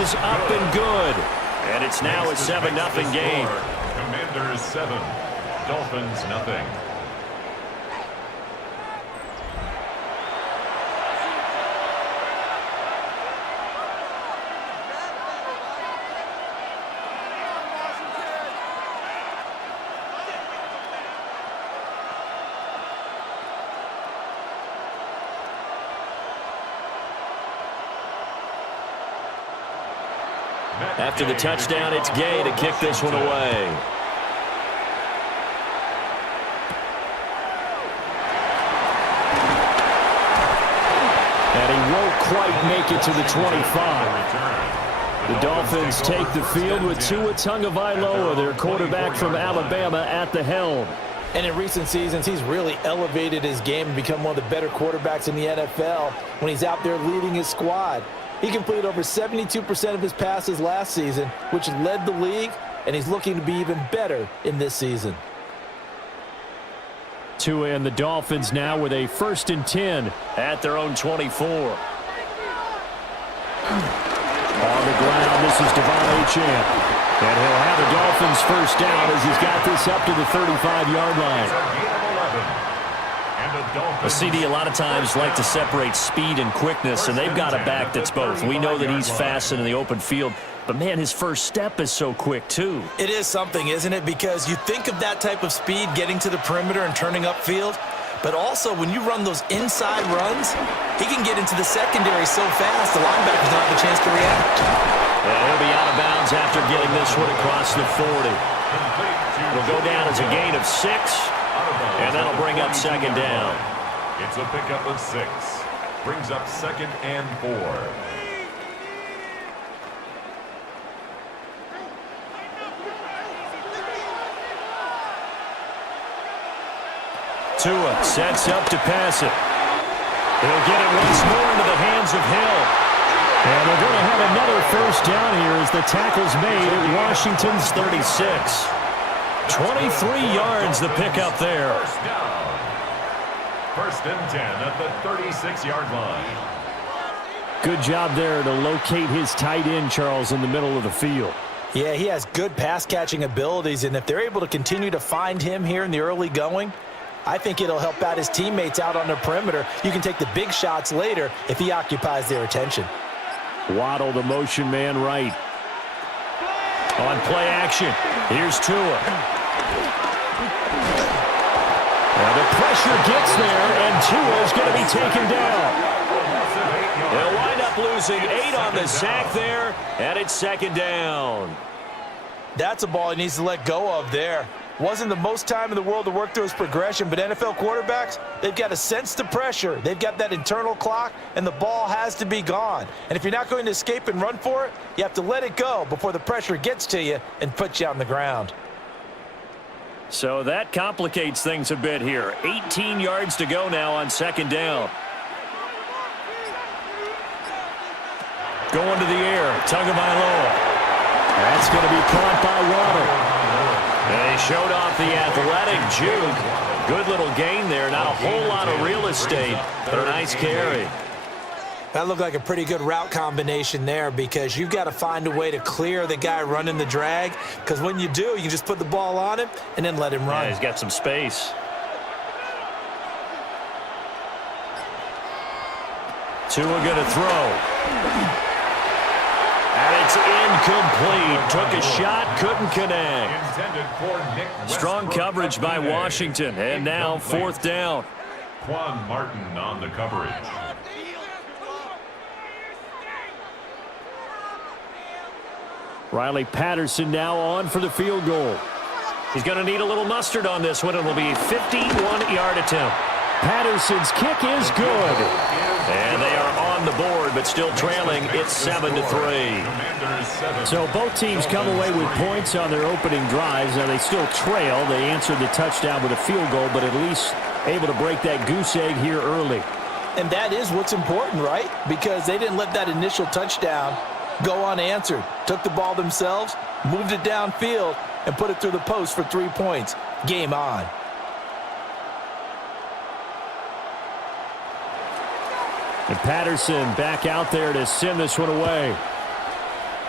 is up and good. And it's now a 7-0 game. Commanders 7, Dolphins nothing. After the touchdown, it's Gay to kick this one away. And he won't quite make it to the 25. The Dolphins take the field with Tua Tagovailoa, their quarterback from Alabama, at the helm. And in recent seasons, he's really elevated his game and become one of the better quarterbacks in the NFL when he's out there leading his squad. He completed over 72% of his passes last season, which led the league, and he's looking to be even better in this season. Tua and the Dolphins now with a 1st and 10 at their own 24. On the ground, this is Devon Achane. And he'll have the Dolphins first down as he's got this up to the 35-yard line. The CD a lot of times like to separate speed and quickness, and they've got a back that's both. We know that he's fast and in the open field, but, man, his first step is so quick, too. It is something, isn't it? Because you think of that type of speed getting to the perimeter and turning upfield, but also when you run those inside runs, he can get into the secondary so fast the linebackers don't have a chance to react. Yeah, he'll be out of bounds after getting this one across the 40. It'll go down as a gain of 6, and that'll bring up 2nd down. It's a pickup of 6. Brings up 2nd and 4. Tua sets up to pass it. He'll get it once more into the hands of Hill. And they're going to have another first down here as the tackle's made at Washington's 36. 23 yards the pickup there. First down. 1st and 10 at the 36-yard line. Good job there to locate his tight end, Charles, in the middle of the field. Yeah, he has good pass-catching abilities, and if they're able to continue to find him here in the early going, I think it'll help out his teammates out on the perimeter. You can take the big shots later if he occupies their attention. Waddle, the motion man right. On play action, here's Tua. Now the pressure gets there, and Tua is going to be taken down. They'll wind up losing 8 on the sack there, and it's 2nd down. That's a ball he needs to let go of there. Wasn't the most time in the world to work through his progression, but NFL quarterbacks, they've got to sense the pressure. They've got that internal clock, and the ball has to be gone. And if you're not going to escape and run for it, you have to let it go before the pressure gets to you and puts you on the ground. So that complicates things a bit here. 18 yards to go now on 2nd down. Going to the air, Tagovailoa. That's going to be caught by Waddle. And he showed off the athletic juke. Good little gain there. Not a whole lot of real estate, but a nice carry. That looked like a pretty good route combination there because you've got to find a way to clear the guy running the drag, because when you do, you just put the ball on him and then let him run. Yeah, he's got some space. Tua going to throw. And it's incomplete. Took a shot, couldn't connect. Strong coverage by Washington, and now 4th down. Quan Martin on the coverage. Riley Patterson now on for the field goal. He's going to need a little mustard on this one. It will be a 51-yard attempt. Patterson's kick is good. And they are on the board, but still trailing. It's 7-3. So both teams come away with points on their opening drives. Now they still trail. They answered the touchdown with a field goal, but at least able to break that goose egg here early. And that is what's important, right? Because they didn't let that initial touchdown go unanswered. Took the ball themselves, moved it downfield, and put it through the post for 3 points. Game on. And Patterson back out there to send this one away.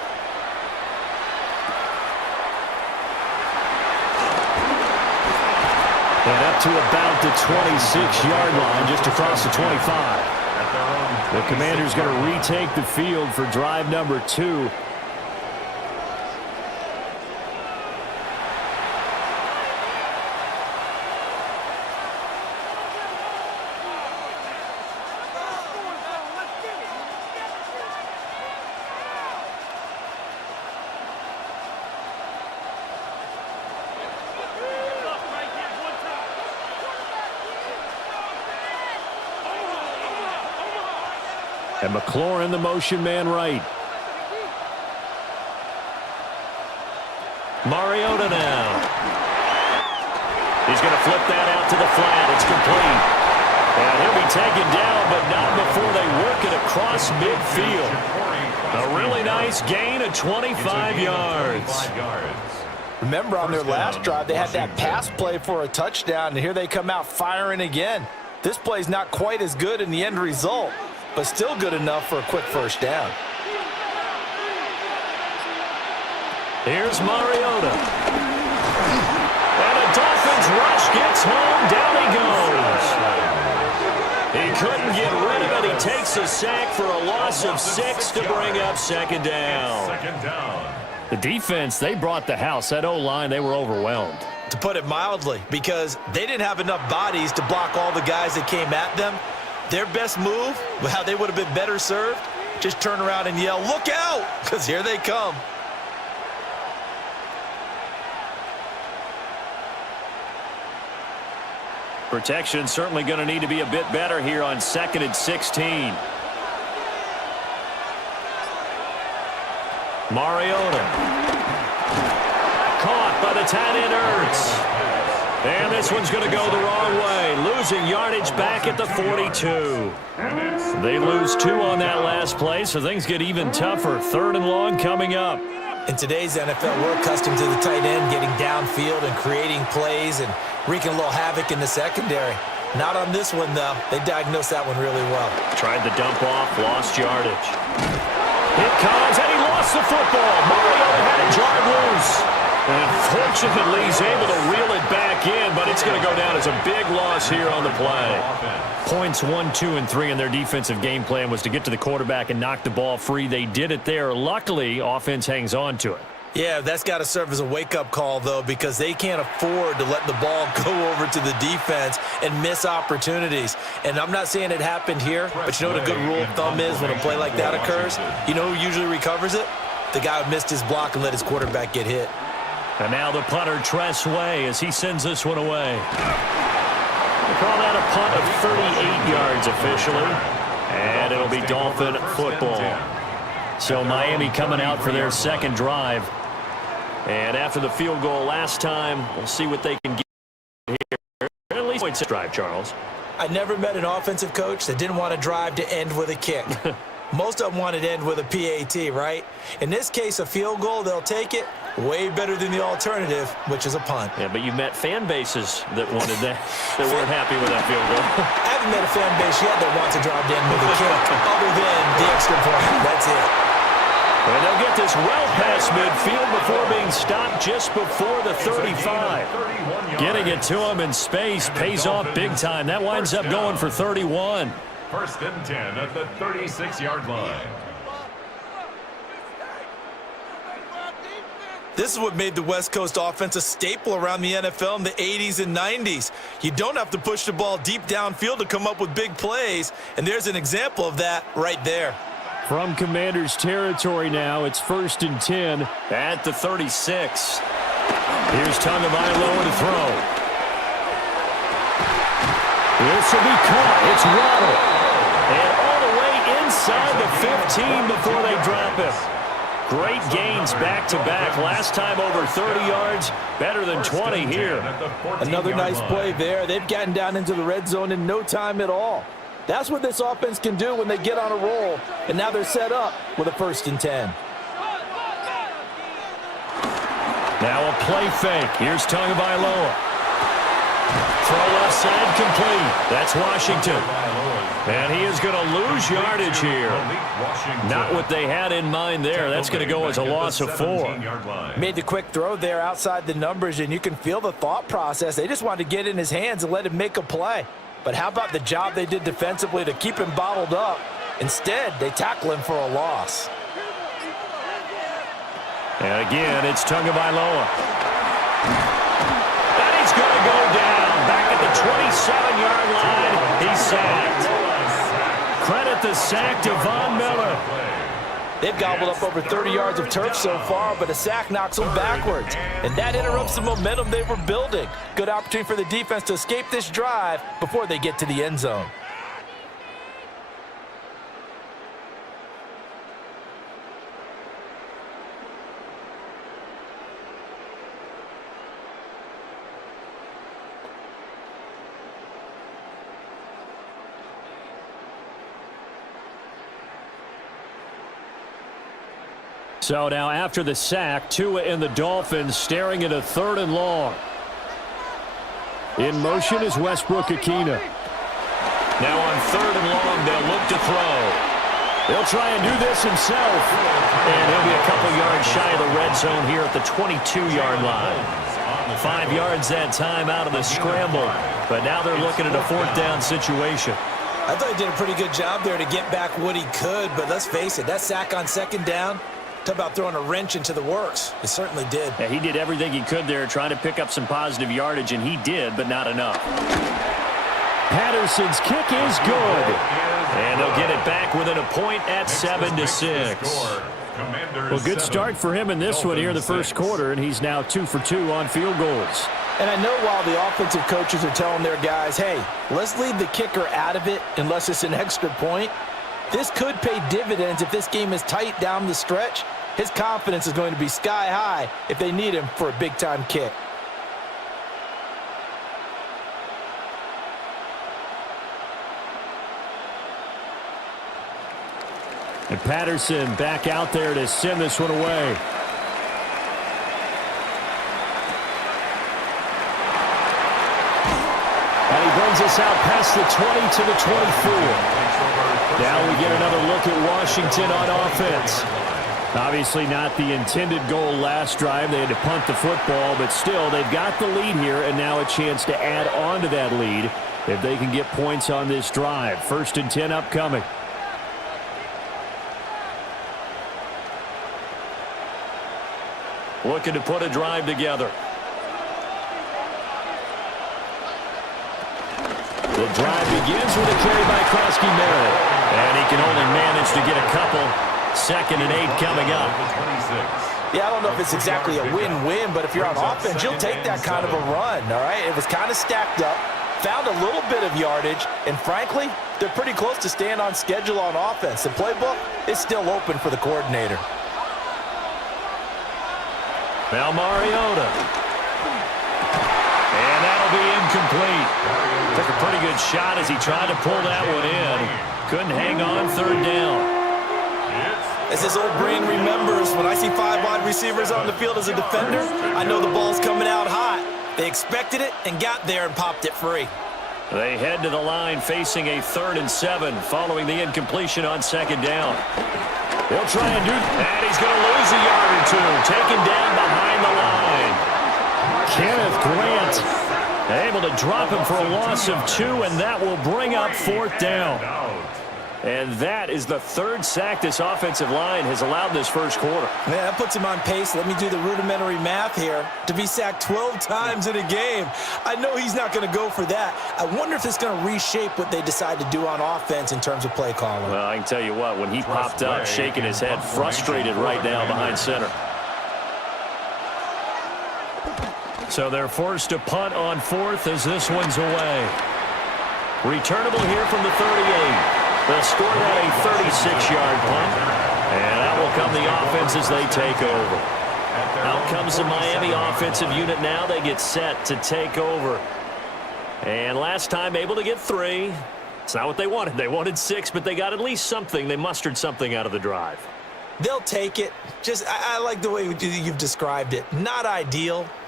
And up to about the 26-yard line, just across the 25. The Commanders going to retake the field for drive number 2. And McLaurin, the motion man right. Mariota now. He's going to flip that out to the flat. It's complete. And he'll be taken down, but not before they work it across midfield. A really nice gain of 25 yards. Remember on their last drive, they had that pass play for a touchdown, and here they come out firing again. This play's not quite as good in the end result, but still good enough for a quick first down. Here's Mariota. And a Dolphins rush gets home. Down he goes. He couldn't get rid of it. He takes a sack for a loss of 6 to bring up second down. The defense, they brought the house. That O-line, they were overwhelmed. To put it mildly, because they didn't have enough bodies to block all the guys that came at them. Their best move, how they would have been better served, just turn around and yell, "Look out!" because here they come. Protection certainly going to need to be a bit better here on 2nd and 16. Mariota. Caught by the tight end Ertz. And this one's going to go the wrong way. Losing yardage back at the 42. They lose 2 on that last play, so things get even tougher. 3rd and long coming up. In today's NFL, we're accustomed to the tight end getting downfield and creating plays and wreaking a little havoc in the secondary. Not on this one, though. They diagnosed that one really well. Tried the dump off, lost yardage. It comes, and he lost the football. Mariota had it jarred loose. And fortunately, he's able to reel it back in, but it's going to go down as a big loss here on the play. Points 1, 2, and 3 in their defensive game plan was to get to the quarterback and knock the ball free. They did it there. Luckily, offense hangs on to it. Yeah, that's got to serve as a wake-up call, though, because they can't afford to let the ball go over to the defense and miss opportunities. And I'm not saying it happened here, but you know what a good rule of thumb is when a play like that occurs? You know who usually recovers it? The guy who missed his block and let his quarterback get hit. And now the punter, Tress Way, as he sends this one away. They call that a punt of 38 yards officially. And it'll be Dolphin football. So Miami coming out for their second drive. And after the field goal last time, we'll see what they can get here. At least points drive, Charles. I never met an offensive coach that didn't want a drive to end with a kick. Most of them wanted to end with a PAT, right? In this case, a field goal, they'll take it. Way better than the alternative, which is a punt. Yeah, but you met fan bases that wanted that, that weren't happy with that field goal. I haven't met a fan base yet that wants to drive to end with a kick, other than the extra point. That's it. And they'll get this well past midfield before being stopped just before the 35. Getting it to him in space pays off big time. That winds up going for 31. 1st and 10 at the 36-yard line. This is what made the West Coast offense a staple around the NFL in the 80s and 90s. You don't have to push the ball deep downfield to come up with big plays, and there's an example of that right there. From Commanders territory now, it's 1st and 10 at the 36. Here's Tagovailoa to throw. This will be caught. It's Waddle. And all the way inside the 15 before they drop him. Great gains back-to-back. Last time over 30 yards, better than 20 here. Another nice play there. They've gotten down into the red zone in no time at all. That's what this offense can do when they get on a roll. And now they're set up with a 1st and 10. Now a play fake. Here's Tagovailoa. Throw left side complete. That's Washington. And he is going to lose yardage here. Not what they had in mind there. That's going to go as a loss of 4. Made the quick throw there outside the numbers, and you can feel the thought process. They just wanted to get in his hands and let him make a play. But how about the job they did defensively to keep him bottled up? Instead, they tackle him for a loss. And again, it's Tagovailoa. And he's going to go down. Back at the 27-yard line, he's sacked. Credit the sack to Von Miller. They've gobbled up over 30 yards of turf so far, but a sack knocks them backwards. And that interrupts the momentum they were building. Good opportunity for the defense to escape this drive before they get to the end zone. So now after the sack, Tua and the Dolphins staring at a 3rd and long. In motion is Westbrook-Ikhine. Now on 3rd and long, they'll look to throw. He'll try and do this himself. And he'll be a couple yards shy of the red zone here at the 22-yard line. 5 yards that time out of the scramble. But now they're looking at a 4th down situation. I thought he did a pretty good job there to get back what he could, but let's face it, that sack on 2nd down, talk about throwing a wrench into the works. It certainly did. Yeah, he did everything he could there trying to pick up some positive yardage, and he did, but not enough. Patterson's kick is good. And they'll get it back within a point at 7-6. Well, good start for him in this one here in the first quarter, and he's now 2 for 2 on field goals. And I know while the offensive coaches are telling their guys, hey, let's leave the kicker out of it unless it's an extra point, this could pay dividends if this game is tight down the stretch. His confidence is going to be sky high if they need him for a big-time kick. And Patterson back out there to send this one away. And he brings us out past the 20 to the 24. Now we get another look at Washington on offense. Obviously not the intended goal last drive. They had to punt the football, but still they've got the lead here, and now a chance to add on to that lead if they can get points on this drive. 1st and 10 upcoming. Looking to put a drive together. The drive begins with a carry by Krosky-Merritt. And he can only manage to get a couple. 2nd and 8 coming up. Yeah, I don't know if it's exactly a win-win, but if you're on offense, you'll take that kind of a run, all right? It was kind of stacked up, found a little bit of yardage, and frankly, they're pretty close to staying on schedule on offense. The playbook is still open for the coordinator. Now Mariota. And that'll be incomplete. Took a pretty good shot as he tried to pull that one in. Couldn't hang on 3rd down. As his old brain remembers, when I see 5 wide receivers on the field as a defender, I know the ball's coming out hot. They expected it and got there and popped it free. They head to the line facing a 3rd and 7 following the incompletion on 2nd down. They'll try and do that. And he's going to lose a yard or 2. Taken down behind the line. Kenneth Grant able to drop him for a loss of 2, and that will bring up 4th down. And that is the 3rd sack this offensive line has allowed this first quarter. Yeah, that puts him on pace. Let me do the rudimentary math here. To be sacked 12 times in a game. I know he's not going to go for that. I wonder if it's going to reshape what they decide to do on offense in terms of play calling. Well, I can tell you what, when he popped up, shaking his head, frustrated right now behind center. So they're forced to punt on 4th as this one's away. Returnable here from the 38. They'll score that a 36-yard punt. And out will come the offense as they take over. Out comes the Miami offensive unit now. They get set to take over. And last time able to get 3. It's not what they wanted. They wanted 6, but they got at least something. They mustered something out of the drive. They'll take it. I like the way you've described it. Not ideal,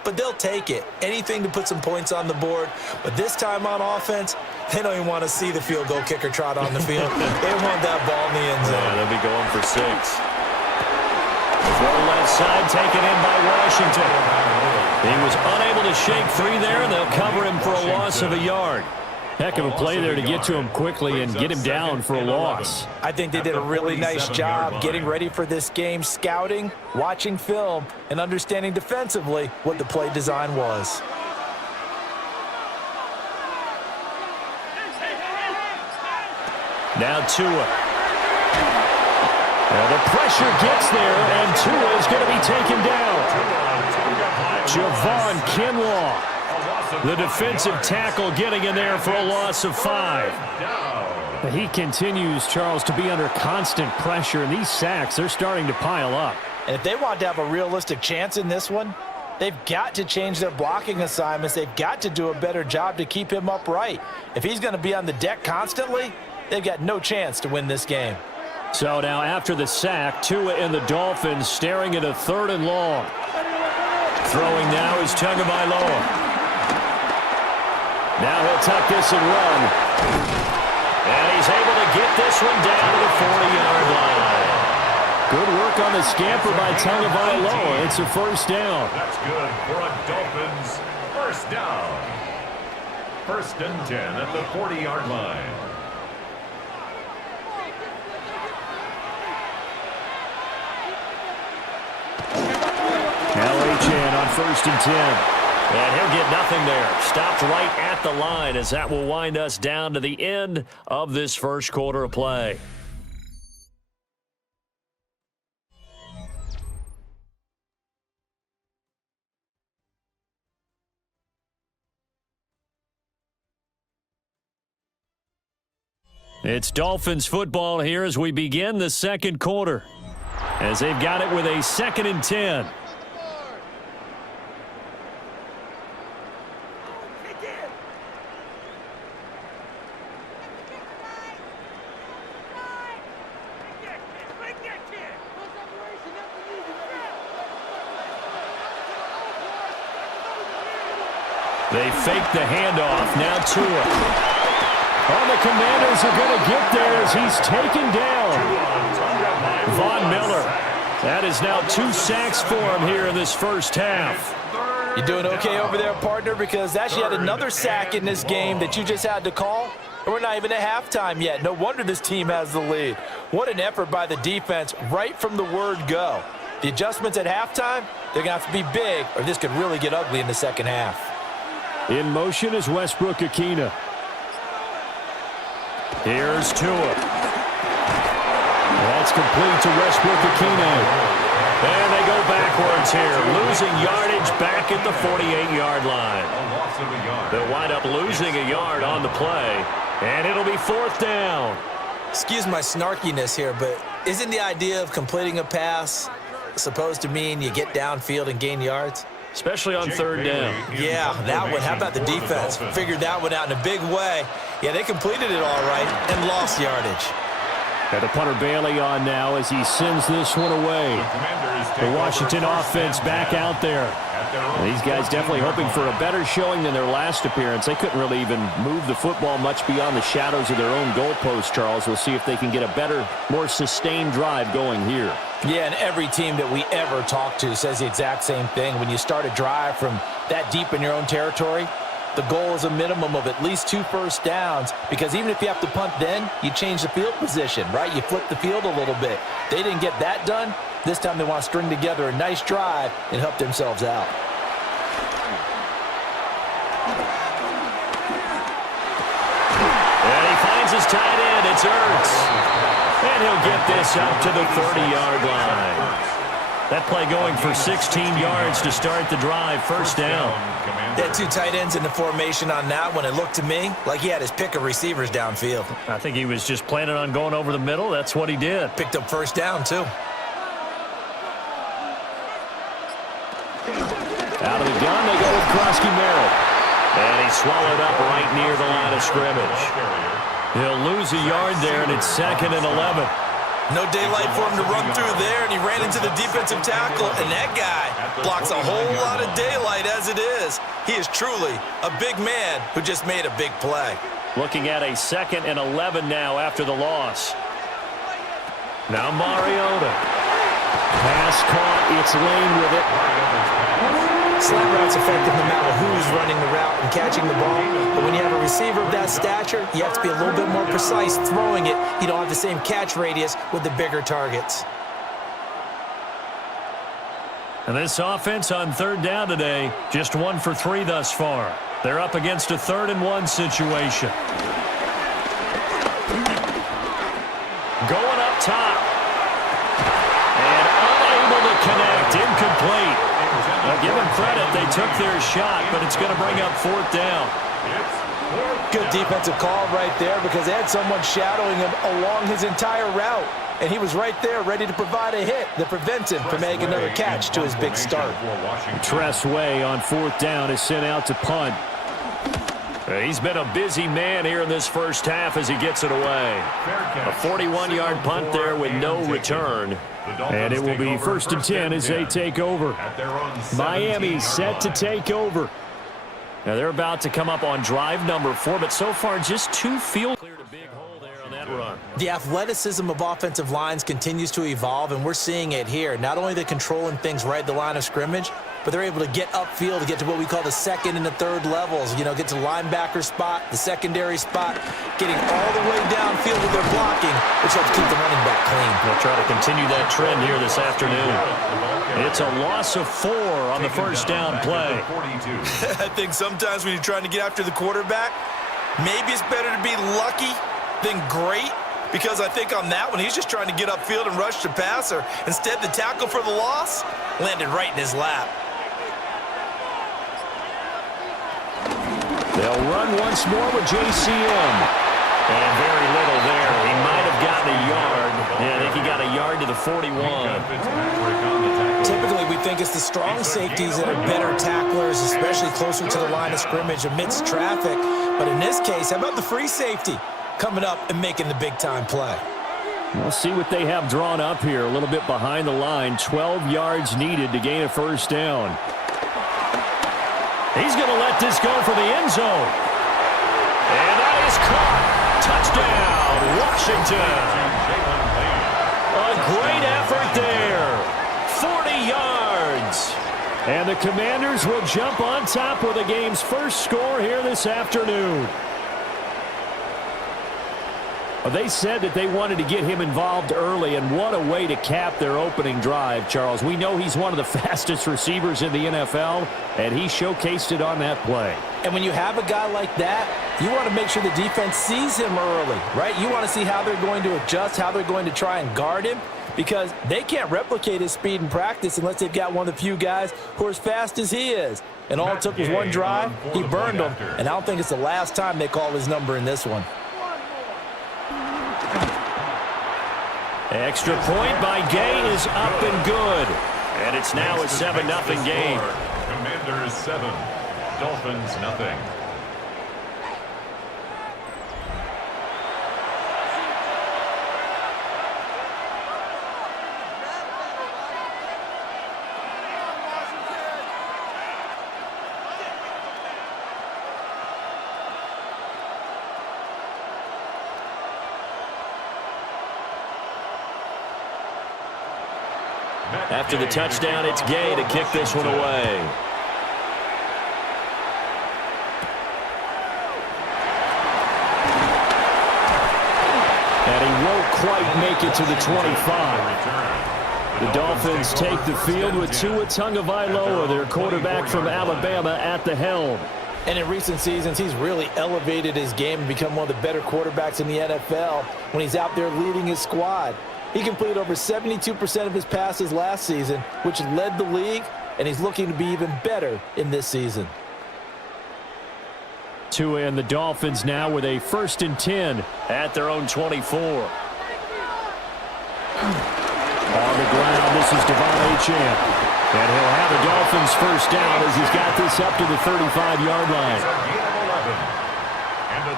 but they'll take it. Anything to put some points on the board. But this time on offense, they don't even want to see the field goal kicker trot on the field. They want that ball in the end zone. Yeah, they'll be going for 6. Throw left side, taken in by Washington. He was unable to shake free there, and they'll cover him for a loss of a yard. Heck of a play there to get to him quickly and get him down for a loss. I think they did a really nice job getting ready for this game, scouting, watching film, and understanding defensively what the play design was. Now Tua. Now the pressure gets there, and Tua is going to be taken down. Javon Kinlaw, the defensive tackle, getting in there for a loss of 5. He continues, Charles, to be under constant pressure, and these sacks, they're starting to pile up. And if they want to have a realistic chance in this one, they've got to change their blocking assignments. They've got to do a better job to keep him upright. If he's going to be on the deck constantly, they've got no chance to win this game. So now after the sack, Tua and the Dolphins staring at a 3rd and long. Throwing now is Tagovailoa. Now he'll tuck this and run. And he's able to get this one down to the 40-yard line. Good work on the scamper by Tagovailoa. It's a 1st down. That's good for a Dolphins 1st down. 1st and 10 at the 40-yard line. LHN on 1st and 10. And he'll get nothing there. Stopped right at the line as that will wind us down to the end of this 1st quarter of play. It's Dolphins football here as we begin the 2nd quarter, as they've got it with a 2nd and 10. They fake the handoff. Now Tua. Oh, the Commanders are going to get there as he's taken down. Von Miller. That is now 2 sacks for him here in this 1st half. You doing okay over there, partner? Because that's yet another sack in this game that you just had to call. And we're not even at halftime yet. No wonder this team has the lead. What an effort by the defense right from the word go. The adjustments at halftime, they're going to have to be big, or this could really get ugly in the 2nd half. In motion is Westbrook-Ikhine. Here's Tua. That's complete to Westbrook-Ikhine. And they go backwards here, losing yardage back at the 48-yard line. They'll wind up losing a yard on the play, and it'll be 4th down. Excuse my snarkiness here, but isn't the idea of completing a pass supposed to mean you get downfield and gain yards? Especially on 3rd down. Yeah, that one. How about the defense? Figured that one out in a big way. Yeah, they completed it all right and lost yardage. Got the punter Bailey on now as he sends this one away. The Washington offense back out there. These guys definitely hoping for a better showing than their last appearance. They couldn't really even move the football much beyond the shadows of their own goalpost, Charles. We'll see if they can get a better, more sustained drive going here. Yeah, and every team that we ever talk to says the exact same thing. When you start a drive from that deep in your own territory, the goal is a minimum of at least 2 first downs, because even if you have to punt then, you change the field position, right? You flip the field a little bit. They didn't get that done. This time they want to string together a nice drive and help themselves out. And he finds his tight end. It's Ertz. And he'll get this up to the 30-yard line. That play going for 16 yards to start the drive. 1st down. They had 2 tight ends in the formation on that one. It looked to me like he had his pick of receivers downfield. I think he was just planning on going over the middle. That's what he did. Picked up 1st down, too. Out of the gun, they go with Krosky Merritt. And he's swallowed up right near the line of scrimmage. He'll lose a yard there, and it's 2nd and 11. No daylight for him to run through there, and he ran into the defensive tackle, and that guy blocks a whole lot of daylight as it is. He is truly a big man who just made a big play. Looking at a 2nd and 11 now after the loss. Now Mariota. Pass caught. It's Lane with it. Slant route's effective no matter who's running the route and catching the ball. But when you have a receiver of that stature, you have to be a little bit more precise throwing it. You don't have the same catch radius with the bigger targets. And this offense on 3rd down today, just 1 for 3 thus far. They're up against a 3rd and 1 situation. Going up top. And unable to connect. Incomplete. Now give them credit. They took their shot, but it's going to bring up 4th down. Good defensive call right there because they had someone shadowing him along his entire route. And he was right there ready to provide a hit that prevents him from making another catch to his big start. Tress Way on 4th down is sent out to punt. He's been a busy man here in this first half as he gets it away. A 41-yard punt there with no return. And it will be 1st and 10 as they take over. Miami set to take over. Now they're about to come up on drive number 4, but so far just 2 field cleared a big hole there on that run. The athleticism of offensive lines continues to evolve, and we're seeing it here. Not only they're controlling things right at the line of scrimmage, but they're able to get upfield to get to what we call the 2nd and the 3rd levels. You know, get to the linebacker spot, the secondary spot, getting all the way downfield with their blocking, which helps keep the running back clean. They'll try to continue that trend here this afternoon. It's a loss of 4 on the 1st down play. I think sometimes when you're trying to get after the quarterback, maybe it's better to be lucky than great, because I think on that one, he's just trying to get upfield and rush the passer. Instead, the tackle for the loss landed right in his lap. They'll run once more with JCM. And very little there. He might have gotten a yard. Yeah, I think he got a yard to the 41. Typically, we think it's the strong safeties that are better tacklers, especially closer to the line of scrimmage amidst traffic. But in this case, how about the free safety coming up and making the big-time play? We'll see what they have drawn up here. A little bit behind the line. 12 yards needed to gain a 1st down. He's going to let this go for the end zone. And that is caught. Touchdown, Washington. A great effort there. 40 yards. And the Commanders will jump on top with the game's first score here this afternoon. Well, they said that they wanted to get him involved early, and what a way to cap their opening drive, Charles. We know he's one of the fastest receivers in the NFL, and he showcased it on that play. And when you have a guy like that, you want to make sure the defense sees him early, right? You want to see how they're going to adjust, how they're going to try and guard him, because they can't replicate his speed in practice unless they've got one of the few guys who are as fast as he is. And all it took was one drive. He burned them, and I don't think it's the last time they call his number in this one. Extra point by Gay is up and good. And it's now a 7-0 game. Commanders 7, Dolphins nothing. After the touchdown, it's Gay to kick this one away. And he won't quite make it to the 25. The Dolphins take the field with Tua Tagovailoa, their quarterback from Alabama, at the helm. And in recent seasons, he's really elevated his game and become one of the better quarterbacks in the NFL when he's out there leading his squad. He completed over 72% of his passes last season, which led the league, and he's looking to be even better in this season. Tua and the Dolphins now with a 1st and 10 at their own 24. On the ground, this is Devon Achane. And he'll have the Dolphins 1st down as he's got this up to the 35-yard line. And a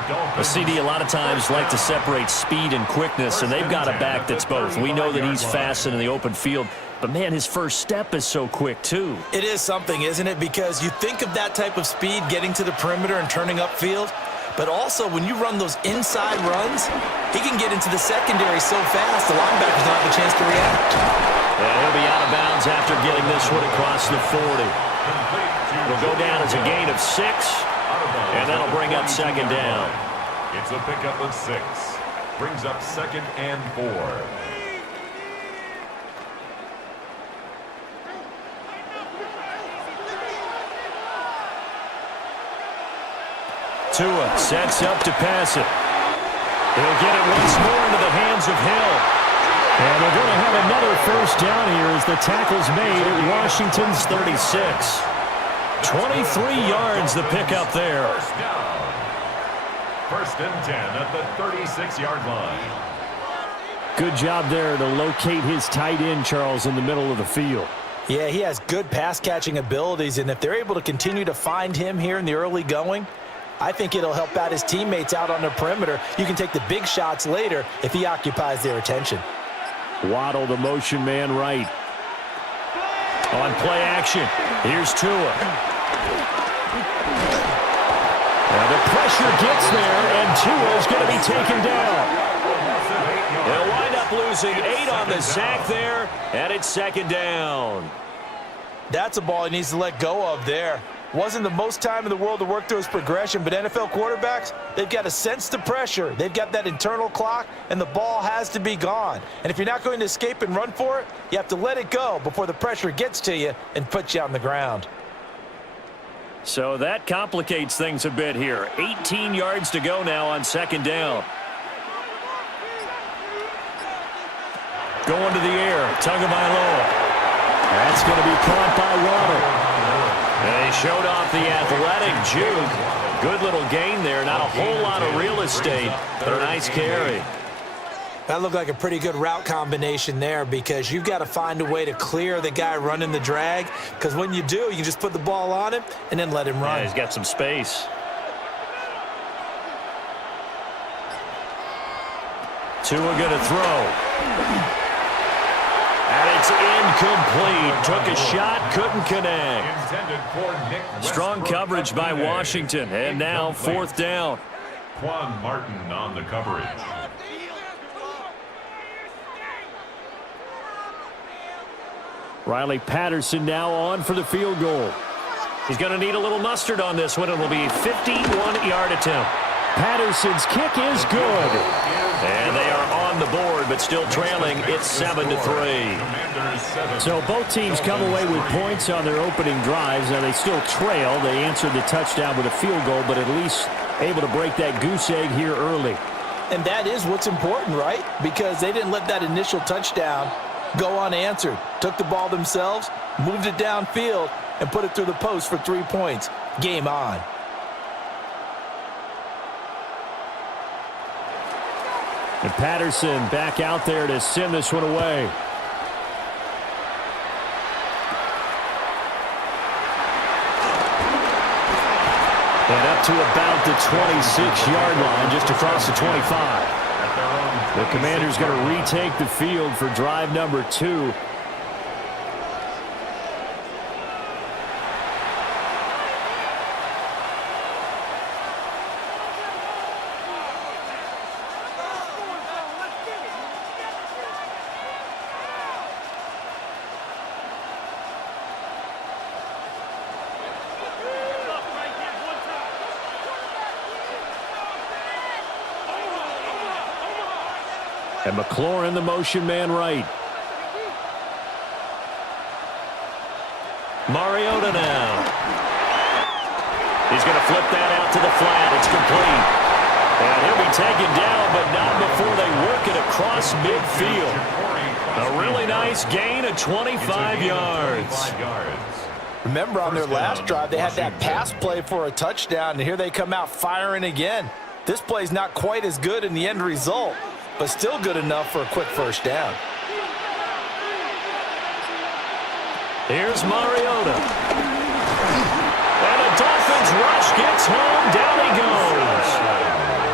CD, a lot of times like to separate speed and quickness, and they've got a back that's both. We know that he's fast in the open field, but, man, his first step is so quick, too. It is something, isn't it? Because you think of that type of speed getting to the perimeter and turning upfield, but also when you run those inside runs, he can get into the secondary so fast the linebackers don't have a chance to react. And he'll be out of bounds after getting this one across the 40. It'll go down as a gain of 6, and that'll bring up second down. It's a pickup of 6. Brings up 2nd and 4. Tua sets up to pass it. He'll get it once more into the hands of Hill. And they're going to have another first down here as the tackle's made at Washington's 36. 23 yards the pickup there. First down. 1st and 10 at the 36-yard line. Good job there to locate his tight end, Charles, in the middle of the field. Yeah, he has good pass-catching abilities, and if they're able to continue to find him here in the early going, I think it'll help out his teammates out on the perimeter. You can take the big shots later if he occupies their attention. Waddle, the motion man right. On play action, here's Tua. Now the pressure gets there, and Tua's going to be taken down. They'll wind up losing 8 on the sack there, and it's second down. That's a ball he needs to let go of there. Wasn't the most time in the world to work through his progression, but NFL quarterbacks, they've got to sense the pressure. They've got that internal clock, and the ball has to be gone. And if you're not going to escape and run for it, you have to let it go before the pressure gets to you and puts you on the ground. So that complicates things a bit here. 18 yards to go now on second down. Going to the air, Tagovailoa. That's going to be caught by Waddle. And he showed off the athletic juke. Good little gain there. Not a whole lot of real estate, but a nice carry. That looked like a pretty good route combination there because you've got to find a way to clear the guy running the drag, because when you do, you just put the ball on him and then let him run. Yeah, he's got some space. Tua going to throw. And it's incomplete. Took a shot, couldn't connect. Strong coverage by Washington, and now fourth down. Quan Martin on the coverage. Riley Patterson now on for the field goal. He's going to need a little mustard on this one. It will be a 51-yard attempt. Patterson's kick is good. And they are on the board, but still trailing. It's 7-3. So both teams come away with points on their opening drives. Now they still trail. They answered the touchdown with a field goal, but at least able to break that goose egg here early. And that is what's important, right? Because they didn't let that initial touchdown go unanswered. Took the ball themselves, moved it downfield, and put it through the post for 3 points. Game on. And Patterson back out there to send this one away. And up to about the 26-yard line, just across the 25. The Commanders going to retake the field for drive number 2. And McLaurin, the motion man right. Mariota now. He's going to flip that out to the flat. It's complete. And he'll be taken down, but not before they work it across midfield. A really nice gain of 25 yards. Remember on their last drive, they had that pass play for a touchdown, and here they come out firing again. This play's not quite as good in the end result, but still good enough for a quick first down. Here's Mariota. And a Dolphins rush gets home. Down he goes.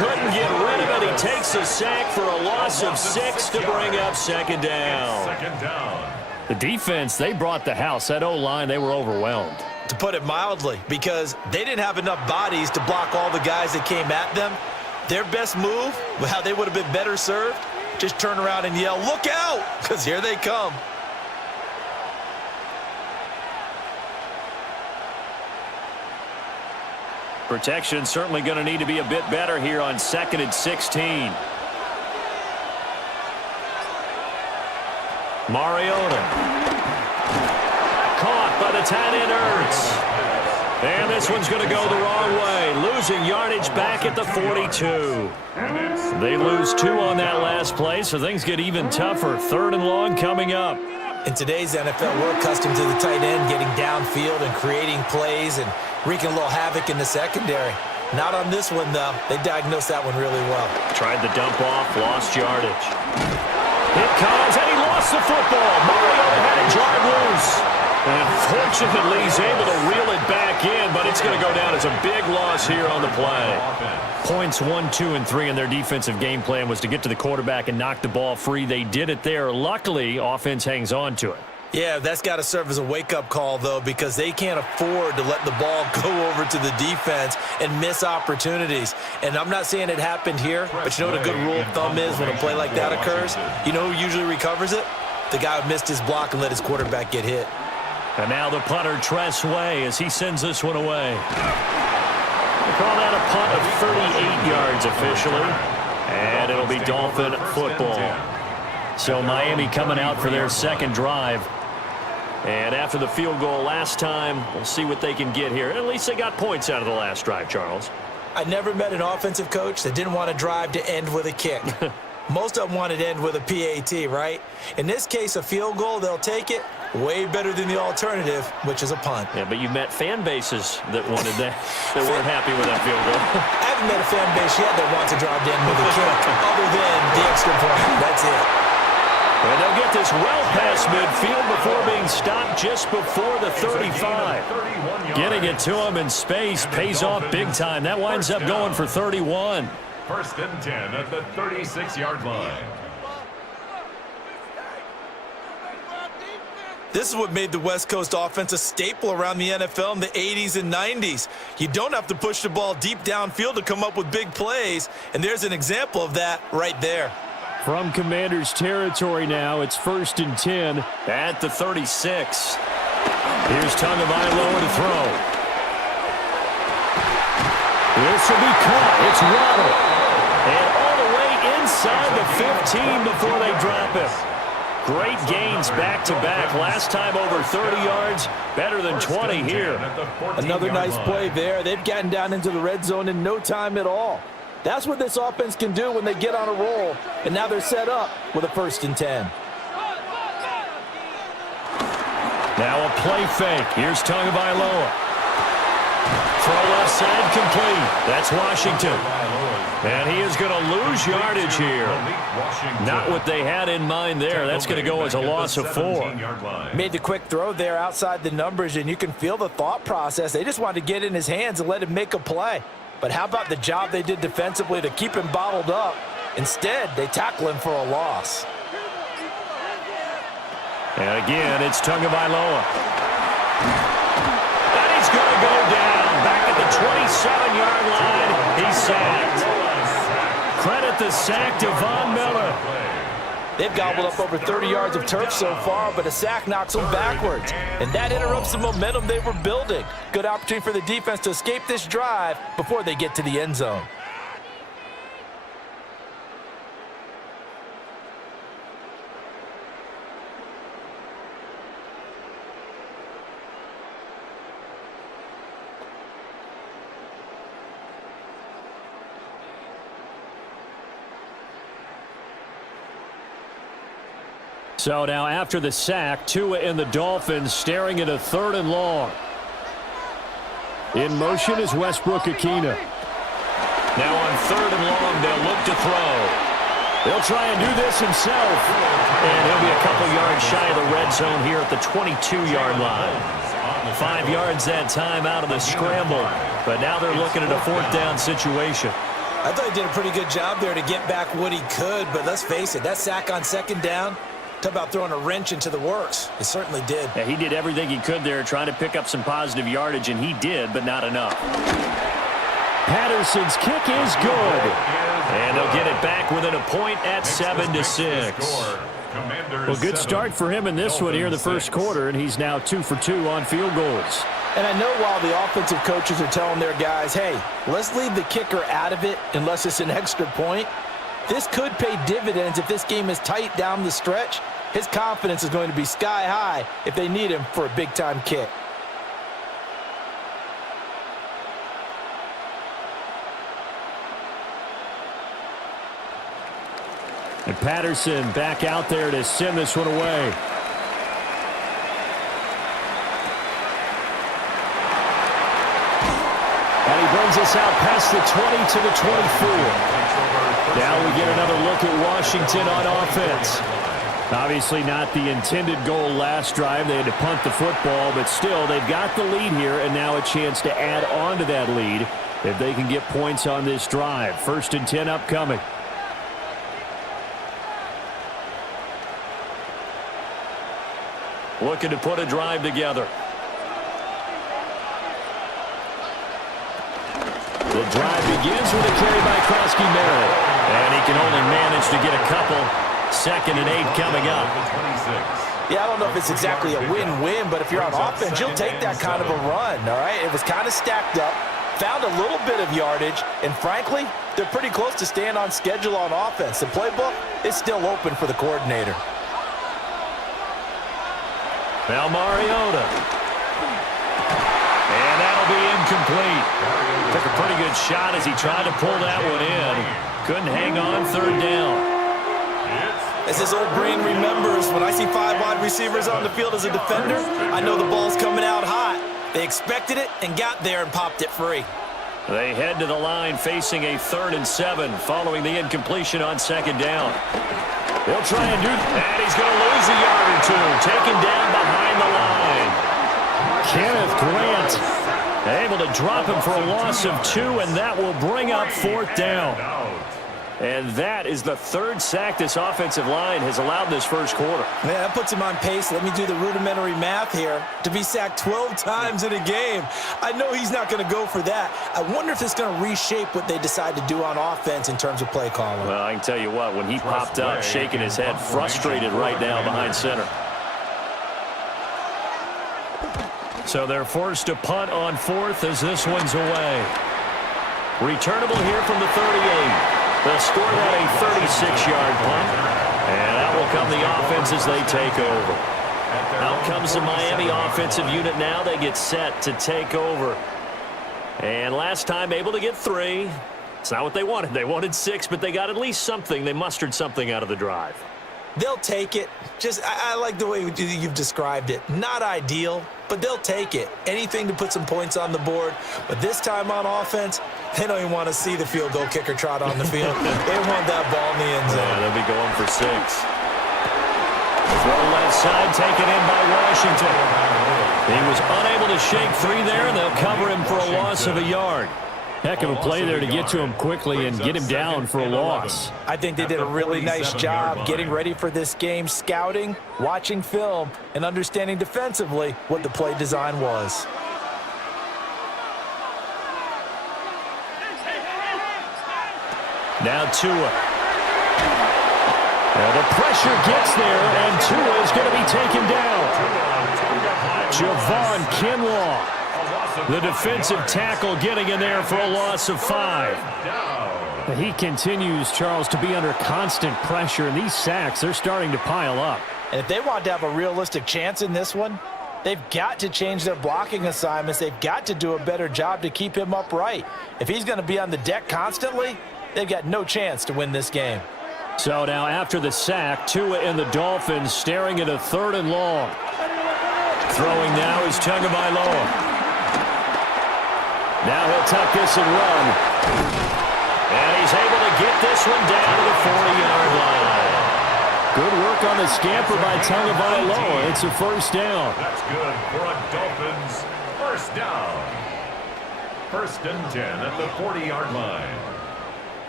couldn't get rid of it. He takes a sack for a loss of 6 to bring up second down. Second down. The defense, they brought the house. That O-line, they were overwhelmed. To put it mildly, because they didn't have enough bodies to block all the guys that came at them. Their best move, how they would have been better served, just turn around and yell, "Look out!" because here they come. Protection certainly going to need to be a bit better here on 2nd and 16. Mariota. Caught by the tight end Ertz. And this one's going to go the wrong way. Losing yardage back at the 42. They lose 2 on that last play, so things get even tougher. 3rd and long coming up. In today's NFL, we're accustomed to the tight end getting downfield and creating plays and wreaking a little havoc in the secondary. Not on this one, though. They diagnosed that one really well. Tried the dump off, lost yardage. It comes, and he lost the football. Mariota had it jarred loose. And fortunately, he's able to reel it back in, but it's going to go down as a big loss here on the play. Points 1, 2, and 3 in their defensive game plan was to get to the quarterback and knock the ball free. They did it there. Luckily, offense hangs on to it. Yeah, that's got to serve as a wake-up call, though, because they can't afford to let the ball go over to the defense and miss opportunities. And I'm not saying it happened here, but you know what a good rule of thumb is when a play like that occurs? You know who usually recovers it? The guy who missed his block and let his quarterback get hit. And now the punter, Tress Way, as he sends this one away. They call that a punt of 38 yards officially. And it'll be Dolphin football. So Miami coming out for their second drive. And after the field goal last time, we'll see what they can get here. At least they got points out of the last drive, Charles. I never met an offensive coach that didn't want to drive to end with a kick. Most of them wanted to end with a PAT, right? In this case, a field goal, they'll take it. Way better than the alternative, which is a punt. Yeah, but you've met fan bases that wanted that, that weren't happy with that field goal. I haven't met a fan base yet that wants to drive to end with a kick, other than the extra point. That's it. And they'll get this well past midfield before being stopped just before the 35. Getting it to him in space pays off big time. That winds up going for 31. 1st and 10 at the 36-yard line. This is what made the West Coast offense a staple around the NFL in the 80s and 90s. You don't have to push the ball deep downfield to come up with big plays, and there's an example of that right there. From Commanders territory now, it's 1st and 10 at the 36. Here's Tagovailoa to throw. This will be caught. It's Waddle. And all the way inside the 15 before they drop it. Great gains back-to-back. Last time over 30 yards, better than 20 here. Another nice play there. They've gotten down into the red zone in no time at all. That's what this offense can do when they get on a roll. And now they're set up with a 1st and 10. Now a play fake. Here's Tagovailoa. Throw left side complete. That's Washington. And he is going to lose yardage here. Not what they had in mind there. That's going to go as a loss of 4. Made the quick throw there outside the numbers, and you can feel the thought process. They just wanted to get in his hands and let him make a play. But how about the job they did defensively to keep him bottled up? Instead, they tackle him for a loss. And again, it's Tagovailoa. And he's going to go down. Back at the 27-yard line, he's sacked. Credit the sack to Von Miller. They've gobbled up over 30 yards of turf so far, but a sack knocks them backwards. And that interrupts the momentum they were building. Good opportunity for the defense to escape this drive before they get to the end zone. So now after the sack, Tua and the Dolphins staring at a 3rd and long. In motion is Westbrook-Ikhine. Now on 3rd and long, they'll look to throw. They'll try and do this himself. And he'll be a couple yards shy of the red zone here at the 22-yard line. 5 yards that time out of the scramble. But now they're looking at a 4th down situation. I thought he did a pretty good job there to get back what he could, but let's face it, that sack on second down, talk about throwing a wrench into the works. It certainly did. Yeah, he did everything he could there trying to pick up some positive yardage, and he did, but not enough. Patterson's kick is good. And they'll get it back within a point at 7-6. Well, good start for him in this one here in the first quarter, and he's now 2 for 2 on field goals. And I know while the offensive coaches are telling their guys, hey, let's leave the kicker out of it unless it's an extra point, this could pay dividends if this game is tight down the stretch. His confidence is going to be sky high if they need him for a big-time kick. And Patterson back out there to send this one away. And he brings us out past the 20 to the 24. Now we get another look at Washington on offense. Obviously not the intended goal last drive. They had to punt the football, but still they've got the lead here and now a chance to add on to that lead if they can get points on this drive. 1st and 10 upcoming. Looking to put a drive together. The drive begins with a carry by Krosky-Merritt. And he can only manage to get a couple. 2nd and 8 coming up. Yeah, I don't know if it's exactly a win-win, but if you're on offense, you'll take that kind of a run, all right? It was kind of stacked up, found a little bit of yardage, and frankly, they're pretty close to staying on schedule on offense. The playbook is still open for the coordinator. Now Mariota. And that'll be incomplete. Took a pretty good shot as he tried to pull that one in. Couldn't hang on 3rd down. As his old brain remembers, when I see 5 wide receivers on the field as a defender, I know the ball's coming out hot. They expected it and got there and popped it free. They head to the line facing a 3rd and 7 following the incompletion on 2nd down. They'll try and do that. And he's going to lose a yard or 2. Taken down behind the line. Kenneth Grant able to drop him for a loss of 2, and that will bring up 4th down. And that is the 3rd sack this offensive line has allowed this first quarter. Man, that puts him on pace. Let me do the rudimentary math here. To be sacked 12 times in a game, I know he's not going to go for that. I wonder if it's going to reshape what they decide to do on offense in terms of play calling. Well, I can tell you what, when he popped up, shaking his head, frustrated right now behind center. So they're forced to punt on 4th as this one's away. Returnable here from the 38. They'll score that a 36-yard punt, and that will come the offense as they take over. Out comes the Miami offensive unit now. They get set to take over. And last time able to get 3. It's not what they wanted. They wanted 6, but they got at least something. They mustered something out of the drive. They'll take it. I like the way you've described it. Not ideal, but they'll take it. Anything to put some points on the board. But this time on offense, they don't even want to see the field goal kicker trot on the field. They want that ball in the end zone. Yeah, they'll be going for 6. Throw left side taken in by Washington. He was unable to shake 3 there, and they'll cover him for a loss of a yard. Heck of a play there to get to him quickly and get him down for a loss. I think they did a really nice job getting ready for this game, scouting, watching film, and understanding defensively what the play design was. Now Tua. Well, the pressure gets there, and Tua is going to be taken down. Javon Kinlaw, the defensive tackle, getting in there for a loss of 5. He continues, Charles, to be under constant pressure, and these sacks, they're starting to pile up. And if they want to have a realistic chance in this one, they've got to change their blocking assignments. They've got to do a better job to keep him upright. If he's going to be on the deck constantly, they've got no chance to win this game. So now after the sack, Tua and the Dolphins staring at a 3rd and long. Throwing now is Tagovailoa. Now he'll tuck this and run. And he's able to get this one down to the 40-yard line. Good work on the scamper by Tagovailoa. It's a 1st down. That's good for a Dolphins 1st down. 1st and 10 at the 40-yard line.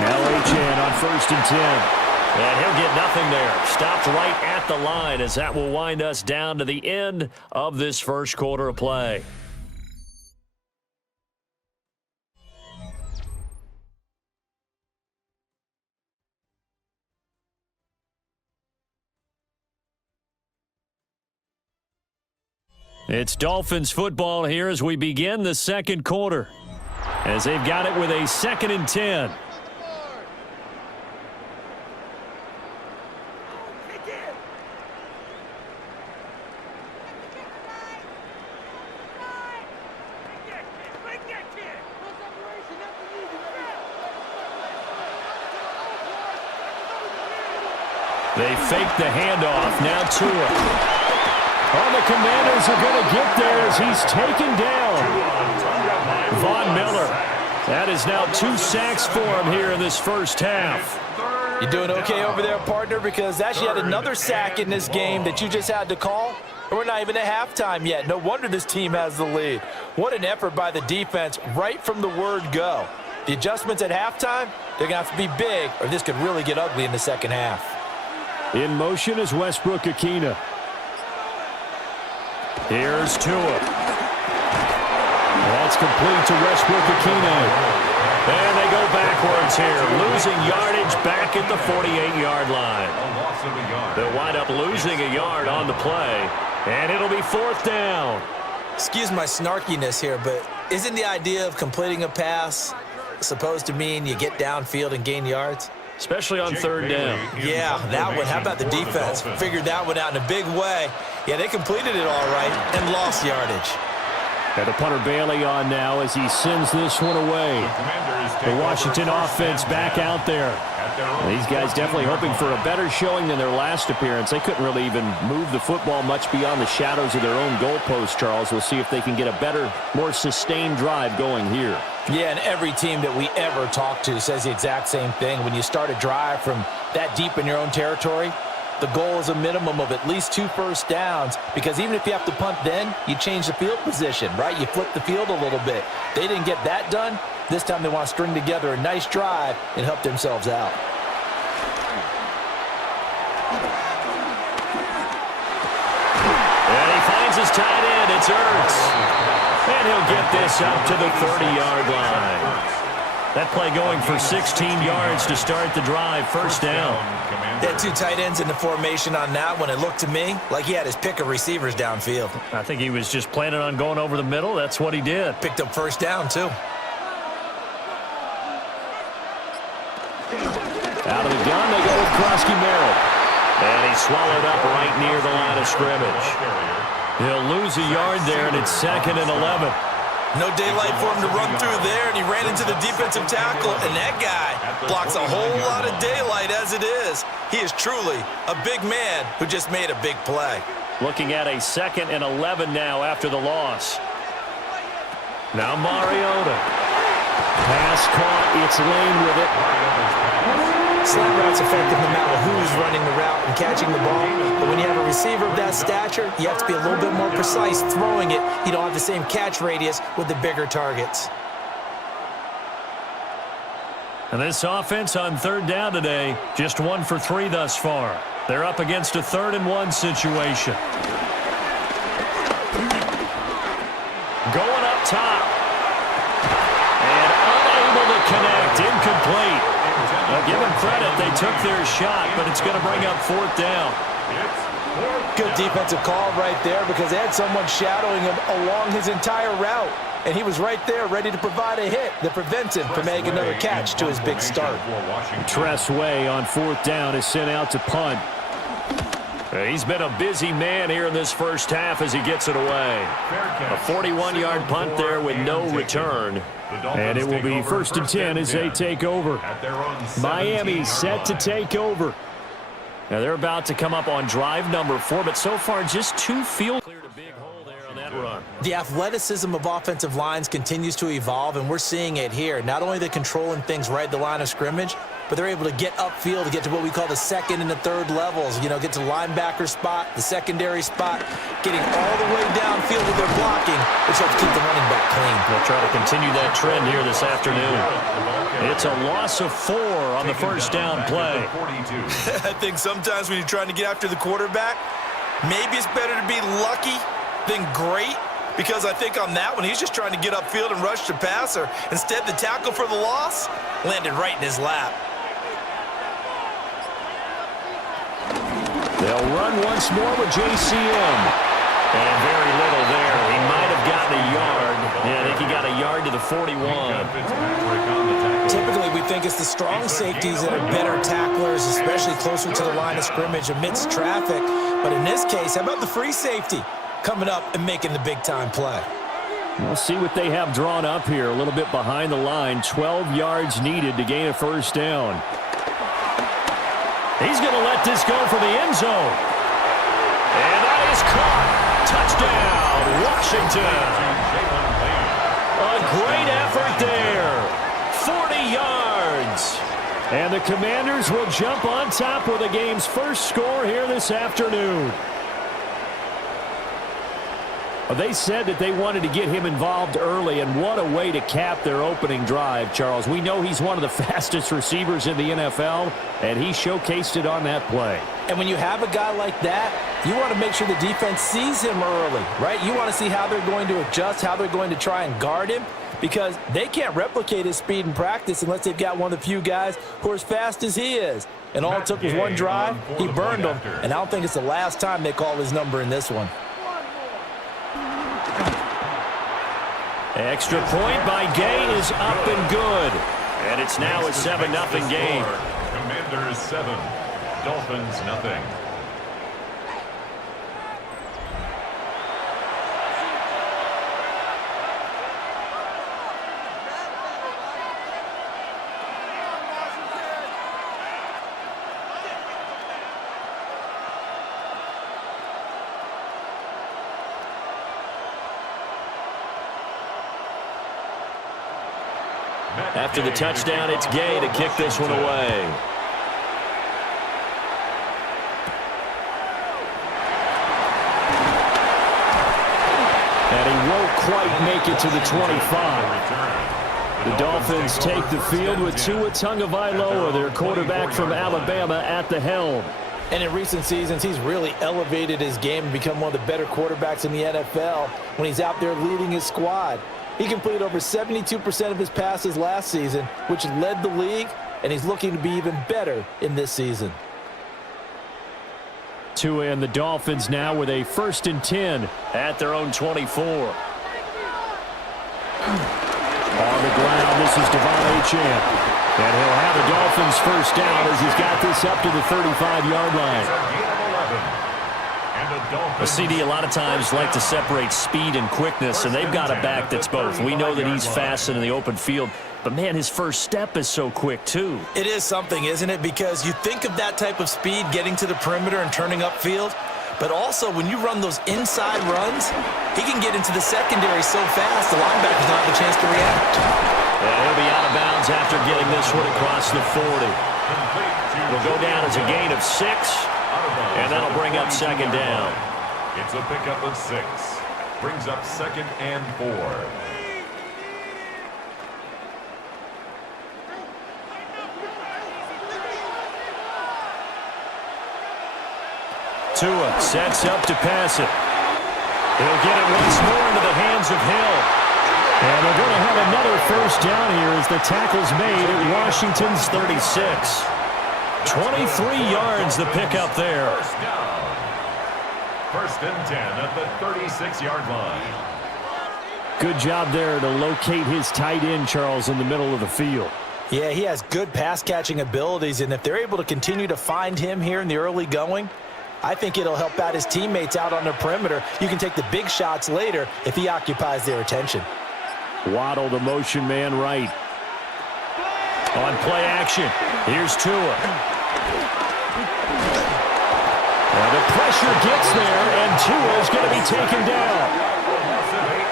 LHN on 1st and 10. And he'll get nothing there. Stopped right at the line as that will wind us down to the end of this first quarter of play. It's Dolphins football here as we begin the second quarter, as they've got it with a 2nd and 10. They fake the handoff, now Tua. Oh, the Commanders are going to get there as he's taken down. Von Miller. That is now 2 sacks for him here in this first half. You doing okay over there, partner? Because actually had another sack in this game that you just had to call. We're not even at halftime yet. No wonder this team has the lead. What an effort by the defense right from the word go. The adjustments at halftime, they're going to have to be big, or this could really get ugly in the second half. In motion is Westbrook-Ikhine. Here's Tua. That's complete to Westbrook-Ikhine. And they go backwards here, losing yardage back at the 48-yard line. They'll wind up losing a yard on the play, and it'll be 4th down. Excuse my snarkiness here, but isn't the idea of completing a pass supposed to mean you get downfield and gain yards? Especially on 3rd down. Yeah, that one. How about the defense? Figured that one out in a big way. Yeah, they completed it all right and lost yardage. And the punter Bailey on now as he sends this one away. The Washington offense back out there. These guys definitely hoping for a better showing than their last appearance. They couldn't really even move the football much beyond the shadows of their own goalpost, Charles. We'll see if they can get a better, more sustained drive going here. Yeah, and every team that we ever talk to says the exact same thing. When you start a drive from that deep in your own territory, the goal is a minimum of at least 2 first downs, because even if you have to punt then, you change the field position, right? You flip the field a little bit. They didn't get that done. This time they want to string together a nice drive and help themselves out. And he finds his tight end. It's Ertz. And he'll get this up to the 30-yard line. That play going for 16 yards to start the drive. 1st down. They had 2 tight ends in the formation on that one. It looked to me like he had his pick of receivers downfield. I think he was just planning on going over the middle. That's what he did. Picked up 1st down, too. Out of the gun, they go with Krosky Merritt. And he's swallowed up right near the line of scrimmage. He'll lose a yard there, and it's 2nd and 11. No daylight for him to run through there, and he ran into the defensive tackle, and that guy blocks a whole lot of daylight as it is. He is truly a big man who just made a big play. Looking at a 2nd and 11 now after the loss. Now Mariota. Pass caught. It's Lane with it. Slant route's effective no matter who's running the route and catching the ball. But when you have a receiver of that stature, you have to be a little bit more precise throwing it. You don't have the same catch radius with the bigger targets. And this offense on 3rd down today, just 1 for 3 thus far. They're up against a 3rd and 1 situation. Going up top. And unable to connect. Incomplete. Well, give them credit. They took their shot, but it's going to bring up 4th down. Good defensive call right there, because they had someone shadowing him along his entire route. And he was right there ready to provide a hit that prevents him from making another catch to his big start. Tress Way on 4th down is sent out to punt. He's been a busy man here in this first half as he gets it away. A 41-yard punt there with no return. And it will be 1st and 10 as they take over. Miami set to take over. Now they're about to come up on drive number 4, but so far just 2 field. Cleared a big hole there on that run. The athleticism of offensive lines continues to evolve, and we're seeing it here. Not only are they controlling things right at the line of scrimmage, but they're able to get upfield to get to what we call the second and the third levels. You know, get to the linebacker spot, the secondary spot, getting all the way downfield with their blocking, which helps keep the running back clean. They'll try to continue that trend here this afternoon. It's a loss of 4 on the first down play. I think sometimes when you're trying to get after the quarterback, maybe it's better to be lucky than great. Because I think on that one, he's just trying to get upfield and rush the passer. Instead, the tackle for the loss landed right in his lap. They'll run once more with JCM. And very little there. He might have gotten a yard. Yeah, I think he got a yard to the 41. Typically, we think it's the strong safeties that are better tacklers, especially closer to the line of scrimmage amidst traffic. But in this case, how about the free safety coming up and making the big-time play? We'll see what they have drawn up here. A little bit behind the line. 12 yards needed to gain a first down. He's going to let this go for the end zone. And that is caught. Touchdown, Washington. A great effort there. 40 yards. And the Commanders will jump on top with the game's first score here this afternoon. They said that they wanted to get him involved early, and what a way to cap their opening drive, Charles. We know he's one of the fastest receivers in the NFL, and he showcased it on that play. And when you have a guy like that, you want to make sure the defense sees him early, right? You want to see how they're going to adjust, how they're going to try and guard him, because they can't replicate his speed in practice unless they've got one of the few guys who are as fast as he is. And all it took was one drive, he burned them, and I don't think it's the last time they call his number in this one. Extra point by Gay is up and good. And it's now a 7-0 game. Commanders 7, Dolphins nothing. After the touchdown, it's Gay to kick this one away. And he won't quite make it to the 25. The Dolphins take the field with Tua Tagovailoa, their quarterback from Alabama, at the helm. And in recent seasons, he's really elevated his game and become one of the better quarterbacks in the NFL when he's out there leading his squad. He completed over 72% of his passes last season, which led the league, and he's looking to be even better in this season. Tua and the Dolphins now with a 1st and 10 at their own 24. On the ground, this is Devon Achane. And he'll have the Dolphins first down as he's got this up to the 35-yard line. A CD a lot of times like to separate speed and quickness, and they've got a back that's both. We know that he's fast in the open field, but, man, his first step is so quick, too. It is something, isn't it? Because you think of that type of speed getting to the perimeter and turning upfield, but also when you run those inside runs, he can get into the secondary so fast the linebackers don't have a chance to react. And he'll be out of bounds after getting this one across the 40. Will go down as a gain of 6, and that'll bring up 2nd down. It's a pickup of 6. Brings up 2nd and 4. Tua sets up to pass it. He'll get it once more into the hands of Hill. And they're going to have another first down here as the tackle's made at Washington's 36. 23 yards the pickup there. First down. 1st and 10 at the 36-yard line. Good job there to locate his tight end, Charles, in the middle of the field. Yeah, he has good pass-catching abilities, and if they're able to continue to find him here in the early going, I think it'll help out his teammates out on the perimeter. You can take the big shots later if he occupies their attention. Waddle, the motion man, right. On play action, here's Tua. Well, the pressure gets there, and Tua is going to be taken down.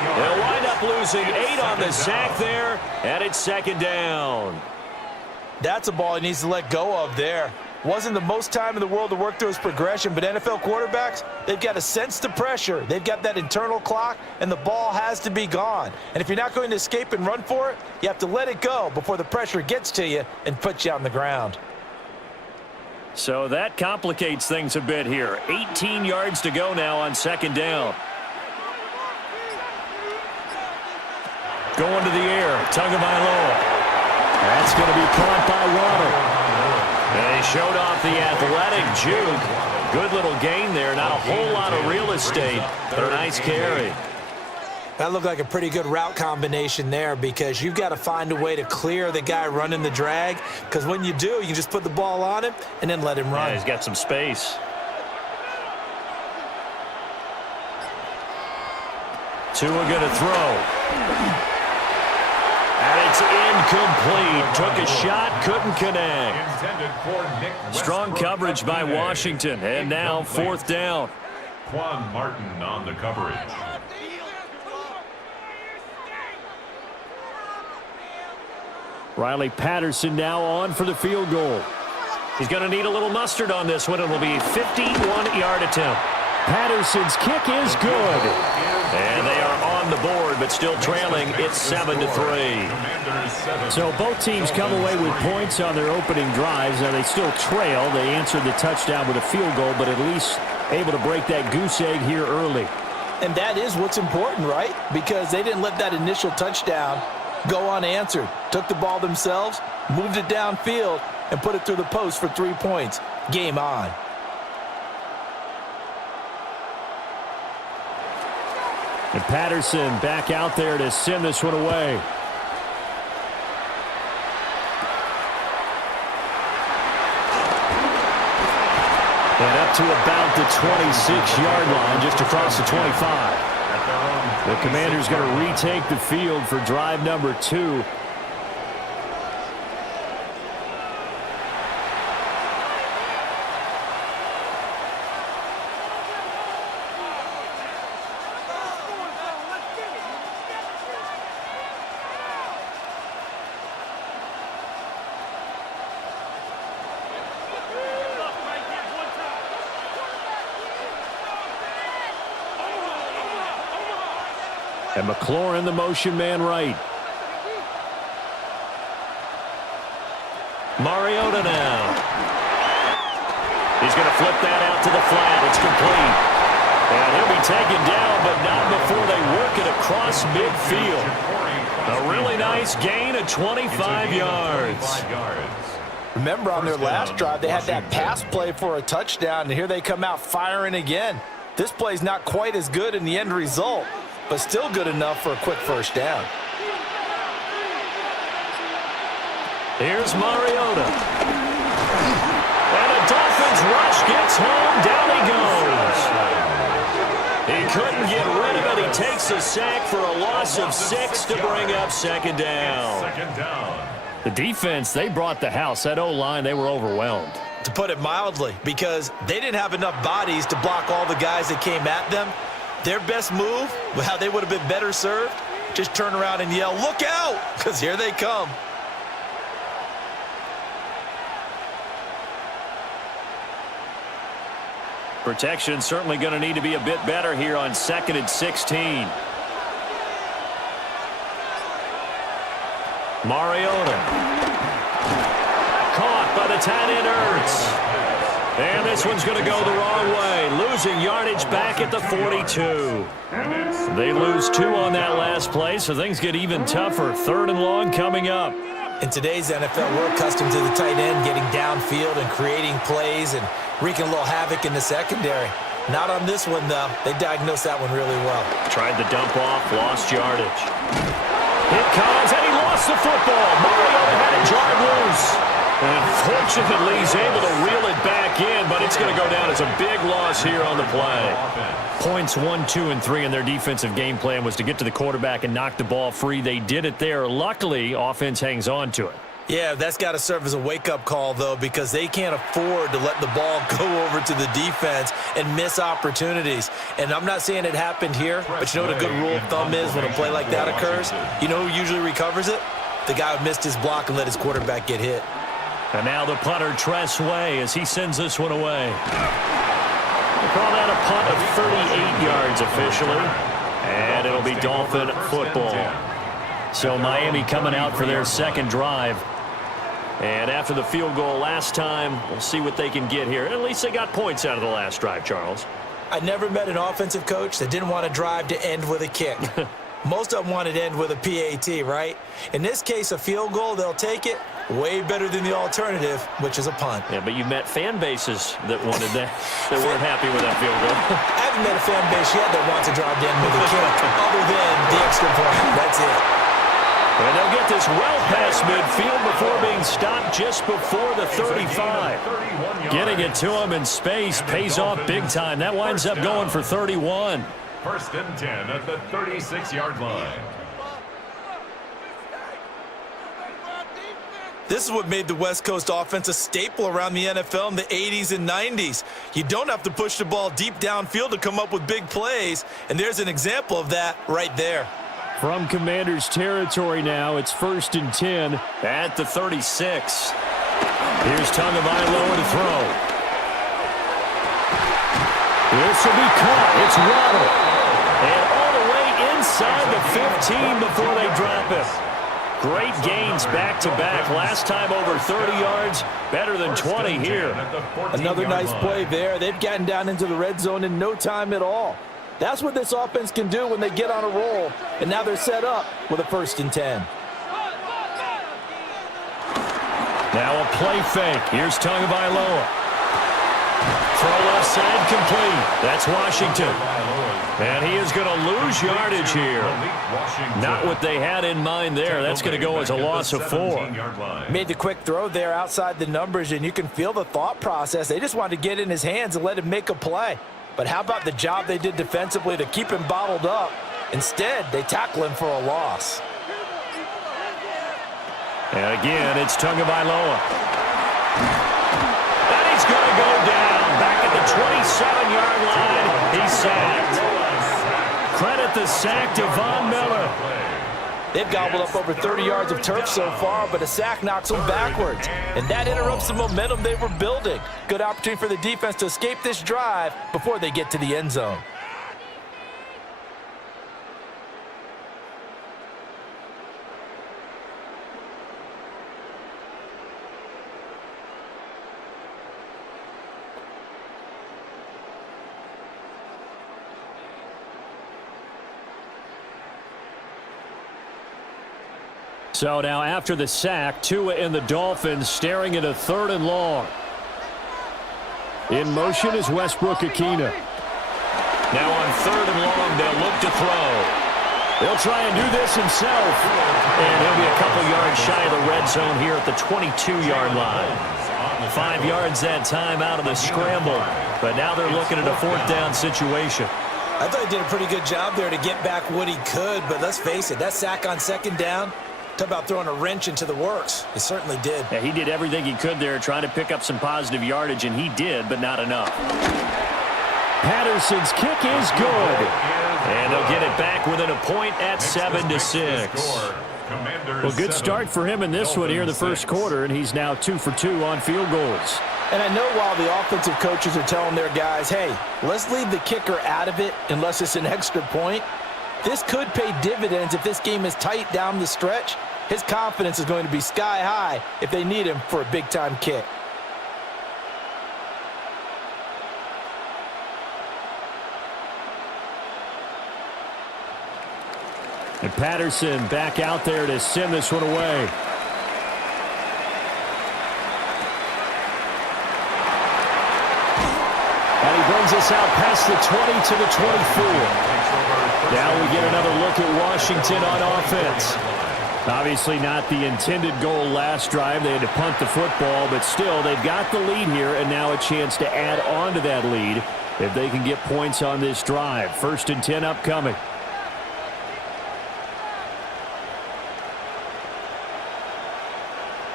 They'll wind up losing 8 on the sack there, and it's second down. That's a ball he needs to let go of there. Wasn't the most time in the world to work through his progression, but NFL quarterbacks, they've got to sense the pressure. They've got that internal clock, and the ball has to be gone. And if you're not going to escape and run for it, you have to let it go before the pressure gets to you and puts you on the ground. So that complicates things a bit here. 18 yards to go now on second down. Going to the air, Tagovailoa. That's going to be caught by Waddle. They showed off the athletic juke. Good little gain there. Not a whole lot of real estate, but a nice carry. That looked like a pretty good route combination there because you've got to find a way to clear the guy running the drag, because when you do, you can just put the ball on him and then let him run. Yeah, he's got some space. Tua going to throw. And it's incomplete. Took a shot, couldn't connect. Strong coverage by Washington, and now fourth down. Quan Martin on the coverage. Riley Patterson now on for the field goal. He's going to need a little mustard on this one. It will be a 51-yard attempt. Patterson's kick is good. And they are on the board, but still trailing. It's 7-3. So both teams come away with points on their opening drives. Now they still trail. They answered the touchdown with a field goal, but at least able to break that goose egg here early. And that is what's important, right? Because they didn't let that initial touchdown go unanswered. Took the ball themselves, moved it downfield, and put it through the post for 3 points. Game on. And Patterson back out there to send this one away. And up to about the 26-yard line, just across the 25. The Commanders going to retake the field for drive number 2. And McLaurin, the motion man right. Mariota now. He's going to flip that out to the flat. It's complete. And he'll be taken down, but not before they work it across midfield. A really nice gain of 25 yards. Remember on their last drive, they had that pass play for a touchdown, and here they come out firing again. This play's not quite as good in the end result, but still good enough for a quick first down. Here's Mariota. And a Dolphins rush gets home. Down he goes. He couldn't get rid of it. He takes a sack for a loss of 6 to bring up second down. The defense, they brought the house. That O-line, they were overwhelmed. To put it mildly, because they didn't have enough bodies to block all the guys that came at them. Their best move, how they would have been better served, just turn around and yell, "Look out!" because here they come. Protection certainly going to need to be a bit better here on 2nd and 16. Mariota. Caught by the tight end Ertz. And this one's going to go the wrong way. Losing yardage back at the 42. They lose 2 on that last play, so things get even tougher. 3rd and long coming up. In today's NFL, we're accustomed to the tight end getting downfield and creating plays and wreaking a little havoc in the secondary. Not on this one, though. They diagnosed that one really well. Tried the dump off, lost yardage. It comes, and he lost the football. Mariota had it jarred loose. And fortunately, he's able to reel it back in, but it's going to go down as a big loss here on the play. Points 1, 2, and 3 in their defensive game plan was to get to the quarterback and knock the ball free. They did it there. Luckily, offense hangs on to it. Yeah, that's got to serve as a wake-up call, though, because they can't afford to let the ball go over to the defense and miss opportunities. And I'm not saying it happened here, but you know what a good rule of thumb is when a play like that occurs? You know who usually recovers it? The guy who missed his block and let his quarterback get hit. And now the punter, Tress Way, as he sends this one away. They call that a punt of 38 yards officially. And it'll be Dolphin football. So Miami coming out for their second drive. And after the field goal last time, we'll see what they can get here. At least they got points out of the last drive, Charles. I never met an offensive coach that didn't want to drive to end with a kick. Most of them wanted to end with a PAT, right? In this case, a field goal, they'll take it. Way better than the alternative, which is a punt. Yeah, but you met fan bases that wanted that, that weren't happy with that field goal. I haven't met a fan base yet that wants to drive to end with a kick, other than the extra point. That's it. And they'll get this well past midfield before being stopped just before the 35. Getting it to him in space pays off big time. That winds up going for 31. 1st and 10 at the 36-yard line. This is what made the West Coast offense a staple around the NFL in the 80s and 90s. You don't have to push the ball deep downfield to come up with big plays, and there's an example of that right there. From Commanders territory now, it's 1st and 10 at the 36. Here's Tagovailoa to throw. This will be caught. It's Waddle. And all the way inside the 15 before they drop it. Great gains back-to-back. Last time over 30 yards, better than 20 here. Another nice play there. They've gotten down into the red zone in no time at all. That's what this offense can do when they get on a roll. And now they're set up with a 1st and 10. Now a play fake. Here's Tagovailoa. Throw left side complete. That's Washington. And he is going to lose yardage here. Not what they had in mind there. That's going to go as a loss of 4. Made the quick throw there outside the numbers, and you can feel the thought process. They just wanted to get in his hands and let him make a play. But how about the job they did defensively to keep him bottled up? Instead, they tackle him for a loss. And again, it's Tagovailoa. And he's going to go down. Back at the 27-yard line. He's sacked. Credit the sack to Von Miller. They've gobbled up over 30 yards of turf so far, but a sack knocks them backwards. And that interrupts the momentum they were building. Good opportunity for the defense to escape this drive before they get to the end zone. So now after the sack, Tua and the Dolphins staring at a 3rd and long. In motion is Westbrook-Ikhine. Now on 3rd and long, they'll look to throw. They'll try and do this himself. And he'll be a couple yards shy of the red zone here at the 22-yard line. 5 yards that time out of the scramble. But now they're looking at a 4th down situation. I thought he did a pretty good job there to get back what he could, but let's face it, that sack on 2nd down, talk about throwing a wrench into the works. He certainly did. Yeah, he did everything he could there trying to pick up some positive yardage, and he did, but not enough. Patterson's kick is good. And they'll get it back within a point at 7-6. Well, good start for him in this one here in the first quarter, and he's now 2 for 2 on field goals. And I know while the offensive coaches are telling their guys, hey, let's leave the kicker out of it unless it's an extra point, this could pay dividends if this game is tight down the stretch. His confidence is going to be sky high if they need him for a big-time kick. And Patterson back out there to send this one away. And he brings us out past the 20 to the 24. Now we get another look at Washington on offense. Obviously not the intended goal last drive. They had to punt the football, but still they've got the lead here and now a chance to add on to that lead if they can get points on this drive. 1st and 10 upcoming.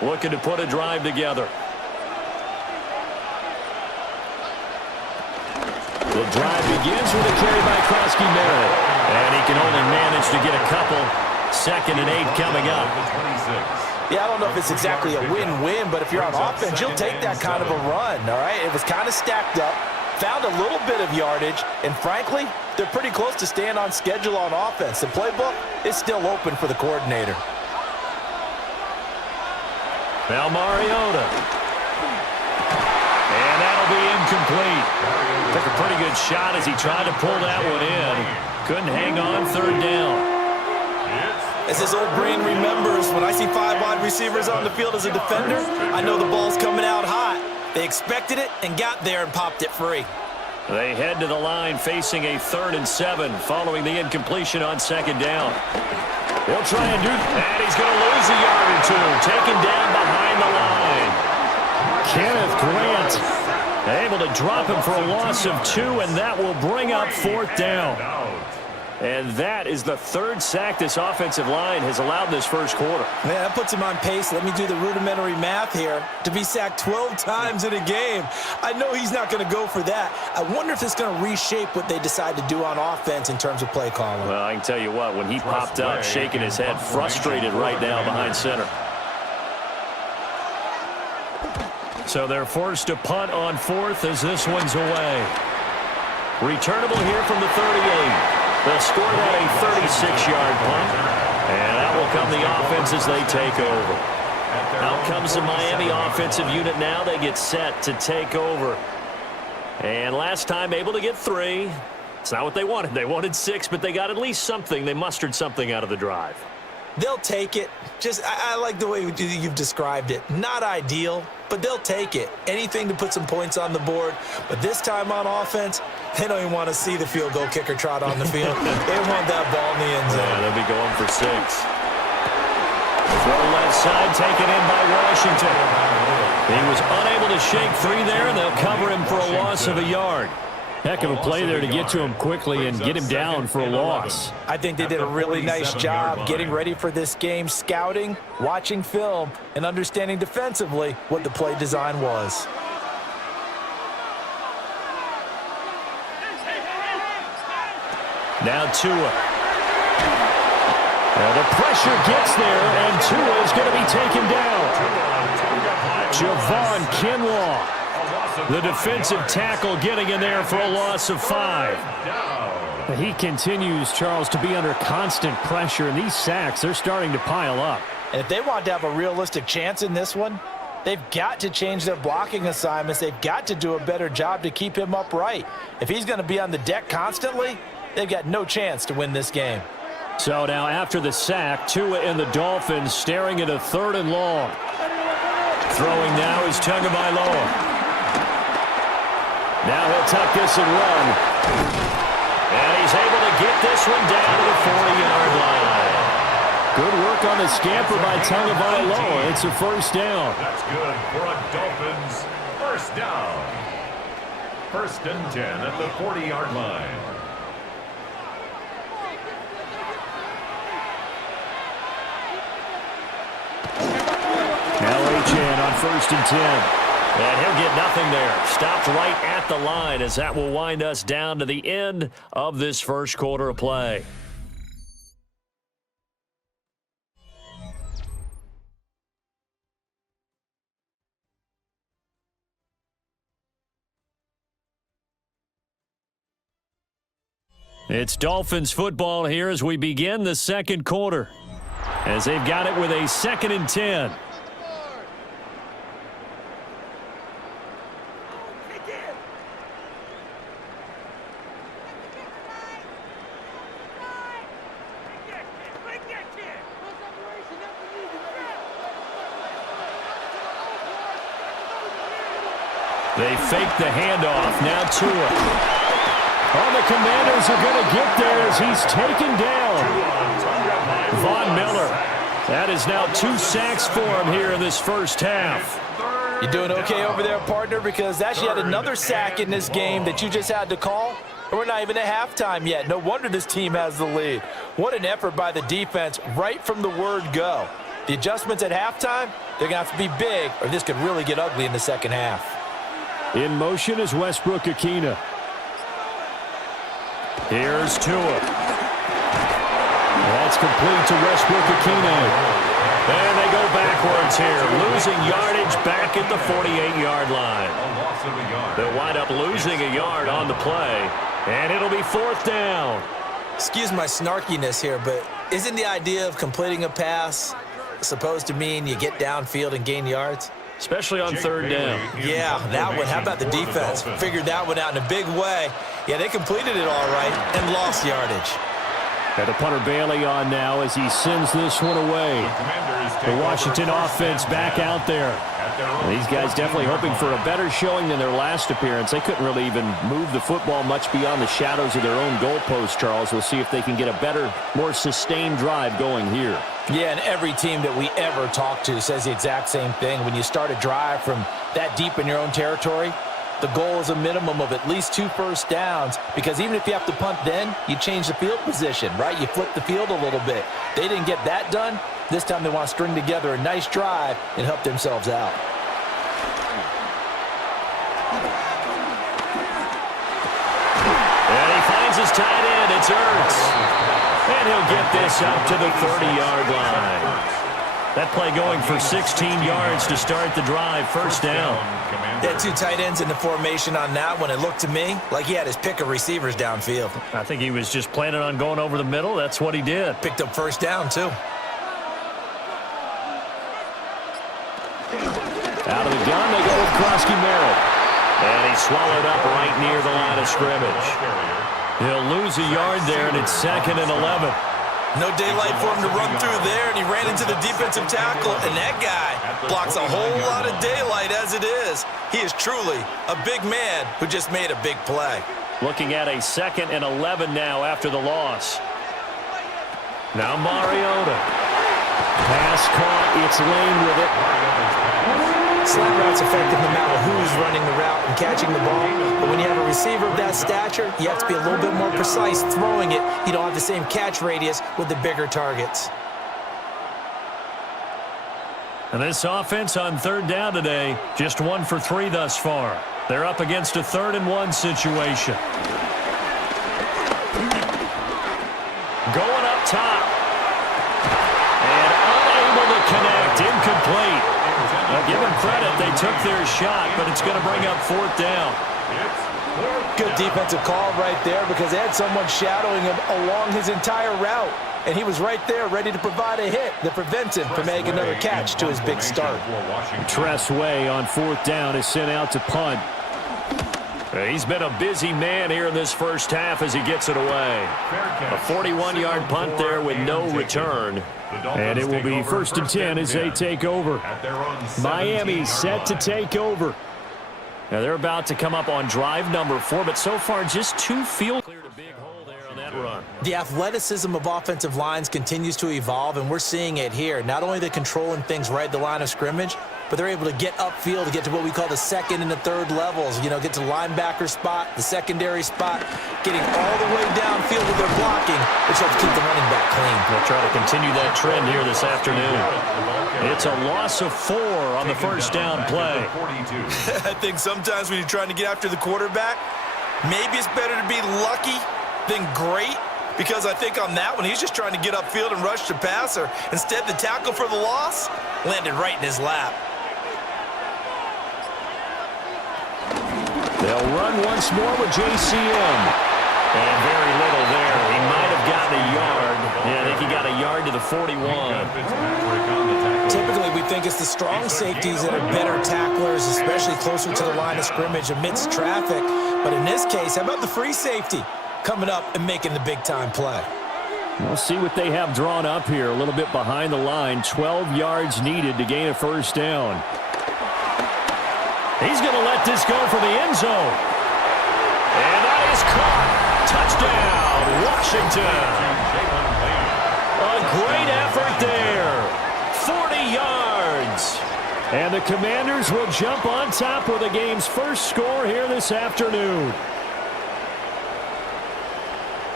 looking to put a drive together. The drive begins with a carry by Krosky-Merritt. And he can only manage to get a couple. 2nd and 8 coming up. Yeah, I don't know if it's exactly a win-win, but if you're on offense, you'll take that kind of a run, all right? It was kind of stacked up, found a little bit of yardage, and frankly, they're pretty close to staying on schedule on offense. The playbook is still open for the coordinator. Now Mariota. And that'll be incomplete. Took a pretty good shot as he tried to pull that one in. Couldn't hang on 3rd down. As his old brain remembers, when I see 5 wide receivers on the field as a defender, I know the ball's coming out hot. They expected it and got there and popped it free. They head to the line facing a 3rd and 7 following the incompletion on 2nd down. He'll try and do that. And he's going to lose a yard or 2. Taken down behind the line. Kenneth Grant able to drop him for a loss of 2, and that will bring up 4th down. And that is the 3rd sack this offensive line has allowed this first quarter. Man, that puts him on pace. Let me do the rudimentary math here. To be sacked 12 times in a game, I know he's not going to go for that. I wonder if it's going to reshape what they decide to do on offense in terms of play calling. Well, I can tell you what, when he popped up, shaking his head, frustrated right now behind center. So they're forced to punt on 4th as this one's away. Returnable here from the 38. They'll score that a 36-yard punt, and that will come the offense as they take over. Out comes the Miami offensive unit now. They get set to take over. And last time able to get 3. It's not what they wanted. They wanted 6, but they got at least something. They mustered something out of the drive. They'll take it. I like the way you've described it. Not ideal, but they'll take it. Anything to put some points on the board. But this time on offense, they don't even want to see the field goal kicker trot on the field. They want that ball in the end zone. Yeah, they'll be going for 6. Throw left side, taken in by Washington. He was unable to shake 3 there, and they'll cover him for a loss of a yard. Heck of a play there to get to him quickly and get him down for a loss. I think they did a really nice job getting ready for this game, scouting, watching film, and understanding defensively what the play design was. Now Tua. The pressure gets there, and Tua is going to be taken down. Javon Kinlaw, the defensive tackle, getting in there for a loss of 5. He continues, Charles, to be under constant pressure, and these sacks, they're starting to pile up. And if they want to have a realistic chance in this one, they've got to change their blocking assignments. They've got to do a better job to keep him upright. If he's going to be on the deck constantly, they've got no chance to win this game. So now after the sack, Tua and the Dolphins staring at a 3rd and long. Throwing now is Tagovailoa. Now he'll tuck this and run. And he's able to get this one down to the 40-yard line. Good work on the scamper by Tagovailoa. It's a 1st down. That's good for a Dolphins first down. 1st and 10 at the 40-yard line. Now H.N. on 1st and 10. And he'll get nothing there. Stopped right at the line as that will wind us down to the end of this first quarter of play. It's Dolphins football here as we begin the second quarter. As they've got it with a 2nd and 10. They fake the handoff. Now Tua. The Commanders are going to get there as he's taken down. Von Miller. That is now 2 sacks for him here in this first half. You doing okay over there, partner? Because that's yet another sack in this game that you just had to call. We're not even at halftime yet. No wonder this team has the lead. What an effort by the defense right from the word go. The adjustments at halftime, they're going to have to be big, or this could really get ugly in the second half. In motion is Westbrook-Akina. Here's Tua. That's complete to Westbrook-Akina. And they go backwards here, losing yardage back at the 48-yard line. They'll wind up losing a yard on the play, and it'll be 4th down. Excuse my snarkiness here, but isn't the idea of completing a pass supposed to mean you get downfield and gain yards? Especially on 3rd down. Yeah, that one. How about the defense? Figured that one out in a big way. Yeah, they completed it all right and lost yardage. And the punter Bailey on now as he sends this one away. The Washington offense back out there. And these guys definitely hoping for a better showing than their last appearance. They couldn't really even move the football much beyond the shadows of their own goalpost, Charles. We'll see if they can get a better, more sustained drive going here. Yeah, and every team that we ever talk to says the exact same thing. When you start a drive from that deep in your own territory, the goal is a minimum of at least 2 first downs, because even if you have to punt then, you change the field position, right? You flip the field a little bit. They didn't get that done. This time they want to string together a nice drive and help themselves out. And he finds his tight end. It's Ertz. And he'll get this up to the 30-yard line. That play going for 16 yards to start the drive. 1st down. They had 2 tight ends in the formation on that one. It looked to me like he had his pick of receivers downfield. I think he was just planning on going over the middle. That's what he did. Picked up 1st down, too. Out of the gun, they go with Krosky Merritt. And he's swallowed up right near the line of scrimmage. He'll lose a yard there, and it's 2nd and 11. No daylight for him to run through there, and he ran into the defensive tackle, and that guy blocks a whole lot of daylight as it is. He is truly a big man who just made a big play. Looking at a 2nd and 11 now after the loss. Now Mariota. Pass caught. It's Lane with it. Slant route's effective no matter who's running the route and catching the ball. But when you have a receiver of that stature, you have to be a little bit more precise throwing it. You don't have the same catch radius with the bigger targets. And this offense on 3rd down today, just 1 for 3 thus far. They're up against a 3rd and 1 situation. Going up top. And unable to connect. Incomplete. Now, give them credit. They took their shot, but it's going to bring up 4th down. Good defensive call right there, because they had someone shadowing him along his entire route. And he was right there ready to provide a hit that prevents him from making another catch to his big start. Tress Way on 4th down is sent out to punt. He's been a busy man here in this first half as he gets it away. A 41-yard punt there with no return. And it will be 1st and 10 as they take over. Miami set to take over. Now they're about to come up on drive number 4, but so far just 2 field cleared a big hole there on that run. The athleticism of offensive lines continues to evolve, and we're seeing it here. Not only are they controlling things right at the line of scrimmage, but they're able to get upfield to get to what we call the 2nd and the 3rd levels. You know, get to the linebacker spot, the secondary spot, getting all the way downfield with their blocking, which helps keep the running back clean. They'll try to continue that trend here this afternoon. It's a loss of 4 on the 1st down play. I think sometimes when you're trying to get after the quarterback, maybe it's better to be lucky than great, because I think on that one, he's just trying to get upfield and rush the passer. Instead, the tackle for the loss landed right in his lap. They'll run once more with JCM. And very little there. He might have gotten a yard. Yeah, I think he got a yard to the 41. Typically, we think it's the strong safeties that are better tacklers, especially closer to the line of scrimmage amidst traffic. But in this case, how about the free safety coming up and making the big-time play? We'll see what they have drawn up here. A little bit behind the line. 12 yards needed to gain a 1st down. He's going to let this go for the end zone. And that is caught. Touchdown, Washington. A great effort there. 40 yards. And the Commanders will jump on top with the game's first score here this afternoon.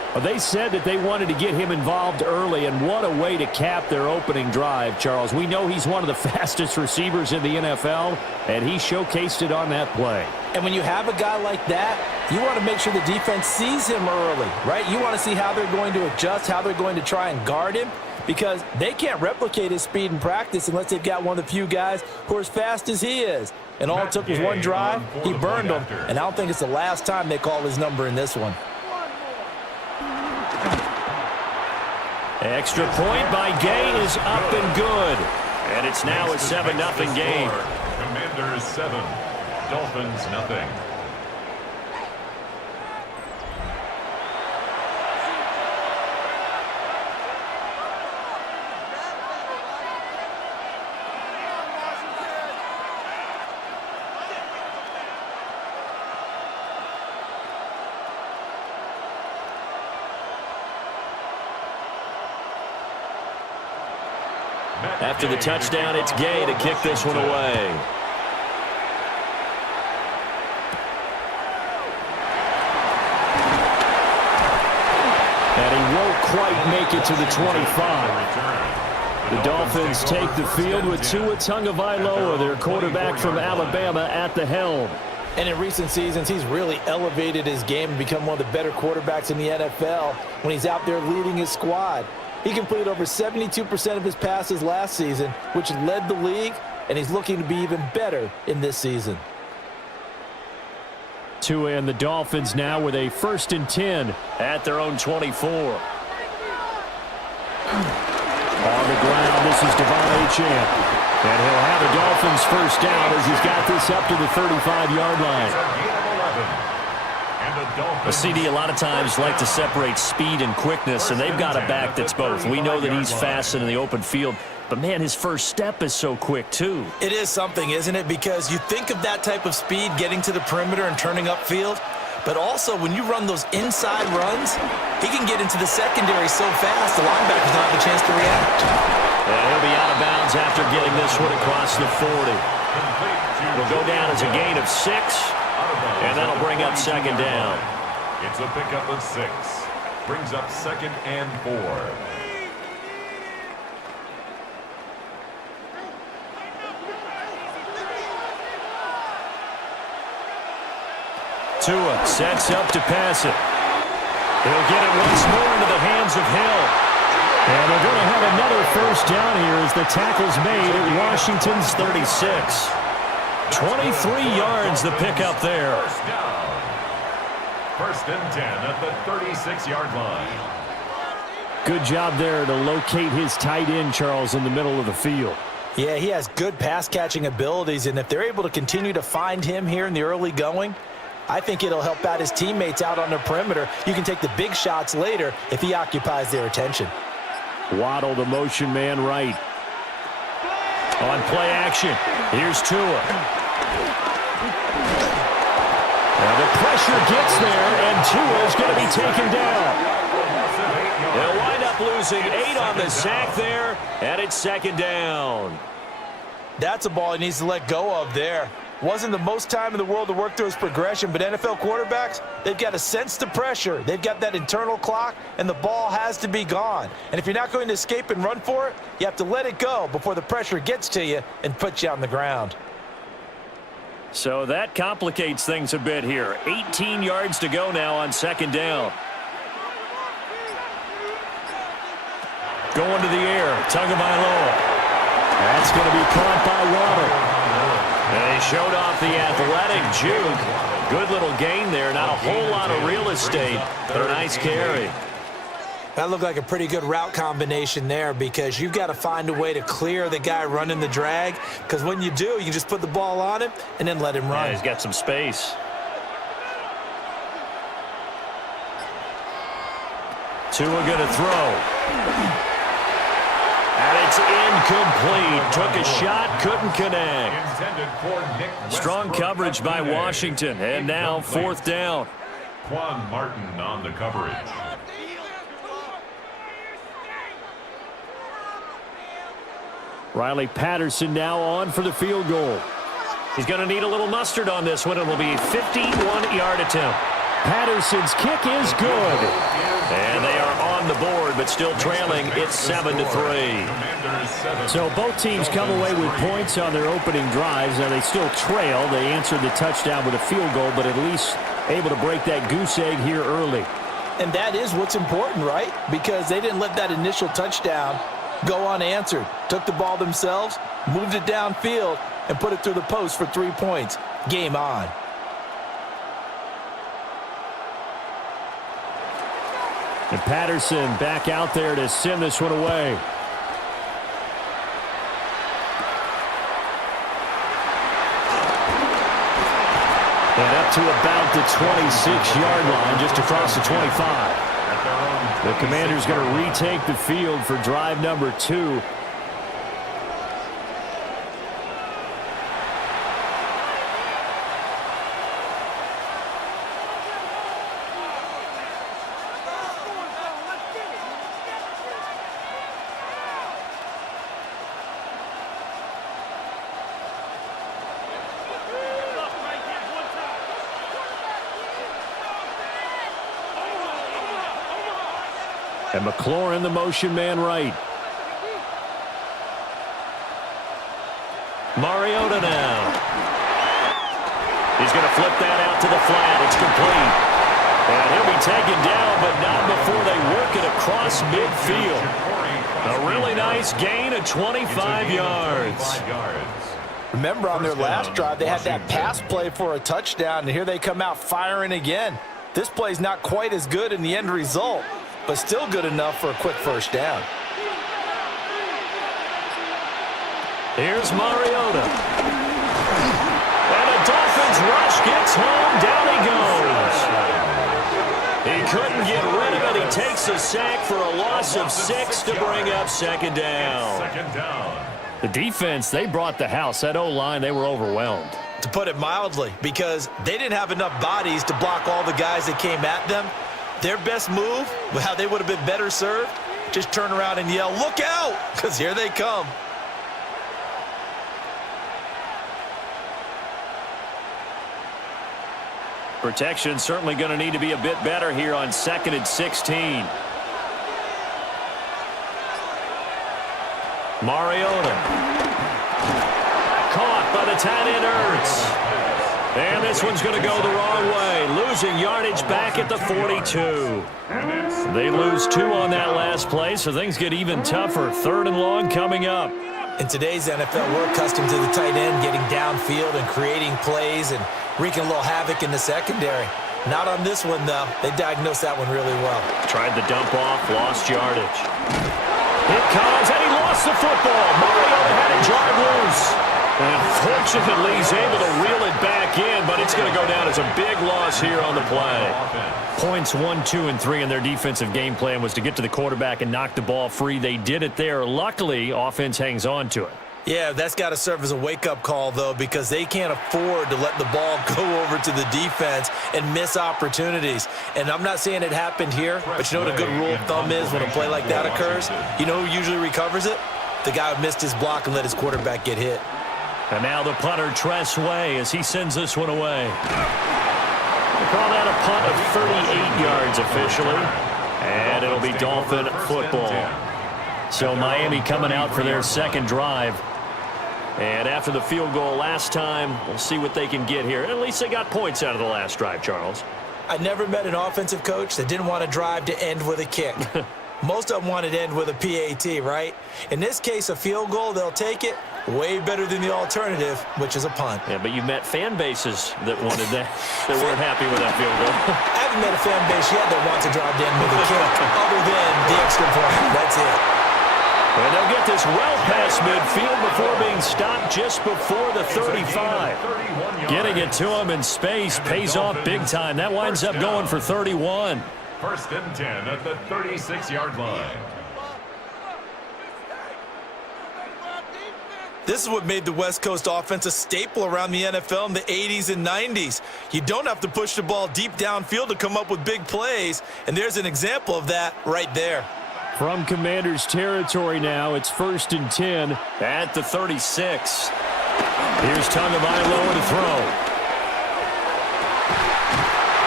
Well, they said that they wanted to get him involved early, and what a way to cap their opening drive, Charles. We know he's one of the fastest receivers in the NFL, and he showcased it on that play. And when you have a guy like that, you want to make sure the defense sees him early, right? You want to see how they're going to adjust, how they're going to try and guard him, because they can't replicate his speed in practice unless they've got one of the few guys who are as fast as he is. And all it took was one drive, he burned them, and I don't think it's the last time they call his number in this one. Extra point by Gay is up and good. And it's now a 7-0 game. Commanders 7, Dolphins nothing. After the touchdown, it's Gay to kick this one away. And he won't quite make it to the 25. The Dolphins take the field with Tua Tagovailoa, their quarterback from Alabama, at the helm. And in recent seasons, he's really elevated his game and become one of the better quarterbacks in the NFL when he's out there leading his squad. He completed over 72% of his passes last season, which led the league, and he's looking to be even better in this season. Tua and the Dolphins now with a 1st and 10 at their own 24. On the ground, this is Devon Achane. And he'll have a Dolphins first down as he's got this up to the 35-yard line. A CD a lot of times like to separate speed and quickness, and they've got a back that's both. We know that he's fast in the open field, but, man, his first step is so quick, too. It is something, isn't it? Because you think of that type of speed getting to the perimeter and turning upfield, but also when you run those inside runs, he can get into the secondary so fast the linebackers don't have a chance to react. And he'll be out of bounds after getting this one across the 40. Will go down as a gain of 6, and that'll bring up 2nd down. It's a pickup of 6. Brings up 2nd and 4. Tua sets up to pass it. He'll get it once more into the hands of Hill. And they're going to have another first down here as the tackle's made at Washington's 36. 23 yards the pickup there. First down. 1st and 10 at the 36-yard line. Good job there to locate his tight end, Charles, in the middle of the field. Yeah, he has good pass-catching abilities, and if they're able to continue to find him here in the early going, I think it'll help out his teammates out on the perimeter. You can take the big shots later if he occupies their attention. Waddle, the motion man right. On play action, here's Tua. Now the pressure gets there, and Tua is going to be taken down. They'll wind up losing 8 on the sack there, and it's 2nd down. That's a ball he needs to let go of there. Wasn't the most time in the world to work through his progression, but NFL quarterbacks, they've got to sense the pressure. They've got that internal clock, and the ball has to be gone. And if you're not going to escape and run for it, you have to let it go before the pressure gets to you and puts you on the ground. So that complicates things a bit here. 18 yards to go now on 2nd down. Going to the air, Tagovailoa. That's going to be caught by Waddle. And he showed off the athletic juke. Good little gain there. Not a whole lot of real estate, but a nice carry. That looked like a pretty good route combination there because you've got to find a way to clear the guy running the drag, because when you do, you can just put the ball on him and then let him run. Yeah, he's got some space. Tua going to throw. And it's incomplete. Took a shot, couldn't connect. Strong coverage by Washington, and now 4th down. Quan Martin on the coverage. Riley Patterson now on for the field goal. He's going to need a little mustard on this one. It will be a 51-yard attempt. Patterson's kick is good. And they are on the board, but still trailing. It's 7-3. So both teams come away with points on their opening drives. Now they still trail. They answered the touchdown with a field goal, but at least able to break that goose egg here early. And that is what's important, right? Because they didn't let that initial touchdown go unanswered. Took the ball themselves, moved it downfield, and put it through the post for 3 points. Game on. And Patterson back out there to send this one away. And up to about the 26-yard line, just across the 25. The Commanders going to retake the field for drive number 2. And McLaurin, the motion man right. Mariota now. He's going to flip that out to the flat. It's complete. And he'll be taken down, but not before they work it across midfield. A really nice gain of 25 yards. Remember on their last drive, they had that pass play for a touchdown, and here they come out firing again. This play's not quite as good in the end result, but still good enough for a quick first down. Here's Mariota. And the Dolphins rush gets home. Down he goes. He couldn't get rid of it. He takes a sack for a loss of 6 to bring up second down. The defense, they brought the house. That O-line, they were overwhelmed. To put it mildly, because they didn't have enough bodies to block all the guys that came at them. Their best move, how they would have been better served, just turn around and yell, "Look out!" because here they come. Protection certainly going to need to be a bit better here on 2nd and 16. Mariota. Caught by the tight end Ertz. And this one's going to go the wrong way. Losing yardage back at the 42. They lose 2 on that last play, so things get even tougher. 3rd and long coming up. In today's NFL, we're accustomed to the tight end getting downfield and creating plays and wreaking a little havoc in the secondary. Not on this one, though. They diagnosed that one really well. Tried the dump off, lost yardage. It comes, and he lost the football. Mariota had it jarred loose. And fortunately, he's able to reel it back in, but it's going to go down as a big loss here on the play. Points 1, 2, and 3 in their defensive game plan was to get to the quarterback and knock the ball free. They did it there. Luckily, offense hangs on to it. Yeah, that's got to serve as a wake-up call, though, because they can't afford to let the ball go over to the defense and miss opportunities. And I'm not saying it happened here, but you know what a good rule of thumb is when a play like that occurs? You know who usually recovers it? The guy who missed his block and let his quarterback get hit. And now the punter, Tress Way, as he sends this one away. They call that a punt of 38 yards officially. And it'll be Dolphin football. So Miami coming out for their second drive. And after the field goal last time, we'll see what they can get here. At least they got points out of the last drive, Charles. I never met an offensive coach that didn't want to drive to end with a kick. Most of them wanted to end with a PAT, right? In this case, a field goal, they'll take it. Way better than the alternative, which is a punt. Yeah, but you met fan bases that wanted that, that weren't happy with that field goal. I haven't met a fan base yet that wants to drive to end with a kick, other than the extra point. That's it. And they'll get this well past midfield before being stopped just before the 35. Getting it to him in space pays off big time. That winds up going for 31. 1st and 10 at the 36-yard line. This is what made the West Coast offense a staple around the NFL in the 80s and 90s. You don't have to push the ball deep downfield to come up with big plays, and there's an example of that right there. From Commanders territory now, it's 1st and 10 at the 36. Here's Tagovailoa to throw.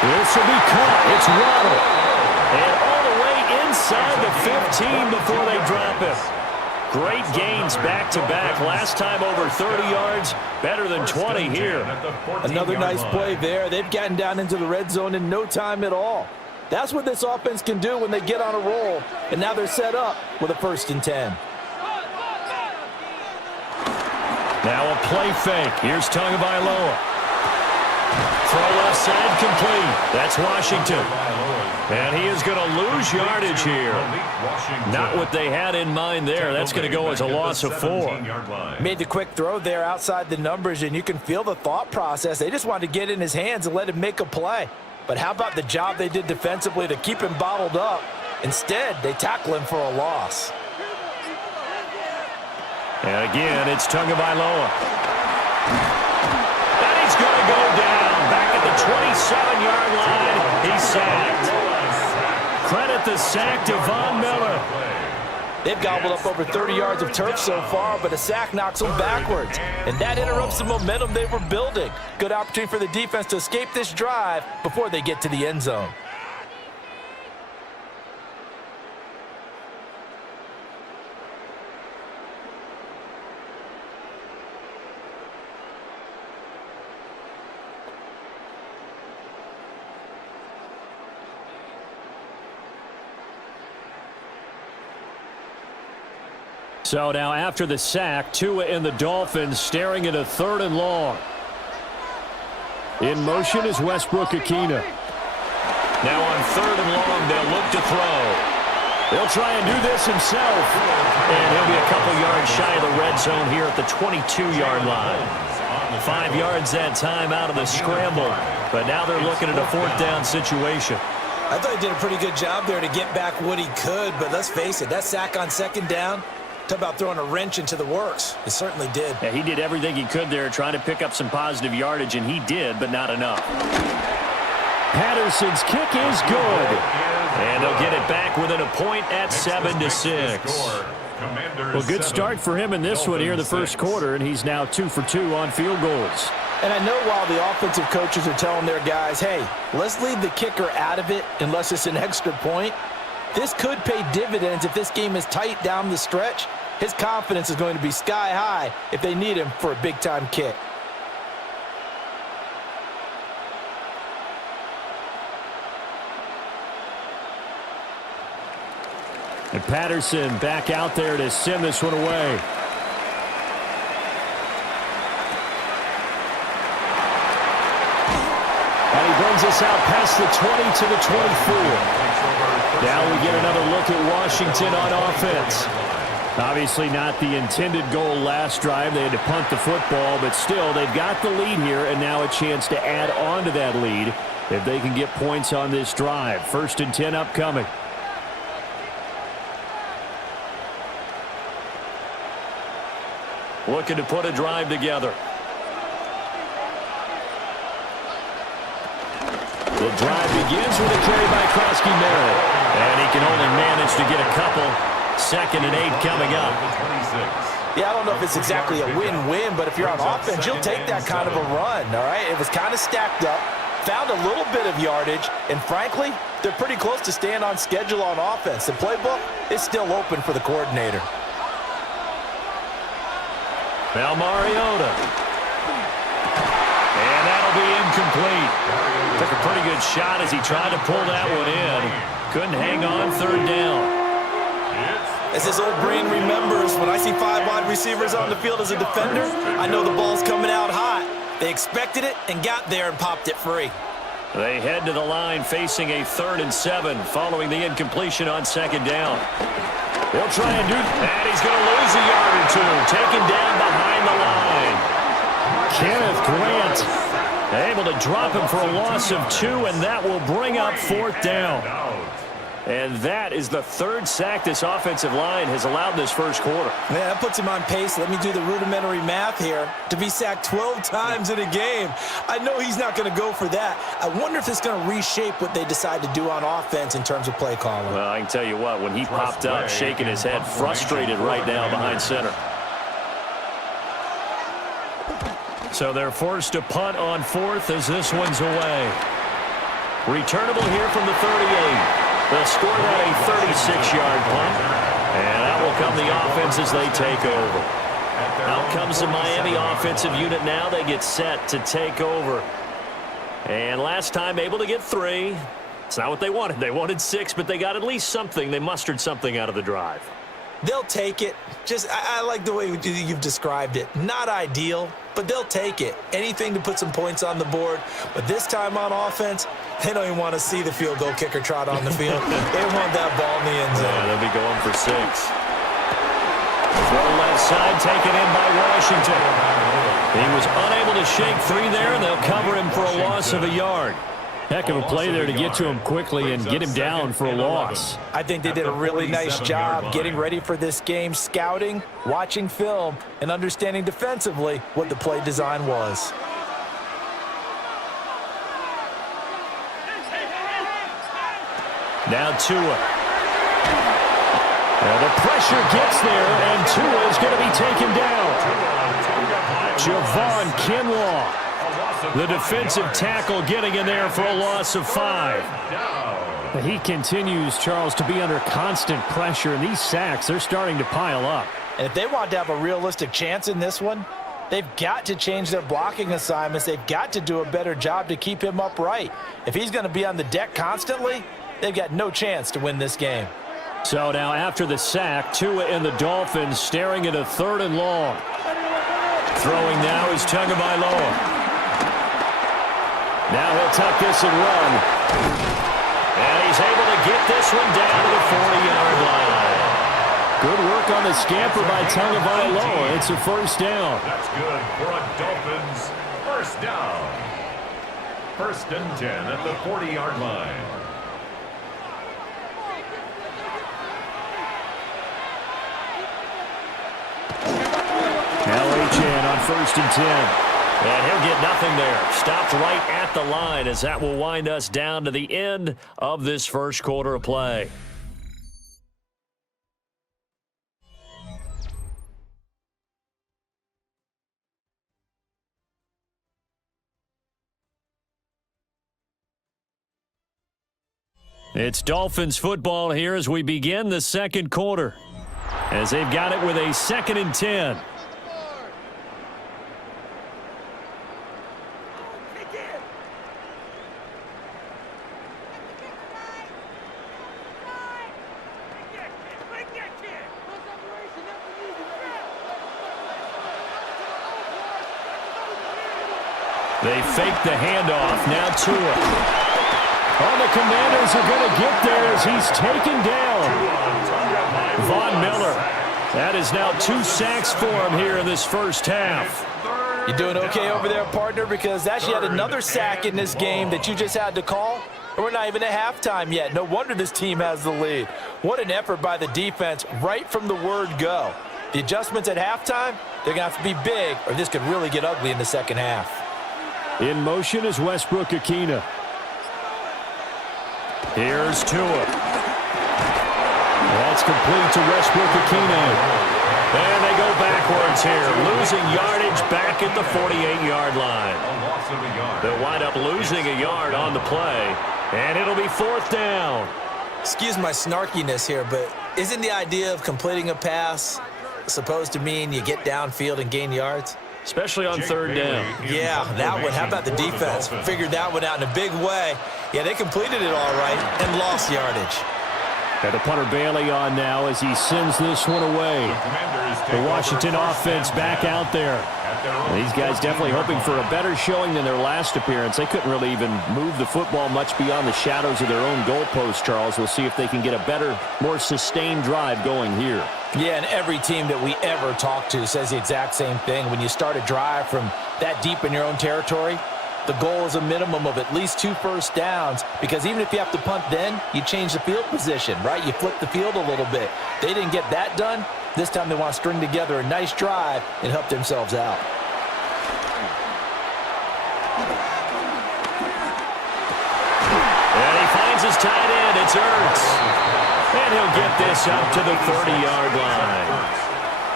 This will be caught. It's Waddle. And all the way inside the 15 before they drop him. Great gains back-to-back. Last time over 30 yards, better than 20 here. Another nice play there. They've gotten down into the red zone in no time at all. That's what this offense can do when they get on a roll. And now they're set up with a 1st and 10. Now a play fake. Here's Tagovailoa. Throw left side complete. That's Washington. And he is going to lose yardage here. Not what they had in mind there. That's going to go as a loss of 4. Made the quick throw there outside the numbers, and you can feel the thought process. They just wanted to get in his hands and let him make a play. But how about the job they did defensively to keep him bottled up? Instead, they tackle him for a loss. And again, it's Tagovailoa. And he's going to go down. Back at the 27-yard line, he's sacked. Credit the sack to Von Miller. They've gobbled up over 30 yards of turf so far, but a sack knocks them backwards. And that interrupts the momentum they were building. Good opportunity for the defense to escape this drive before they get to the end zone. So now after the sack, Tua and the Dolphins staring at a 3rd and long. In motion is Westbrook-Ikhine. Now on 3rd and long, they'll look to throw. They'll try and do this himself. And he'll be a couple yards shy of the red zone here at the 22-yard line. 5 yards that time out of the scramble. But now they're looking at a 4th down situation. I thought he did a pretty good job there to get back what he could, but let's face it, that sack on 2nd down, talk about throwing a wrench into the works. It certainly did. Yeah, he did everything he could there trying to pick up some positive yardage, and he did, but not enough. Patterson's kick is good. And they'll get it back within a point at 7-6. Well, good start for him in this one here in the first quarter, and he's now 2 for 2 on field goals. And I know while the offensive coaches are telling their guys, hey, let's leave the kicker out of it unless it's an extra point, this could pay dividends if this game is tight down the stretch. His confidence is going to be sky high if they need him for a big-time kick. And Patterson back out there to send this one away. And he brings us out past the 20 to the 24. Now we get another look at Washington on offense. Obviously not the intended goal last drive. They had to punt the football, but still they've got the lead here and now a chance to add on to that lead if they can get points on this drive. 1st and 10 upcoming. Looking to put a drive together. The drive begins with a carry by Krosky-Merritt. And he can only manage to get a couple. 2nd and 8 coming up. Yeah, I don't know if it's exactly a win-win, but if you're on offense, you'll take that kind of a run, all right? It was kind of stacked up, found a little bit of yardage, and frankly, they're pretty close to staying on schedule on offense. The playbook is still open for the coordinator. Now Mariota. And that'll be incomplete. Took a pretty good shot as he tried to pull that one in. Couldn't hang on 3rd down. As his old brain remembers, when I see 5 wide receivers on the field as a defender, I know the ball's coming out hot. They expected it and got there and popped it free. They head to the line facing a 3rd and 7 following the incompletion on 2nd down. They'll try and do that. And he's going to lose a yard or 2. Taken down behind the line. Kenneth Grant able to drop him for a loss of 2, and that will bring up 4th down. And that is the 3rd sack this offensive line has allowed this first quarter. Man, that puts him on pace. Let me do the rudimentary math here. To be sacked 12 times in a game, I know he's not going to go for that. I wonder if it's going to reshape what they decide to do on offense in terms of play calling. Well, I can tell you what, when he popped up, shaking his head, frustrated right now behind center. So they're forced to punt on 4th as this one's away. Returnable here from the 38. They'll score that a 36-yard punt. And that will come the offense as they take over. Out comes the Miami offensive unit now. They get set to take over. And last time able to get 3. It's not what they wanted. They wanted 6, but they got at least something. They mustered something out of the drive. They'll take it. I like the way you've described it. Not ideal, but they'll take it. Anything to put some points on the board. But this time on offense, they don't even want to see the field goal kicker trot on the field. They want that ball in the end zone. Yeah, they'll be going for 6. Throw left side, taken in by Washington. He was unable to shake free there, and they'll cover him for a loss of a yard. Heck of a play there to get to him quickly and get him down for a loss. I think they did a really nice job getting ready for this game, scouting, watching film, and understanding defensively what the play design was. Now Tua. Now the pressure gets there, and Tua is going to be taken down. Javon Kinlaw, the defensive tackle, getting in there for a loss of 5. He continues, Charles, to be under constant pressure, and these sacks, they're starting to pile up. And if they want to have a realistic chance in this one, they've got to change their blocking assignments. They've got to do a better job to keep him upright. If he's going to be on the deck constantly, they've got no chance to win this game. So now after the sack, Tua and the Dolphins staring at a 3rd and long. Throwing now is Tagovailoa. Now he'll tuck this and run. And he's able to get this one down to the 40-yard line. Good work on the scamper by Tagovailoa. It's a 1st down. That's good for a Dolphins 1st down. 1st and 10 at the 40-yard line. Now Achane on 1st and 10. And he'll get nothing there. Stopped right at the line as that will wind us down to the end of this 1st quarter of play. It's Dolphins football here as we begin the 2nd quarter. As they've got it with a 2nd and 10. They fake the handoff. Now Tua. Oh, the Commanders are going to get there as he's taken down. Von Miller. That is now 2 sacks for him here in this 1st half. You doing okay over there, partner? Because that's yet another sack in this game that you just had to call. And we're not even at halftime yet. No wonder this team has the lead. What an effort by the defense right from the word go. The adjustments at halftime, they're going to have to be big, or this could really get ugly in the 2nd half. In motion is Westbrook-Ikhine. Here's Tua. That's complete to Westbrook-Ikhine. And they go backwards here, losing yardage back at the 48-yard line. They'll wind up losing a yard on the play, and it'll be 4th down. Excuse my snarkiness here, but isn't the idea of completing a pass supposed to mean you get downfield and gain yards? Especially on 3rd down. Yeah, that one. How about the defense? Figured that one out in a big way. Yeah, they completed it all right and lost yardage. And the punter Bailey on now as he sends this one away. The Washington offense back out there. And these guys definitely hoping for a better showing than their last appearance. They couldn't really even move the football much beyond the shadows of their own goalpost, Charles. We'll see if they can get a better, more sustained drive going here. Yeah, and every team that we ever talk to says the exact same thing. When you start a drive from that deep in your own territory, the goal is a minimum of at least 2 1st downs, because even if you have to punt then, you change the field position, right? You flip the field a little bit. They didn't get that done. This time they want to string together a nice drive and help themselves out. And he finds his tight end. It's Ertz. And he'll get this up to the 30-yard line.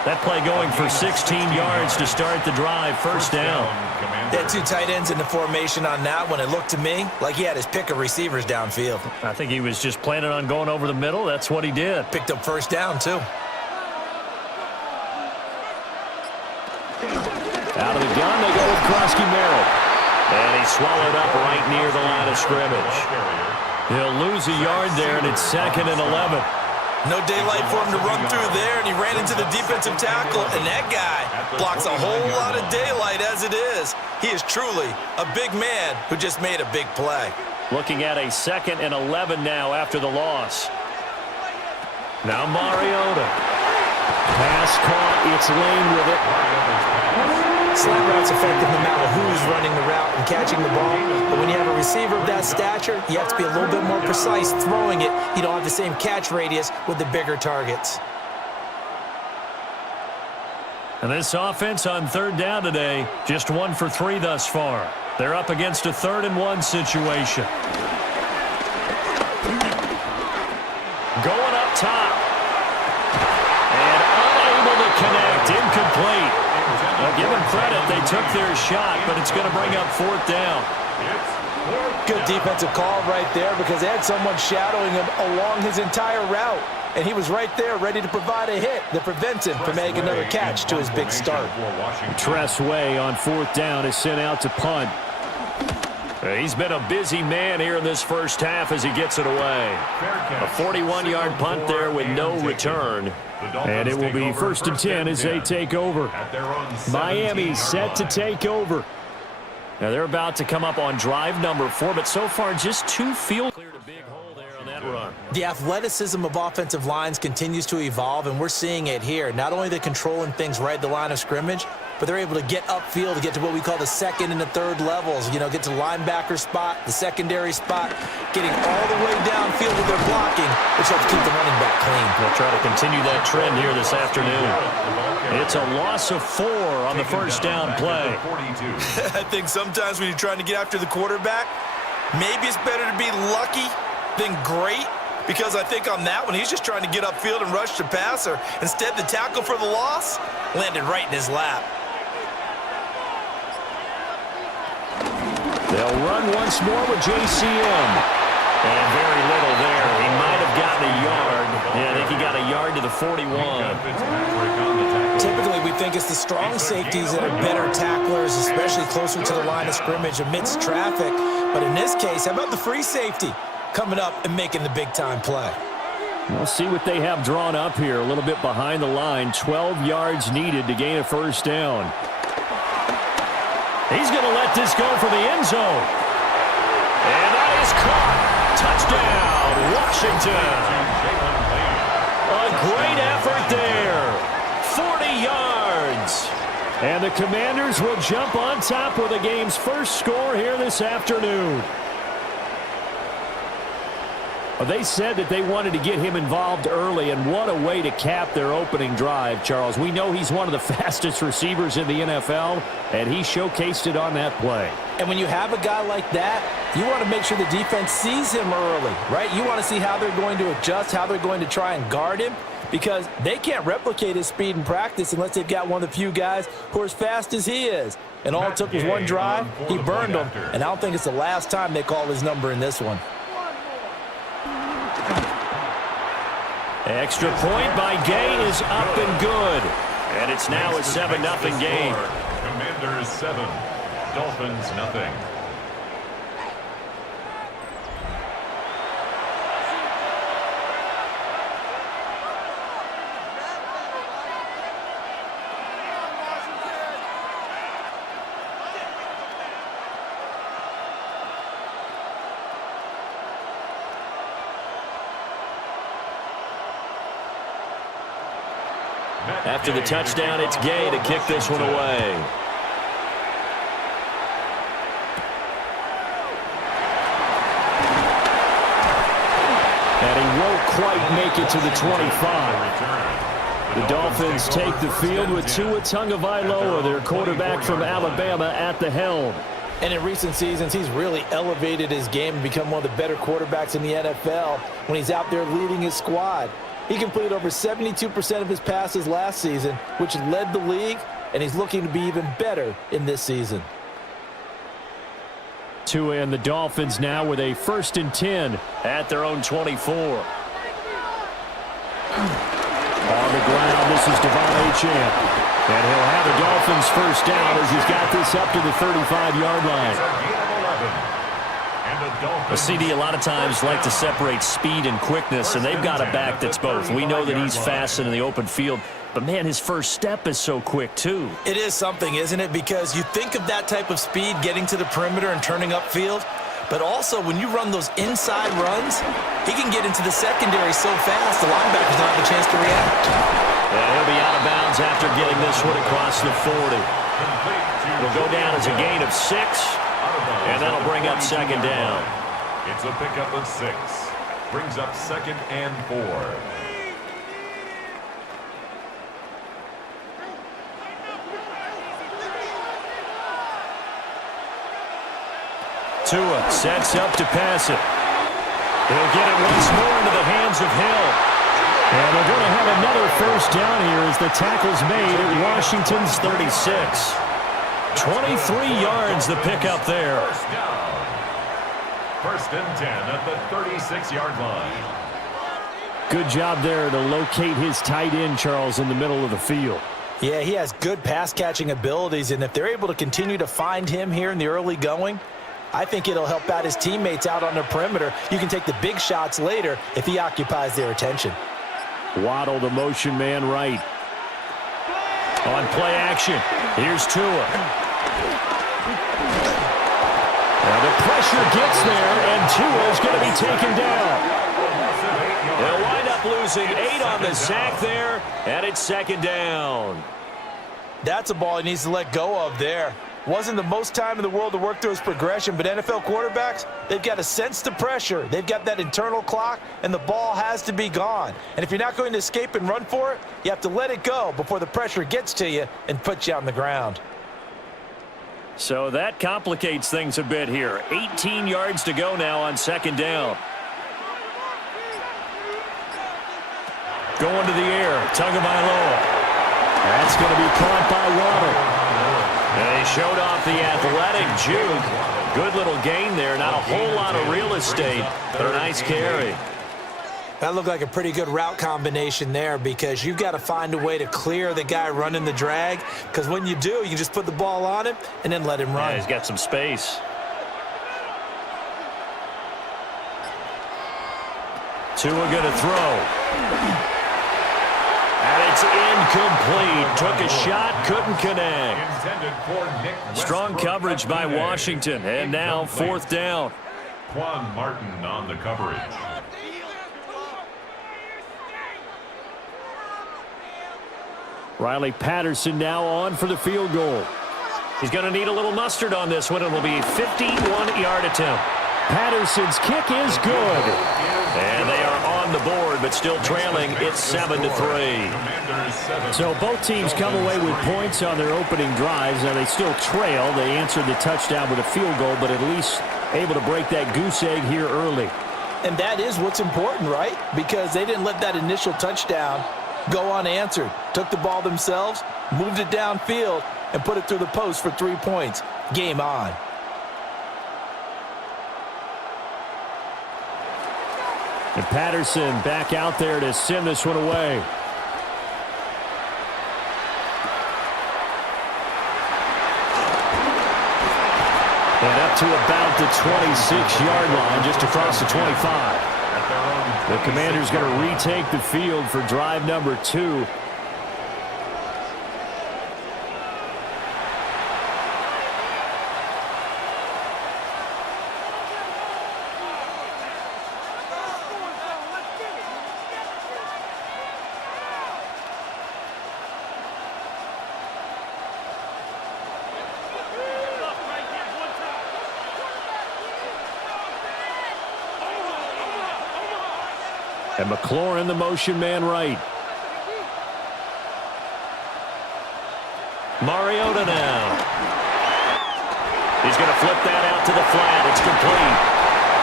That play going for 16 yards to start the drive. First down. They had two tight ends in the formation on that one. It looked to me like he had his pick of receivers downfield. I think he was just planning on going over the middle. That's what he did. Picked up first down, too. Out of the gun, they go with Krosky Merritt. And he's swallowed up right near the line of scrimmage. He'll lose a yard there, and it's 2nd and 11. No daylight for him to run through there, and he ran into the defensive tackle, and that guy blocks a whole lot of daylight as it is. He is truly a big man who just made a big play. Looking at a 2nd and 11 now after the loss. Now Mariota. Pass caught. It's Lane with it. Slant route's effective no matter who's running the route and catching the ball. But when you have a receiver of that stature, you have to be a little bit more precise throwing it. You don't have the same catch radius with the bigger targets. And this offense on 3rd down today, just 1 for 3 thus far. They're up against a 3rd and 1 situation. Going up top. And unable to connect. Incomplete. Well, give them credit. They took their shot, but it's going to bring up 4th down. Good defensive call right there because they had someone shadowing him along his entire route. And he was right there ready to provide a hit that prevents him from making another catch to his big start. Tress Way on 4th down is sent out to punt. He's been a busy man here in this first half as he gets it away. A 41-yard punt there with no return. And it will be 1st and 10 as they take over. Miami set to take over. Now they're about to come up on drive number 4, but so far just 2 field cleared a big hole there on that run. The athleticism of offensive lines continues to evolve, and we're seeing it here. Not only they're controlling things right at the line of scrimmage, but they're able to get upfield to get to what we call the 2nd and the 3rd levels. You know, get to the linebacker spot, the secondary spot, getting all the way downfield with their blocking, which helps keep the running back clean. They'll try to continue that trend here this afternoon. It's a loss of 4 on the first down play. I think sometimes when you're trying to get after the quarterback, maybe it's better to be lucky than great. Because I think on that one, he's just trying to get upfield and rush the passer. Instead, the tackle for the loss landed right in his lap. They'll run once more with JCM. And very little there. He might have gotten a yard. Yeah, I think he got a yard to the 41. Typically, we think it's the strong safeties that are better tacklers, especially closer to the line of scrimmage amidst traffic. But in this case, how about the free safety coming up and making the big-time play? We'll see what they have drawn up here. A little bit behind the line. 12 yards needed to gain a first down. He's going to let this go for the end zone. And that is caught. Touchdown, Washington. A great effort there. 40 yards. And the Commanders will jump on top with the game's first score here this afternoon. Well, they said that they wanted to get him involved early, and what a way to cap their opening drive, Charles. We know he's one of the fastest receivers in the NFL, and he showcased it on that play. And when you have a guy like that, you want to make sure the defense sees him early, right? You want to see how they're going to adjust, how they're going to try and guard him, because they can't replicate his speed in practice unless they've got one of the few guys who are as fast as he is. And all it took was one drive, he burned them, and I don't think it's the last time they call his number in this one. Extra point by Gay is up and good. And it's now a 7-0 game. Commanders 7, Dolphins nothing. After the touchdown, it's Gay to kick this one away. And he won't quite make it to the 25. The Dolphins take the field with Tua Tagovailoa, their quarterback from Alabama, at the helm. And in recent seasons, he's really elevated his game and become one of the better quarterbacks in the NFL when he's out there leading his squad. He completed over 72% of his passes last season, which led the league, and he's looking to be even better in this season. Tua and the Dolphins now with a 1st and 10 at their own 24. On the ground, this is Devon Achane. And he'll have the Dolphins first down as he's got this up to the 35-yard line. The CD a lot of times like to separate speed and quickness, and they've got a back that's both. We know that he's fast in the open field, but, man, his first step is so quick, too. It is something, isn't it? Because you think of that type of speed getting to the perimeter and turning upfield, but also when you run those inside runs, he can get into the secondary so fast the linebackers don't have a chance to react. Yeah, he'll be out of bounds after getting this one across the 40. It'll go down as a gain of 6, and that'll bring up 2nd down. It's a pickup of 6. Brings up 2nd and 4. Tua sets up to pass it. He'll get it once more into the hands of Hill. And they're going to have another first down here as the tackle's made at Washington's 36. 23 yards the pickup there. First down. 1st and 10 at the 36-yard line. Good job there to locate his tight end, Charles, in the middle of the field. Yeah, he has good pass-catching abilities, and if they're able to continue to find him here in the early going, I think it'll help out his teammates out on the perimeter. You can take the big shots later if he occupies their attention. Waddle, the motion man right. On play action, here's Tua. Now the pressure gets there, and Tua's going to be taken down. They'll wind up losing 8 on the sack there, and it's 2nd down. That's a ball he needs to let go of there. Wasn't the most time in the world to work through his progression, but NFL quarterbacks, they've got to sense the pressure. They've got that internal clock, and the ball has to be gone. And if you're not going to escape and run for it, you have to let it go before the pressure gets to you and puts you on the ground. So that complicates things a bit here. 18 yards to go now on 2nd down. Going to the air, Tagovailoa. That's going to be caught by Waddle. And he showed off the athletic juke. Good little gain there. Not a whole lot of real estate, but a nice carry. That looked like a pretty good route combination there because you've got to find a way to clear the guy running the drag, because when you do, you can just put the ball on him and then let him run. Yeah, he's got some space. Tua going to throw. And it's incomplete. Took a shot, couldn't connect. Strong coverage by Washington, and now 4th down. Quan Martin on the coverage. Riley Patterson now on for the field goal. He's going to need a little mustard on this one. It will be a 51-yard attempt. Patterson's kick is good. And they are on the board, but still trailing. It's 7-3. So both teams come away with points on their opening drives. Now they still trail. They answered the touchdown with a field goal, but at least able to break that goose egg here early. And that is what's important, right? Because they didn't let that initial touchdown go unanswered. Took the ball themselves, moved it downfield, and put it through the post for 3 points. Game on. And Patterson back out there to send this one away. And up to about the 26-yard line, just across the 25. The Commander's going to retake the field for drive number 2. And McLaurin, the motion man right. Mariota now. He's going to flip that out to the flat. It's complete.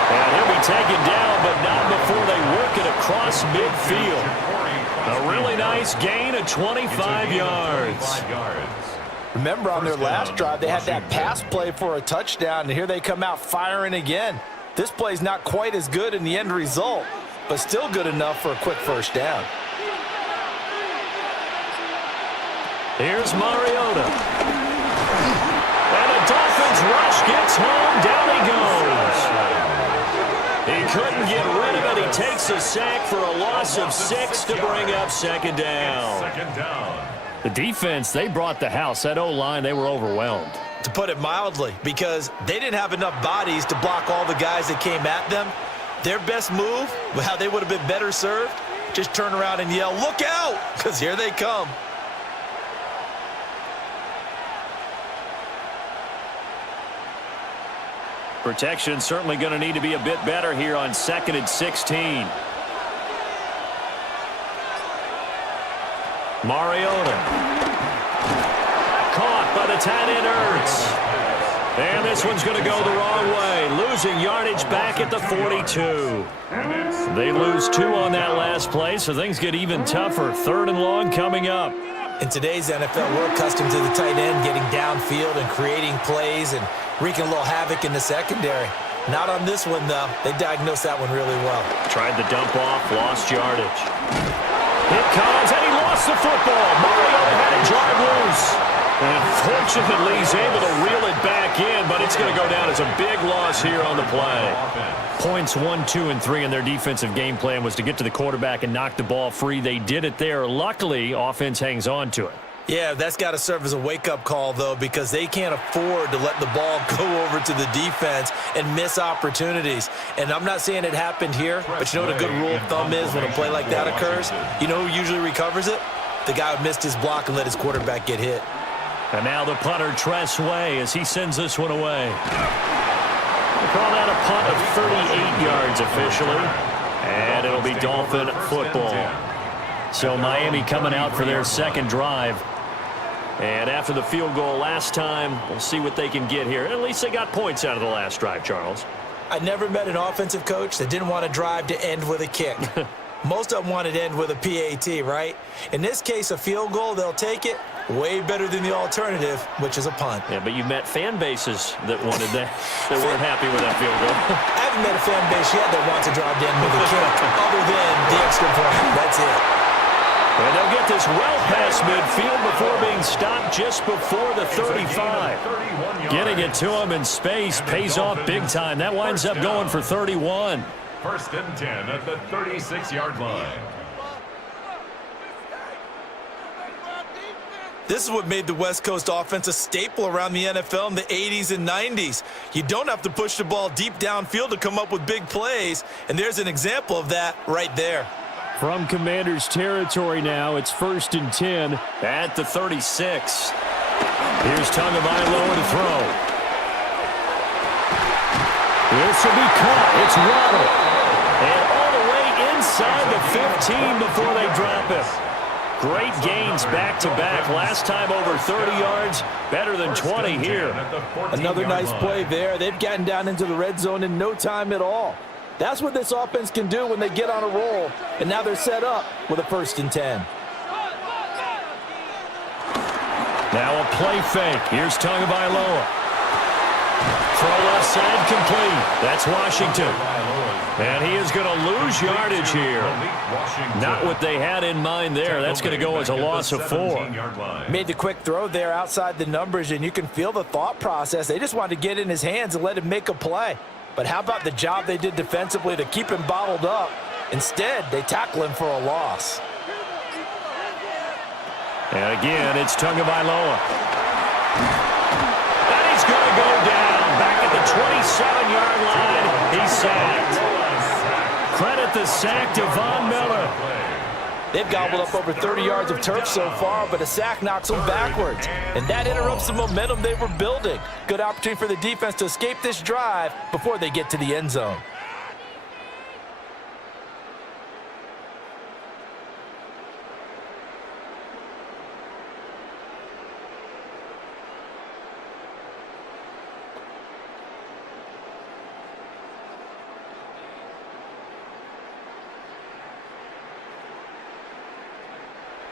And he'll be taken down, but not before they work it across midfield. A really nice gain of 25 yards. Remember, on their last drive, they had that pass play for a touchdown, and here they come out firing again. This play's not quite as good in the end result, but still good enough for a quick first down. Here's Mariota. And the Dolphins rush gets home. Down he goes. He couldn't get rid of it. He takes a sack for a loss of 6 to bring up second down. The defense, they brought the house. That O-line, they were overwhelmed. To put it mildly, because they didn't have enough bodies to block all the guys that came at them. Their best move, how they would have been better served, just turn around and yell, "Look out!" because here they come. Protection certainly going to need to be a bit better here on 2nd and 16. Mariota. Caught by the tight end Ertz. And this one's going to go the wrong way. Losing yardage back at the 42. They lose 2 on that last play, so things get even tougher. 3rd and long coming up. In today's NFL, we're accustomed to the tight end getting downfield and creating plays and wreaking a little havoc in the secondary. Not on this one, though. They diagnosed that one really well. Tried the dump off, lost yardage. It comes, and he lost the football. Mariota had it jarred loose. And fortunately, he's able to reel it back in, but it's going to go down as a big loss here on the play. Points 1, 2, and 3 in their defensive game plan was to get to the quarterback and knock the ball free. They did it there. Luckily, offense hangs on to it. Yeah, that's got to serve as a wake-up call, though, because they can't afford to let the ball go over to the defense and miss opportunities. And I'm not saying it happened here, but you know what a good rule of thumb is when a play like that occurs? You know who usually recovers it? The guy who missed his block and let his quarterback get hit. And now the punter, Tress Way, as he sends this one away. They call that a punt of 38 yards officially. And it'll be Dolphin football. So Miami coming out for their second drive. And after the field goal last time, we'll see what they can get here. At least they got points out of the last drive, Charles. I never met an offensive coach that didn't want to drive to end with a kick. Most of them wanted to end with a PAT, right? In this case, a field goal, they'll take it. Way better than the alternative, which is a punt. Yeah, but you met fan bases that wanted that, that weren't happy with that field goal. I haven't met a fan base yet that wants to drive to end with a kick, other than the extra point. That's it. And they'll get this well past midfield before being stopped just before the 35. Getting it to him in space pays off big time. That winds up going for 31. 1st and 10 at the 36-yard line. This is what made the West Coast offense a staple around the NFL in the 80s and 90s. You don't have to push the ball deep downfield to come up with big plays, and there's an example of that right there. From Commander's territory now, it's 1st and 10 at the 36. Here's Tagovailoa to throw. This will be caught. It's Waddle. And all the way inside the 15 before they drop him. Great gains back-to-back. Last time over 30 yards, better than 20 here. Another nice play there. They've gotten down into the red zone in no time at all. That's what this offense can do when they get on a roll. And now they're set up with a 1st and 10. Now a play fake. Here's Tagovailoa. Throw left side complete. That's Washington. And he is going to lose yardage here. Not what they had in mind there. That's going to go as a loss of 4. Made the quick throw there outside the numbers, and you can feel the thought process. They just wanted to get in his hands and let him make a play. But how about the job they did defensively to keep him bottled up? Instead, they tackle him for a loss. And again, it's Tagovailoa. And he's going to go down. Back at the 27-yard line, he's sacked. Credit the sack to Von Miller. They've gobbled up over 30 yards of turf so far, but a sack knocks them backwards. And that interrupts the momentum they were building. Good opportunity for the defense to escape this drive before they get to the end zone.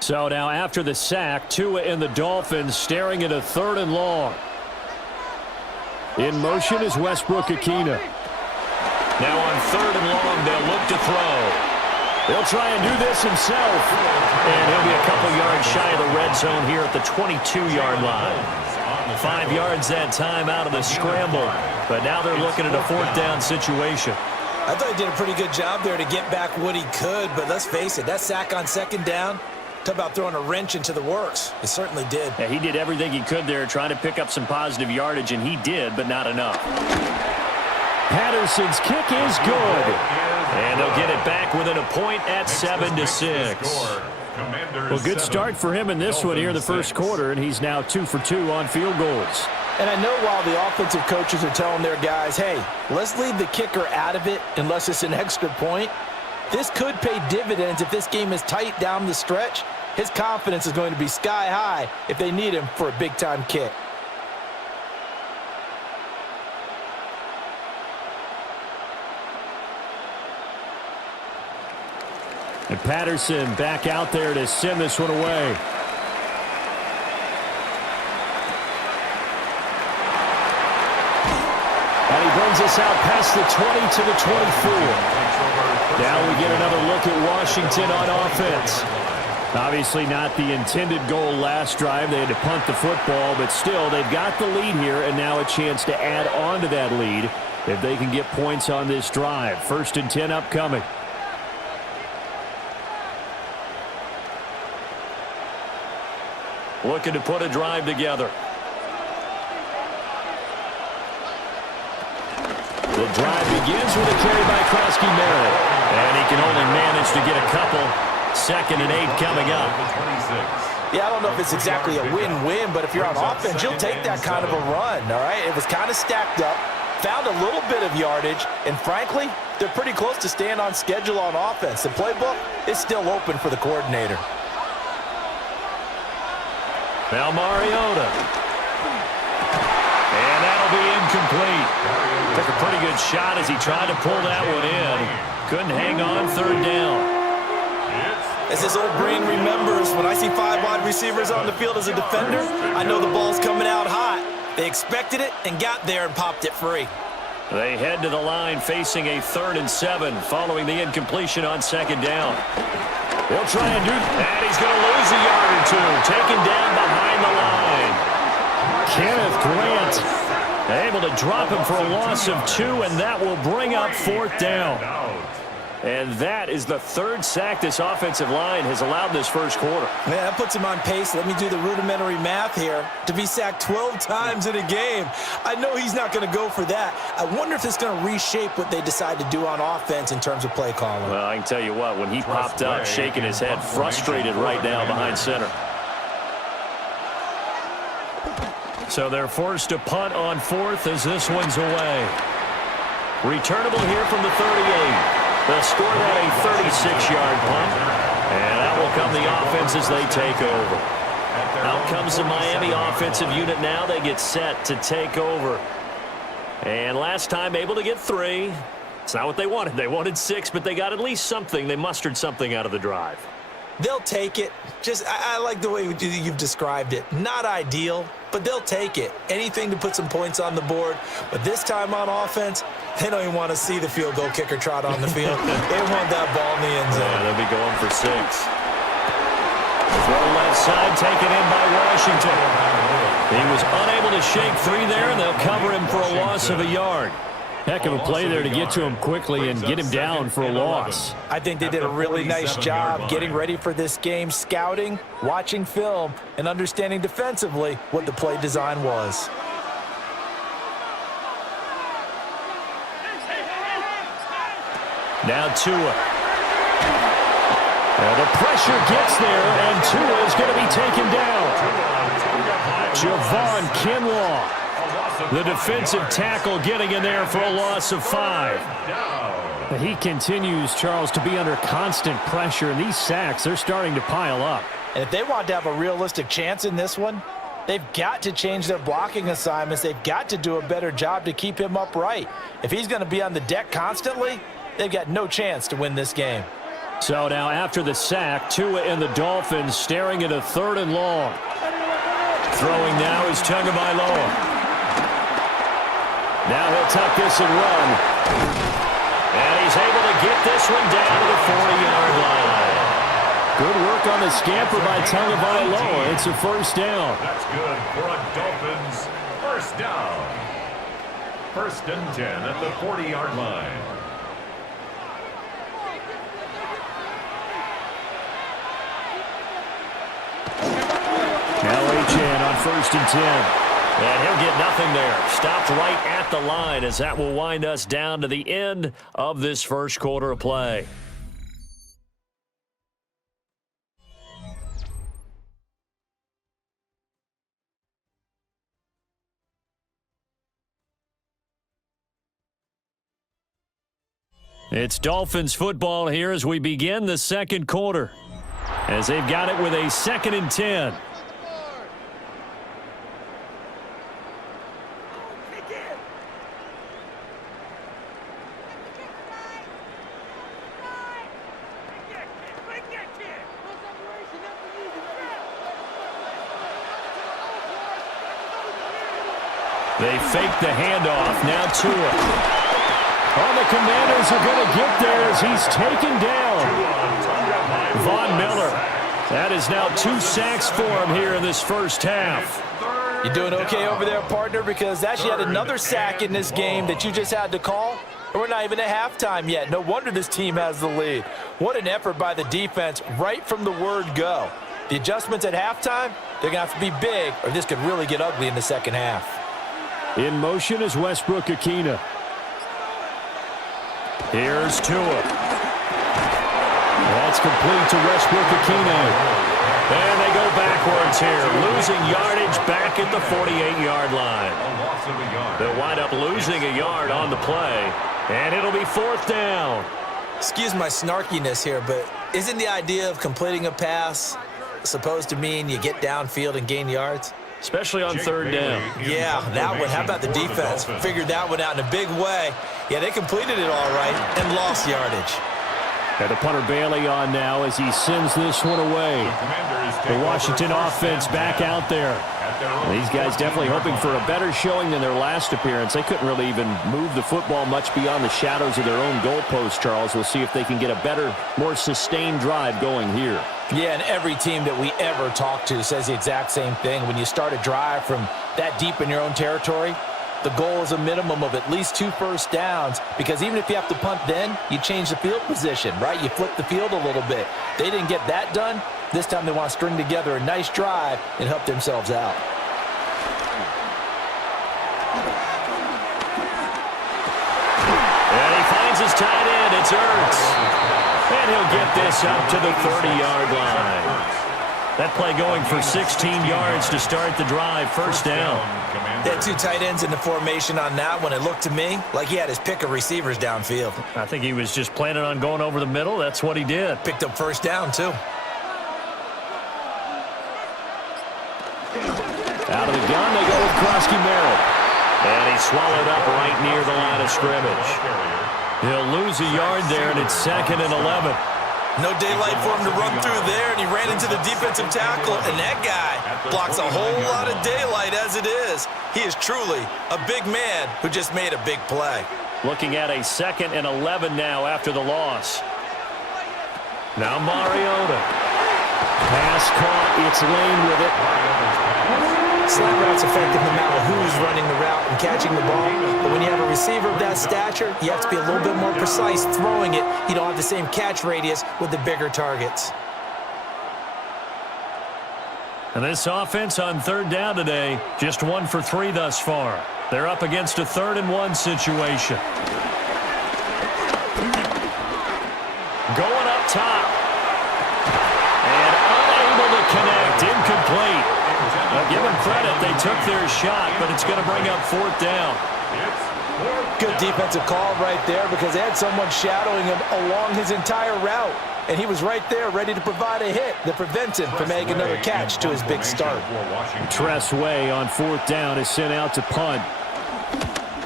So now after the sack, Tua and the Dolphins staring at a 3rd and long. In motion is Westbrook-Ikhine. Now on 3rd and long, they'll look to throw. He'll try and do this himself. And he'll be a couple yards shy of the red zone here at the 22-yard line. 5 yards that time out of the scramble. But now they're looking at a 4th down situation. I thought he did a pretty good job there to get back what he could, but let's face it, that sack on 2nd down, talk about throwing a wrench into the works. It certainly did. Yeah, he did everything he could there, trying to pick up some positive yardage, and he did, but not enough. Patterson's kick is good. And they'll get it back within a point at 7-6. Well, good start for him in this one here in the first quarter, and he's now 2 for 2 on field goals. And I know while the offensive coaches are telling their guys, hey, let's leave the kicker out of it unless it's an extra point, this could pay dividends if this game is tight down the stretch. His confidence is going to be sky high if they need him for a big-time kick. And Patterson back out there to send this one away. And he brings us out past the 20 to the 24. Now we get another look at Washington on offense. Obviously not the intended goal last drive. They had to punt the football, but still they've got the lead here and now a chance to add on to that lead if they can get points on this drive. 1st and 10 upcoming. Looking to put a drive together. The drive begins with a carry by Krosky-Merritt. And he can only manage to get a couple. 2nd and 8 coming up. Yeah, I don't know if it's exactly a win-win, but if you're on offense, you'll take that kind of a run, all right? It was kind of stacked up, found a little bit of yardage, and frankly, they're pretty close to staying on schedule on offense. The playbook is still open for the coordinator. Now Mariota. And that'll be incomplete. Took a pretty good shot as he tried to pull that one in. Couldn't hang on 3rd down. As his old brain remembers, when I see 5 wide receivers on the field as a defender, I know the ball's coming out hot. They expected it and got there and popped it free. They head to the line facing a 3rd and 7 following the incompletion on 2nd down. They'll try and do that. And he's going to lose a yard or 2. Taken down behind the line. Kenneth Grant able to drop him for a loss of 2, and that will bring up 4th down. And that is the 3rd sack this offensive line has allowed this first quarter. Man, that puts him on pace. Let me do the rudimentary math here. To be sacked 12 times in a game. I know he's not going to go for that. I wonder if it's going to reshape what they decide to do on offense in terms of play calling. Well, I can tell you what, when he popped up, shaking his head, frustrated right now behind center. So they're forced to punt on 4th as this one's away. Returnable here from the 38. They'll score that a 36-yard punt. And that will come the offense as they take over. Out comes the Miami offensive unit now. They get set to take over. And last time able to get 3. It's not what they wanted. They wanted 6, but they got at least something. They mustered something out of the drive. They'll take it. I like the way you've described it. Not ideal, but they'll take it. Anything to put some points on the board. But this time on offense, they don't even want to see the field goal kicker trot on the field. They want that ball in the end zone. Yeah, they'll be going for 6. Throw left side, taken in by Washington. He was unable to shake 3 there, and they'll cover him for a loss of a yard. Heck of a play there to get to him quickly and get him down for a loss. I think they did a really nice job getting ready for this game, scouting, watching film, and understanding defensively what the play design was. Now Tua. Now the pressure gets there, and Tua is going to be taken down. Javon Kinlaw, the defensive tackle, getting in there for a loss of 5. He continues, Charles, to be under constant pressure, and these sacks, they're starting to pile up. And if they want to have a realistic chance in this one, they've got to change their blocking assignments. They've got to do a better job to keep him upright. If he's going to be on the deck constantly, they've got no chance to win this game. So now after the sack, Tua and the Dolphins staring at a 3rd and long. Throwing now is Tagovailoa. Now he'll tuck this and run. And he's able to get this one down to the 40-yard line. Good work on the scamper by Tagovailoa. It's a 1st down. That's good for a Dolphins 1st down. 1st and 10 at the 40-yard line. Now Achane on 1st and 10. And he'll get nothing there. Stopped right at the line as that will wind us down to the end of this 1st quarter of play. It's Dolphins football here as we begin the 2nd quarter. As they've got it with a 2nd and 10. They fake the handoff. Now Tua. Oh, the Commanders are going to get there as he's taken down. Von Miller. That is now 2 sacks for him here in this 1st half. You doing okay over there, partner? Because that's yet another sack in this game that you just had to call. We're not even at halftime yet. No wonder this team has the lead. What an effort by the defense right from the word go. The adjustments at halftime, they're going to have to be big or this could really get ugly in the 2nd half. In motion is Westbrook-Ikhine. Here's Tua. That's complete to Westbrook-Ikhine. And they go backwards here, losing yardage back at the 48-yard line. They'll wind up losing a yard on the play, and it'll be 4th down. Excuse my snarkiness here, but isn't the idea of completing a pass supposed to mean you get downfield and gain yards? Especially on 3rd down. Yeah, that one. How about the defense? Figured that one out in a big way. Yeah, they completed it all right and lost yardage. And the punter Bailey on now as he sends this one away. The Washington offense back out there. These guys definitely hoping for a better showing than their last appearance. They couldn't really even move the football much beyond the shadows of their own goalpost, Charles. We'll see if they can get a better, more sustained drive going here. Yeah, and every team that we ever talk to says the exact same thing. When you start a drive from that deep in your own territory, the goal is a minimum of at least 2 first downs, because even if you have to punt then, you change the field position, right? You flip the field a little bit. They didn't get that done. This time they want to string together a nice drive and help themselves out. And he finds his tight end. It's Ertz. And he'll get this up to the 30-yard line. That play going for 16 yards to start the drive. 1st down. They had 2 tight ends in the formation on that one. It looked to me like he had his pick of receivers downfield. I think he was just planning on going over the middle. That's what he did. Picked up 1st down, too. Out of the gun, they go with Krosky Merritt. And he's swallowed up right near the line of scrimmage. He'll lose a yard there, and it's 2nd and 11. No daylight for him to run through there, and he ran into the defensive tackle, and that guy blocks a whole lot of daylight as it is. He is truly a big man who just made a big play. Looking at a 2nd and 11 now after the loss. Now Mariota. Pass caught. It's Lane with it. Slant route's effective no matter who's running the route and catching the ball. But when you have a receiver of that stature, you have to be a little bit more precise throwing it. You don't have the same catch radius with the bigger targets. And this offense on 3rd down today, just 1 for 3 thus far. They're up against a 3rd and 1 situation. Going up top. And unable to connect. Incomplete. Well, give them credit. They took their shot, but it's going to bring up 4th down. Good defensive call right there, because they had someone shadowing him along his entire route. And he was right there ready to provide a hit that prevents him from making another catch to his big start. Tress Way on 4th down is sent out to punt.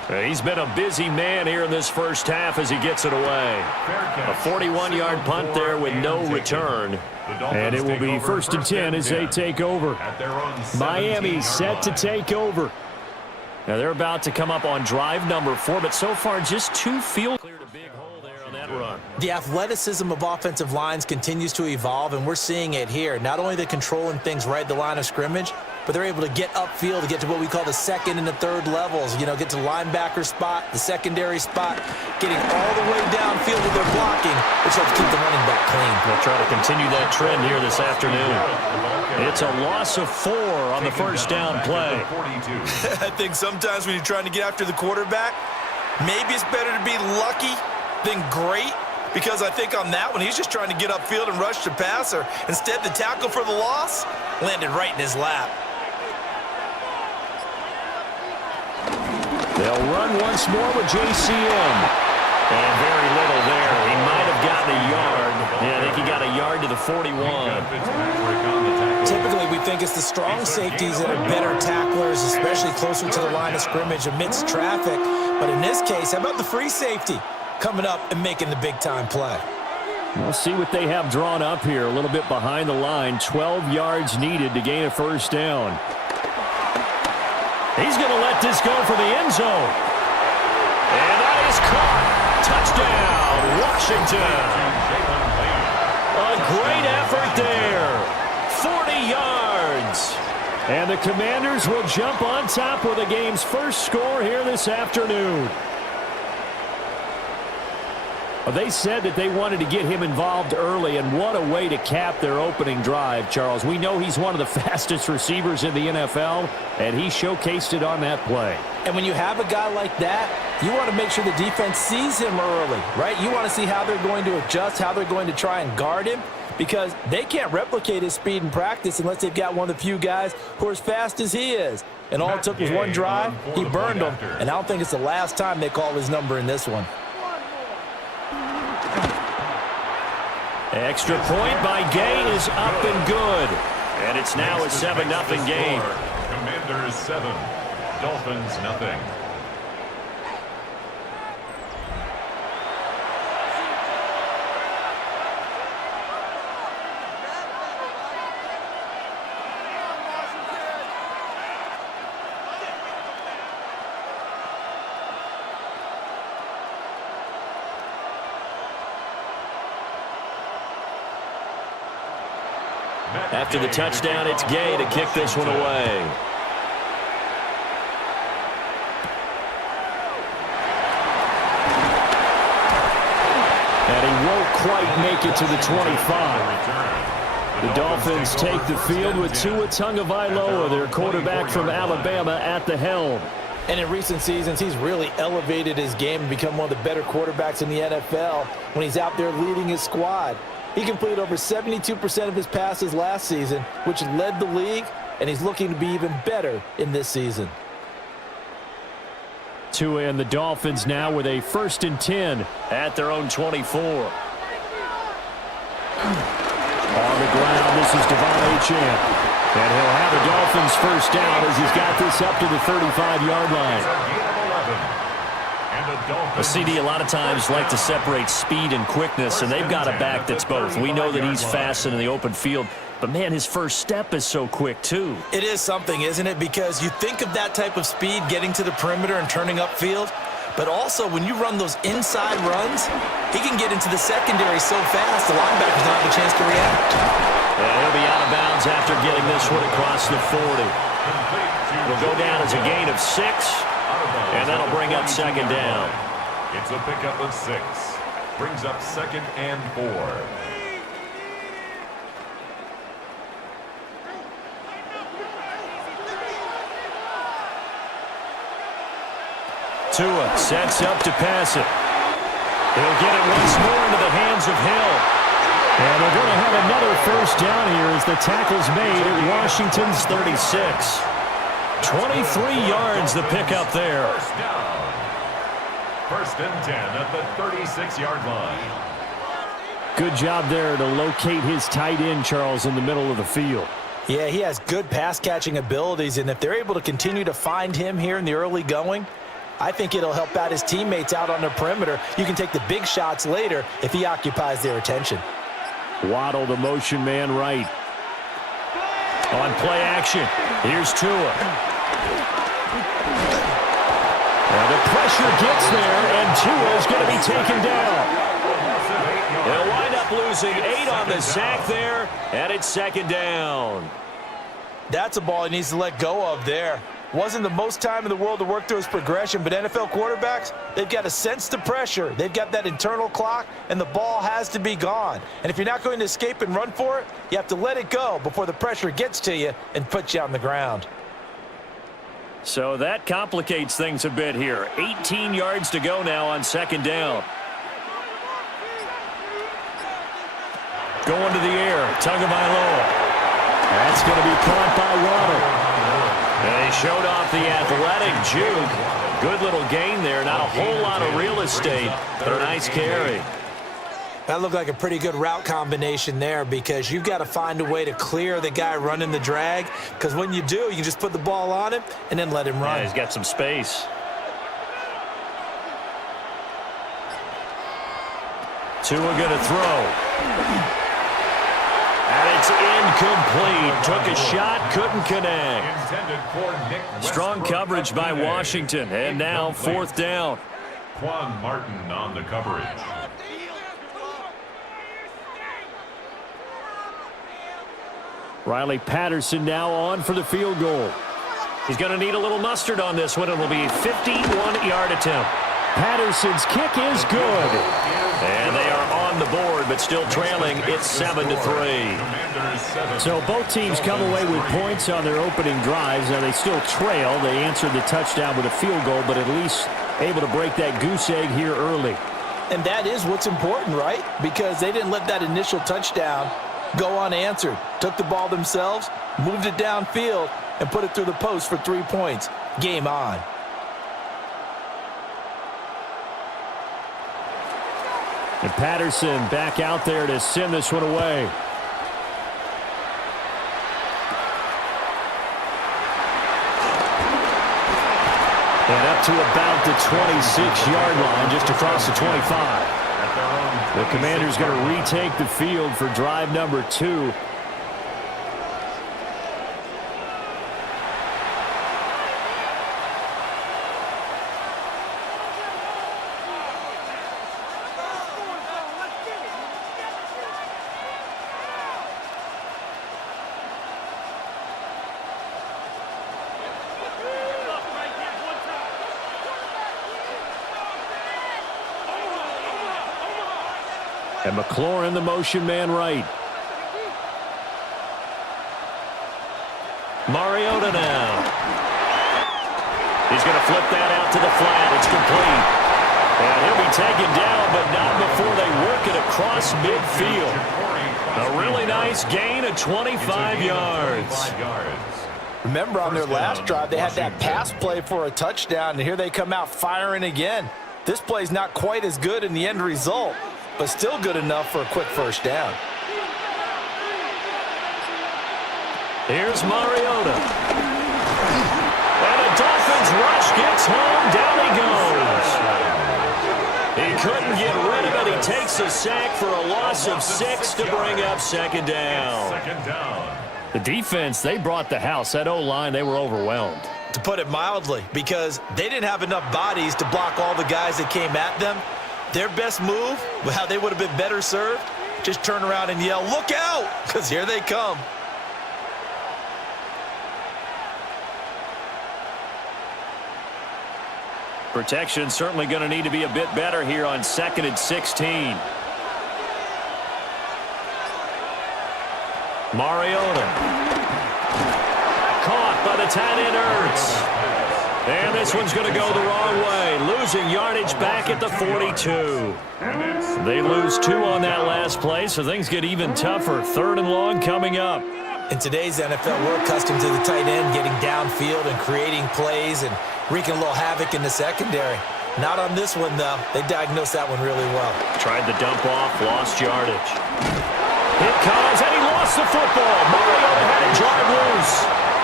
He's been a busy man here in this first half as he gets it away. A 41-yard punt there with no return. And it will be first and 10 as they take over. Miami set to take over. Now they're about to come up on drive number 4, but so far just 2 field cleared a big hole there on that run. The athleticism of offensive lines continues to evolve, and we're seeing it here. Not only they're controlling things right at the line of scrimmage, but they're able to get upfield to get to what we call the second and the third levels. You know, get to the linebacker spot, the secondary spot, getting all the way downfield with their blocking, which helps keep the running back clean. They'll try to continue that trend here this afternoon. It's a loss of 4 on the first down play. I think sometimes when you're trying to get after the quarterback, maybe it's better to be lucky than great, because I think on that one, he's just trying to get upfield and rush the passer. Instead, the tackle for the loss landed right in his lap. They'll run once more with JCM. And very little there. He might have gotten a yard. Yeah, I think he got a yard to the 41. Typically, we think it's the strong safeties that are better tacklers, especially closer to the line of scrimmage amidst traffic. But in this case, how about the free safety coming up and making the big-time play? We'll see what they have drawn up here. A little bit behind the line. 12 yards needed to gain a first down. He's going to let this go for the end zone. And that is caught. Touchdown, Washington. A great effort there. 40 yards. And the Commanders will jump on top with the game's first score here this afternoon. Well, they said that they wanted to get him involved early, and what a way to cap their opening drive, Charles. We know he's one of the fastest receivers in the NFL, and he showcased it on that play. And when you have a guy like that, you want to make sure the defense sees him early, right? You want to see how they're going to adjust, how they're going to try and guard him, because they can't replicate his speed in practice unless they've got one of the few guys who are as fast as he is. And all it took was one drive, he burned them, and I don't think it's the last time they call his number in this one. Extra point by Gay is up and good. And it's now a 7-0 game. Commanders 7, Dolphins nothing. After the touchdown, it's Gay to kick this one away. And he won't quite make it to the 25. The Dolphins take the field with Tua Tagovailoa, their quarterback from Alabama, at the helm. And in recent seasons, he's really elevated his game and become one of the better quarterbacks in the NFL when he's out there leading his squad. He completed over 72% of his passes last season, which led the league, and he's looking to be even better in this season. Tua and the Dolphins now with a 1st and 10 at their own 24. On the ground, this is Devon Achane. And he'll have the Dolphins first down as he's got this up to the 35-yard line. The CD a lot of times like to separate speed and quickness, and they've got a back that's both. We know that he's fast in the open field, but, man, his first step is so quick, too. It is something, isn't it? Because you think of that type of speed getting to the perimeter and turning upfield, but also when you run those inside runs, he can get into the secondary so fast the linebackers don't have a chance to react. And he'll be out of bounds after getting this one across the 40. It'll go down as a gain of 6, and that'll bring up 2nd down. It's a pickup of 6. Brings up 2nd and 4. Tua sets up to pass it. He'll get it once more into the hands of Hill. And they're going to have another first down here as the tackle's made at Washington's 36. 23 yards the pickup there. First down. 1st and 10 at the 36-yard line. Good job there to locate his tight end, Charles, in the middle of the field. Yeah, he has good pass-catching abilities, and if they're able to continue to find him here in the early going, I think it'll help out his teammates out on the perimeter. You can take the big shots later if he occupies their attention. Waddle, the motion man right. On play action, here's Tua. Now the pressure gets there, and Tua is going to be taken down. They'll wind up losing 8 on the sack there, and it's second down. That's a ball he needs to let go of there. Wasn't the most time in the world to work through his progression, but NFL quarterbacks, they've got to sense the pressure. They've got that internal clock, and the ball has to be gone. And if you're not going to escape and run for it, you have to let it go before the pressure gets to you and puts you on the ground. So that complicates things a bit here. 18 yards to go now on second down. Going to the air, Tagovailoa. That's going to be caught by Waddle. And he showed off the athletic juke. Good little gain there. Not a whole lot of real estate, but a nice carry. That looked like a pretty good route combination there, because you've got to find a way to clear the guy running the drag, because when you do, you can just put the ball on him and then let him run. Yeah, he's got some space. Tua going to throw. And it's incomplete. Took a shot, couldn't connect. Strong coverage by Washington, and now fourth down. Quan Martin on the coverage. Riley Patterson now on for the field goal. He's going to need a little mustard on this one. It will be a 51-yard attempt. Patterson's kick is good. And they are on the board, but still trailing. It's 7-3. So both teams come away with points on their opening drives. Now they still trail. They answered the touchdown with a field goal, but at least able to break that goose egg here early. And that is what's important, right? Because they didn't let that initial touchdown go unanswered. Took the ball themselves, moved it downfield, and put it through the post for 3 points. Game on. And Patterson back out there to send this one away. And up to about the 26-yard line, just across the 25. The Commanders going to retake the field for drive number 2. And McLaurin, the motion man right. Mariota now. He's going to flip that out to the flat. It's complete. And he'll be taken down, but not before they work it across midfield. A really nice gain of 25 yards. Remember, on their last drive, they had that pass play for a touchdown, and here they come out firing again. This play's not quite as good in the end result, but still good enough for a quick first down. Here's Mariota. And a Dolphins rush gets home. Down he goes. He couldn't get rid of it. He takes a sack for a loss of 6 to bring up second down. The defense, they brought the house. That O-line, they were overwhelmed. To put it mildly, because they didn't have enough bodies to block all the guys that came at them. Their best move, how they would have been better served, just turn around and yell, "Look out!" because here they come. Protection certainly going to need to be a bit better here on 2nd and 16. Mariota. Caught by the tight end Ertz. And this one's going to go the wrong way. Losing yardage back at the 42. They lose 2 on that last play, so things get even tougher. 3rd and long coming up. In today's NFL, we're accustomed to the tight end getting downfield and creating plays and wreaking a little havoc in the secondary. Not on this one, though. They diagnosed that one really well. Tried the dump off, lost yardage. It comes, and he lost the football. Mariota had it jarred loose.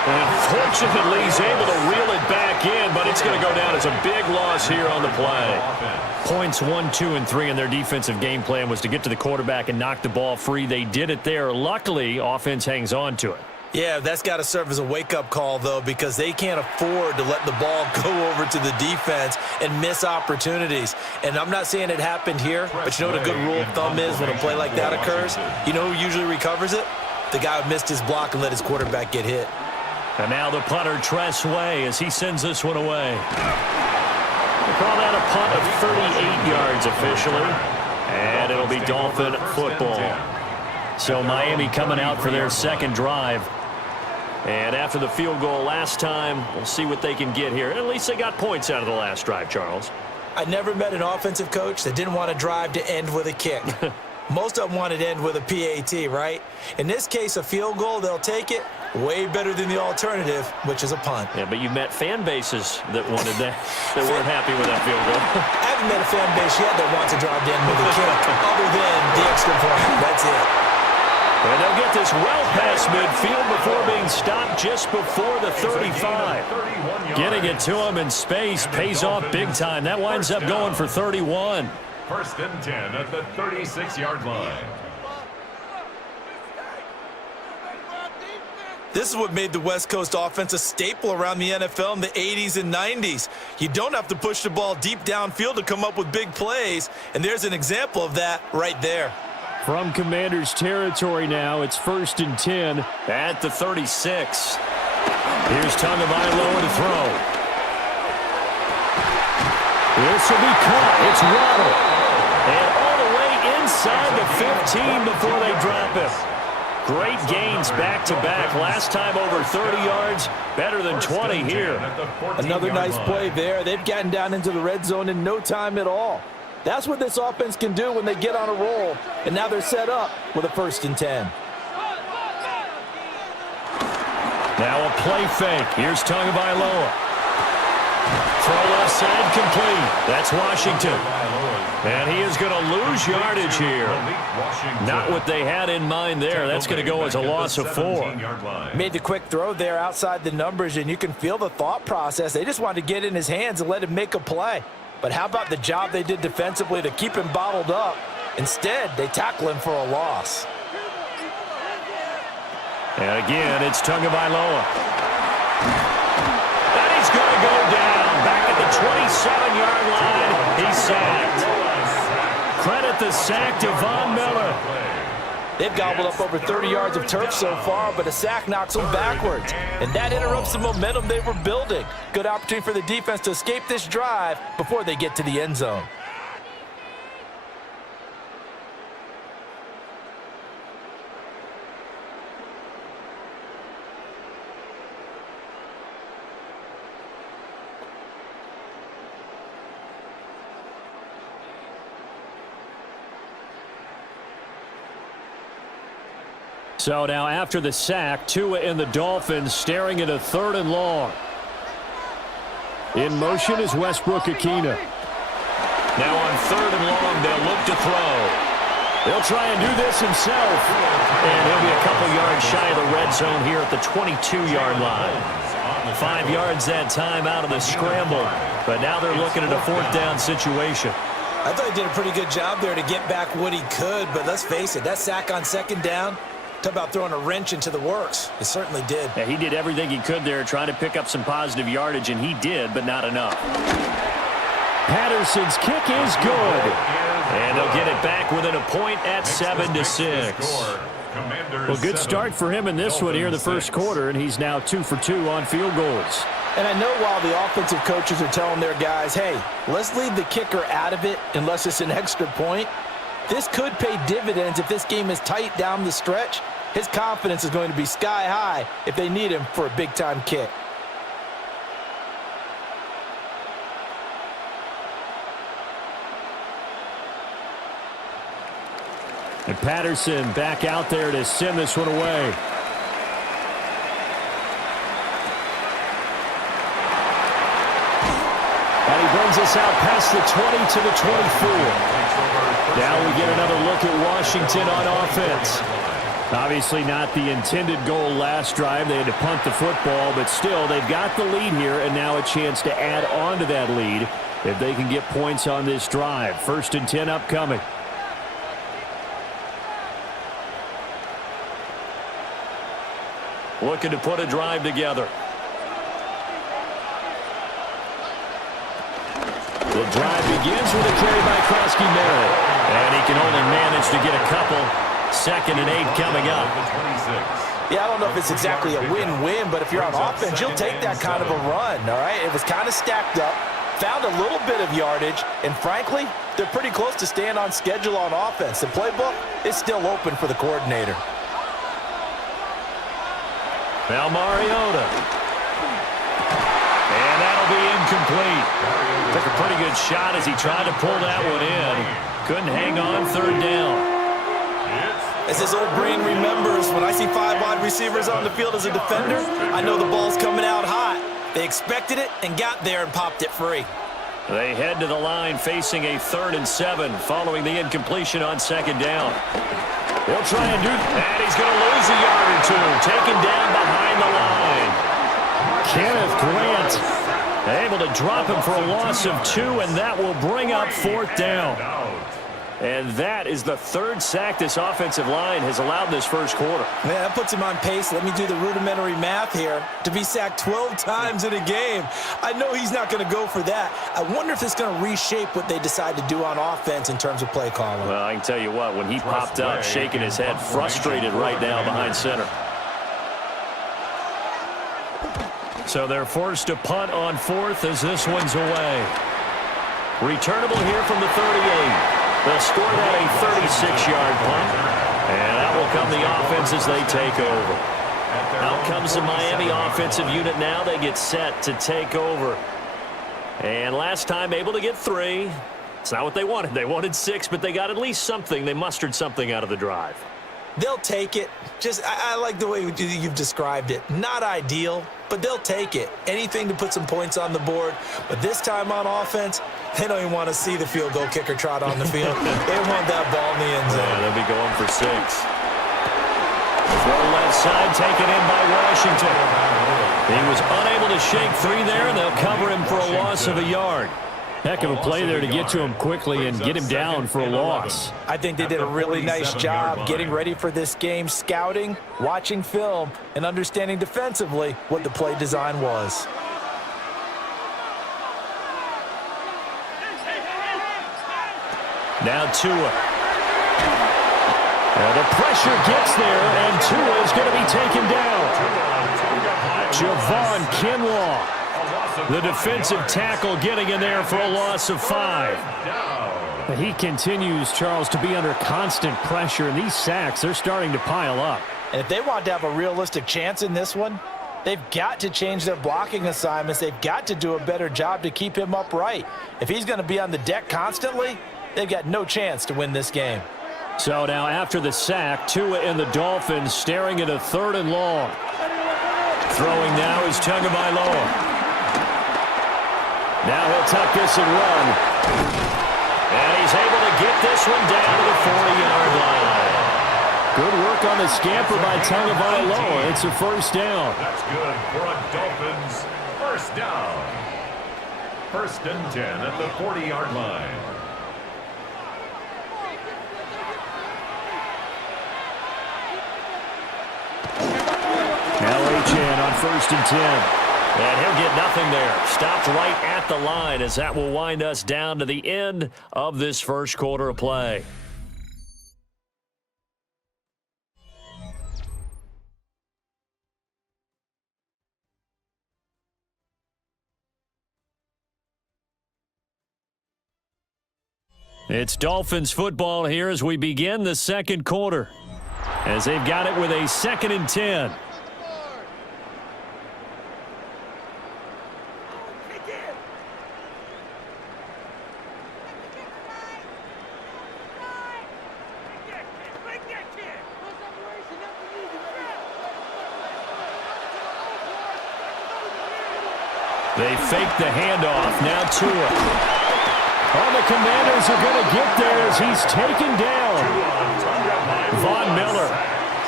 And fortunately, he's able to reel it back in, but it's going to go down as a big loss here on the play. Points 1, 2, and 3 in their defensive game plan was to get to the quarterback and knock the ball free. They did it there. Luckily, offense hangs on to it. Yeah, that's got to serve as a wake-up call, though, because they can't afford to let the ball go over to the defense and miss opportunities. And I'm not saying it happened here, but you know what a good rule of thumb is when a play like that occurs? You know who usually recovers it? The guy who missed his block and let his quarterback get hit. And now the punter, Tress Way, as he sends this one away. We'll call that a punt of 38 yards officially. And it'll be Dolphin football. So Miami coming out for their second drive. And after the field goal last time, we'll see what they can get here. At least they got points out of the last drive, Charles. I never met an offensive coach that didn't want to drive to end with a kick. Most of them wanted to end with a PAT, right? In this case, a field goal, they'll take it. Way better than the alternative, which is a punt. Yeah, but you met fan bases that wanted that, that weren't happy with that field goal. I haven't met a fan base yet that wants to drive to end with a kick, other than the extra point. That's it. And they'll get this well past midfield before being stopped just before the 35. Getting it to him in space pays off big time. That winds up going for 31. 1st and 10 at the 36-yard line. This is what made the West Coast offense a staple around the NFL in the 80s and 90s. You don't have to push the ball deep downfield to come up with big plays, and there's an example of that right there. From Commanders territory now, it's 1st and 10 at the 36. Here's Tagovailoa to throw. This will be caught. It's Waddle. And all the way inside the 15 before they drop him. Great gains back-to-back. Last time over 30 yards, better than 20 here. Another nice play there. They've gotten down into the red zone in no time at all. That's what this offense can do when they get on a roll. And now they're set up with a 1st and 10. Now a play fake. Here's Tagovailoa. Throw left side complete. That's Washington. And he is going to lose yardage here. Not what they had in mind there. That's going to go as a loss of 4. Made the quick throw there outside the numbers, and you can feel the thought process. They just wanted to get in his hands and let him make a play. But how about the job they did defensively to keep him bottled up? Instead, they tackle him for a loss. And again, it's Tagovailoa. And he's going to go down. Back at the 27-yard line, he's sacked. Credit the sack to Von Miller. They've gobbled up over 30 yards of turf so far, but a sack knocks them backwards. And that interrupts the momentum they were building. Good opportunity for the defense to escape this drive before they get to the end zone. So now after the sack, Tua and the Dolphins staring at a 3rd and long. In motion is Westbrook-Ikhine. Now on 3rd and long, they'll look to throw. He'll try and do this himself. And he'll be a couple yards shy of the red zone here at the 22-yard line. 5 yards that time out of the scramble. But now they're looking at a 4th down situation. I thought he did a pretty good job there to get back what he could, but let's face it, that sack on 2nd down, talk about throwing a wrench into the works. It certainly did. Yeah, he did everything he could there, trying to pick up some positive yardage, and he did, but not enough. Patterson's kick is good. And they'll get it back within a point at 7-6. Well, good start for him in this one here in the first quarter, and he's now 2 for 2 on field goals. And I know while the offensive coaches are telling their guys, hey, let's leave the kicker out of it unless it's an extra point, this could pay dividends if this game is tight down the stretch. His confidence is going to be sky high if they need him for a big-time kick. And Patterson back out there to send this one away. And he brings us out past the 20 to the 24. Now we get another look at Washington on offense. Obviously not the intended goal last drive. They had to punt the football, but still, they've got the lead here, and now a chance to add on to that lead if they can get points on this drive. 1st and 10 upcoming. Looking to put a drive together. The drive begins with a carry by Krosky-Merritt. And he can only manage to get a couple. 2nd and 8 coming up. Yeah, I don't know if it's exactly a win-win, but if you're on offense, you'll take that kind of a run, all right? It was kind of stacked up, found a little bit of yardage, and frankly, they're pretty close to staying on schedule on offense. The playbook is still open for the coordinator. Now Mariota. And that'll be incomplete. Took a pretty good shot as he tried to pull that one in. Couldn't hang on 3rd down. As his old brain remembers, when I see 5 wide receivers on the field as a defender, I know the ball's coming out hot. They expected it and got there and popped it free. They head to the line facing a 3rd and 7 following the incompletion on 2nd down. They'll try and do that. And he's going to lose a yard or 2. Taken down behind the line. Kenneth Grant able to drop him for a loss of 2, and that will bring up 4th down. And that is the 3rd sack this offensive line has allowed in this first quarter. Man, that puts him on pace. Let me do the rudimentary math here. To be sacked 12 times in a game, I know he's not going to go for that. I wonder if it's going to reshape what they decide to do on offense in terms of play calling. Well, I can tell you what, when he popped up, shaking his head, frustrated right now behind center. So they're forced to punt on 4th as this one's away. Returnable here from the 38. They'll score that a 36-yard punt, and that will come the offense as they take over. Out comes the Miami offensive unit now. They get set to take over. And last time able to get 3. It's not what they wanted. They wanted 6, but they got at least something. They mustered something out of the drive. They'll take it. I like the way you've described it. Not ideal, but they'll take it. Anything to put some points on the board. But this time on offense, they don't even want to see the field goal kicker trot on the field. They want that ball in the end zone. Yeah, they'll be going for 6. Throw left side, taken in by Washington. He was unable to shake free there, and they'll cover him for a loss of a yard. Heck of a play there to get to him quickly and get him down for a loss. I think they did a really nice job getting ready for this game, scouting, watching film, and understanding defensively what the play design was. Now Tua. Now the pressure gets there, and Tua is going to be taken down. Javon Kinlaw, the defensive tackle, getting in there for a loss of 5. He continues, Charles, to be under constant pressure, and these sacks, they're starting to pile up. And if they want to have a realistic chance in this one, they've got to change their blocking assignments. They've got to do a better job to keep him upright. If he's going to be on the deck constantly, they've got no chance to win this game. So now after the sack, Tua and the Dolphins staring at a 3rd and long. Throwing now is Tagovailoa. Now he'll tuck this and run. And he's able to get this one down to the 40-yard line. Good work on the scamper by Tagovailoa. It's a 1st down. That's good for a Dolphins 1st down. 1st and 10 at the 40-yard line. Now H.N. on 1st and 10. And he'll get nothing there. Stopped right at the line as that will wind us down to the end of this first quarter of play. It's Dolphins football here as we begin the second quarter, as they've got it with a 2nd and 10. They fake the handoff. Now Tua. Oh, the Commanders are going to get there as he's taken down. Von Miller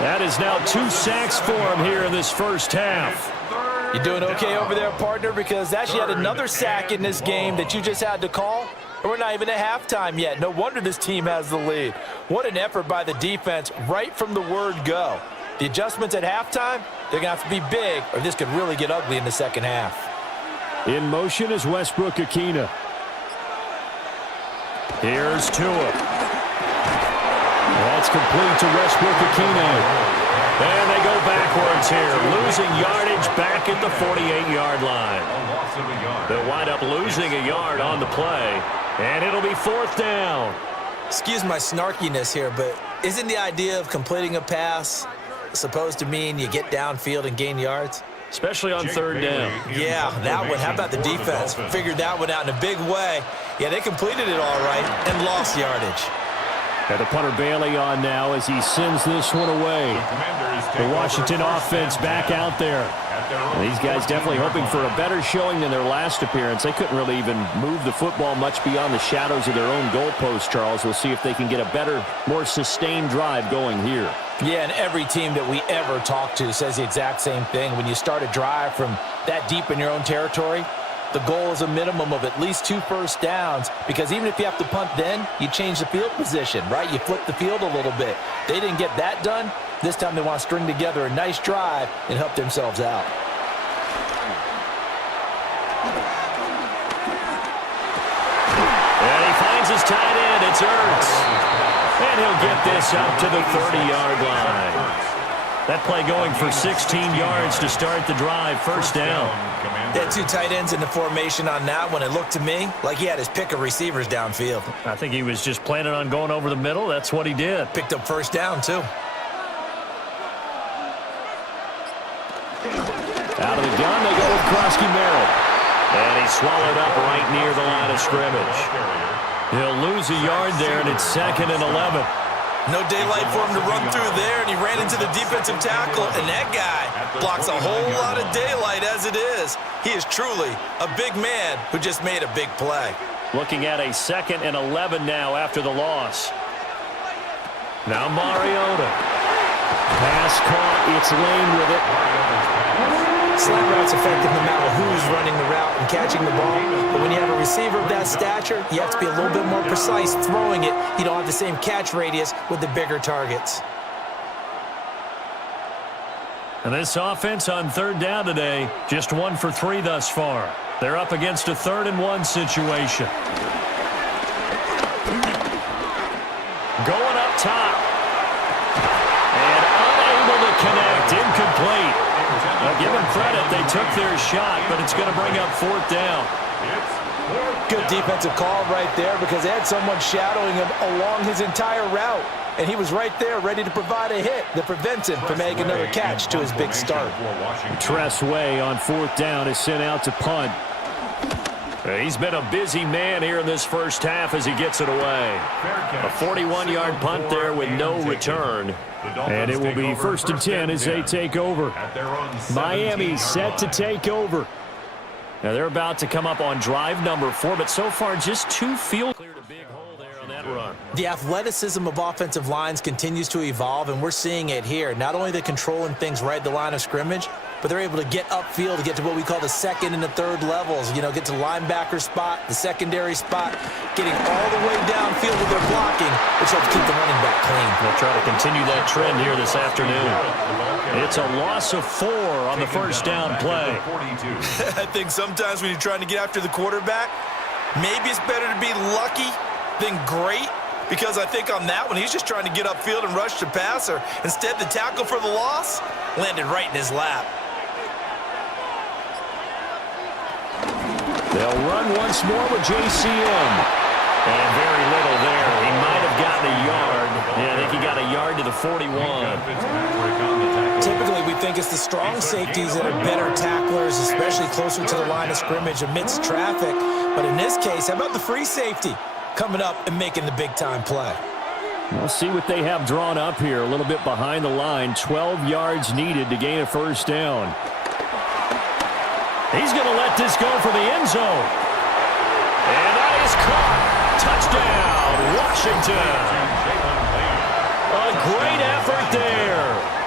That is now 2 sacks for him here in this first half. You doing okay over there, partner? Because that's yet another sack in this game that you just had to call. We're not even at halftime yet. No wonder this team has the lead. What an effort by the defense right from the word go. The adjustments at halftime, they're going to have to be big, or this could really get ugly in the second half. In motion is Westbrook-Ikhine. Here's Tua. That's complete to Westbrook-Ikhine. And they go backwards here, losing yardage back at the 48-yard line. They'll wind up losing a yard on the play, and it'll be 4th down. Excuse my snarkiness here, but isn't the idea of completing a pass supposed to mean you get downfield and gain yards? Especially on 3rd down. Yeah, that one. How about the defense? Figured that one out in a big way. Yeah, they completed it all right and lost yardage. And the punter Bailey on now as he sends this one away. The Washington offense back out there. And these guys definitely hoping for a better showing than their last appearance. They couldn't really even move the football much beyond the shadows of their own goalpost, Charles. We'll see if they can get a better, more sustained drive going here. Yeah, and every team that we ever talk to says the exact same thing. When you start a drive from that deep in your own territory, the goal is a minimum of at least 2 first downs, because even if you have to punt then, you change the field position, right? You flip the field a little bit. They didn't get that done. This time they want to string together a nice drive and help themselves out. And he finds his tight end. It's Ertz. And he'll get this up to the 30-yard line. That play going for 16 yards to start the drive. 1st down. They had 2 tight ends in the formation on that one. It looked to me like he had his pick of receivers downfield. I think he was just planning on going over the middle. That's what he did. Picked up 1st down, too. Out of the gun, they go with Krosky Merritt. And he's swallowed up right near the line of scrimmage. He'll lose a yard there, and it's 2nd and 11. No daylight for him to run through there, and he ran into the defensive tackle, and that guy blocks a whole lot of daylight as it is. He is truly a big man who just made a big play. Looking at a 2nd and 11 now after the loss. Now Mariota. Pass caught. It's Lane with it. Slant route's effective no matter who's running the route and catching the ball. But when you have a receiver of that stature, you have to be a little bit more precise throwing it. You don't have the same catch radius with the bigger targets. And this offense on 3rd down today, just 1 for 3 thus far. They're up against a 3rd and 1 situation. Going up top. And unable to connect. Incomplete. Now, give them credit. They took their shot, but it's going to bring up 4th down. Good defensive call right there, because they had someone shadowing him along his entire route. And he was right there ready to provide a hit that prevents him from making another catch to his big start. Tress Way on 4th down is sent out to punt. He's been a busy man here in this first half as he gets it away. A 41-yard punt there with no return. And it will be 1st and 10 as they take over. Miami set to take over. Now they're about to come up on drive number 4, but so far just 2 field cleared a big hole there on that run. The athleticism of offensive lines continues to evolve, and we're seeing it here. Not only are they controlling things right at the line of scrimmage, but they're able to get upfield to get to what we call the 2nd and the 3rd levels. You know, get to the linebacker spot, the secondary spot, getting all the way downfield with their blocking, which helps keep the running back clean. They'll try to continue that trend here this afternoon. It's a loss of 4 on the 1st down play. I think sometimes when you're trying to get after the quarterback, maybe it's better to be lucky than great, because I think on that one, he's just trying to get upfield and rush the passer. Instead, the tackle for the loss landed right in his lap. They'll run once more with JCM. And very little there. He might have gotten a yard. Yeah, I think he got a yard to the 41. Typically, we think it's the strong safeties that are better tacklers, especially closer to the line of scrimmage amidst traffic. But in this case, how about the free safety coming up and making the big-time play? We'll see what they have drawn up here. A little bit behind the line. 12 yards needed to gain a 1st down. He's going to let this go for the end zone. And that is caught. Touchdown, Washington. A great effort there.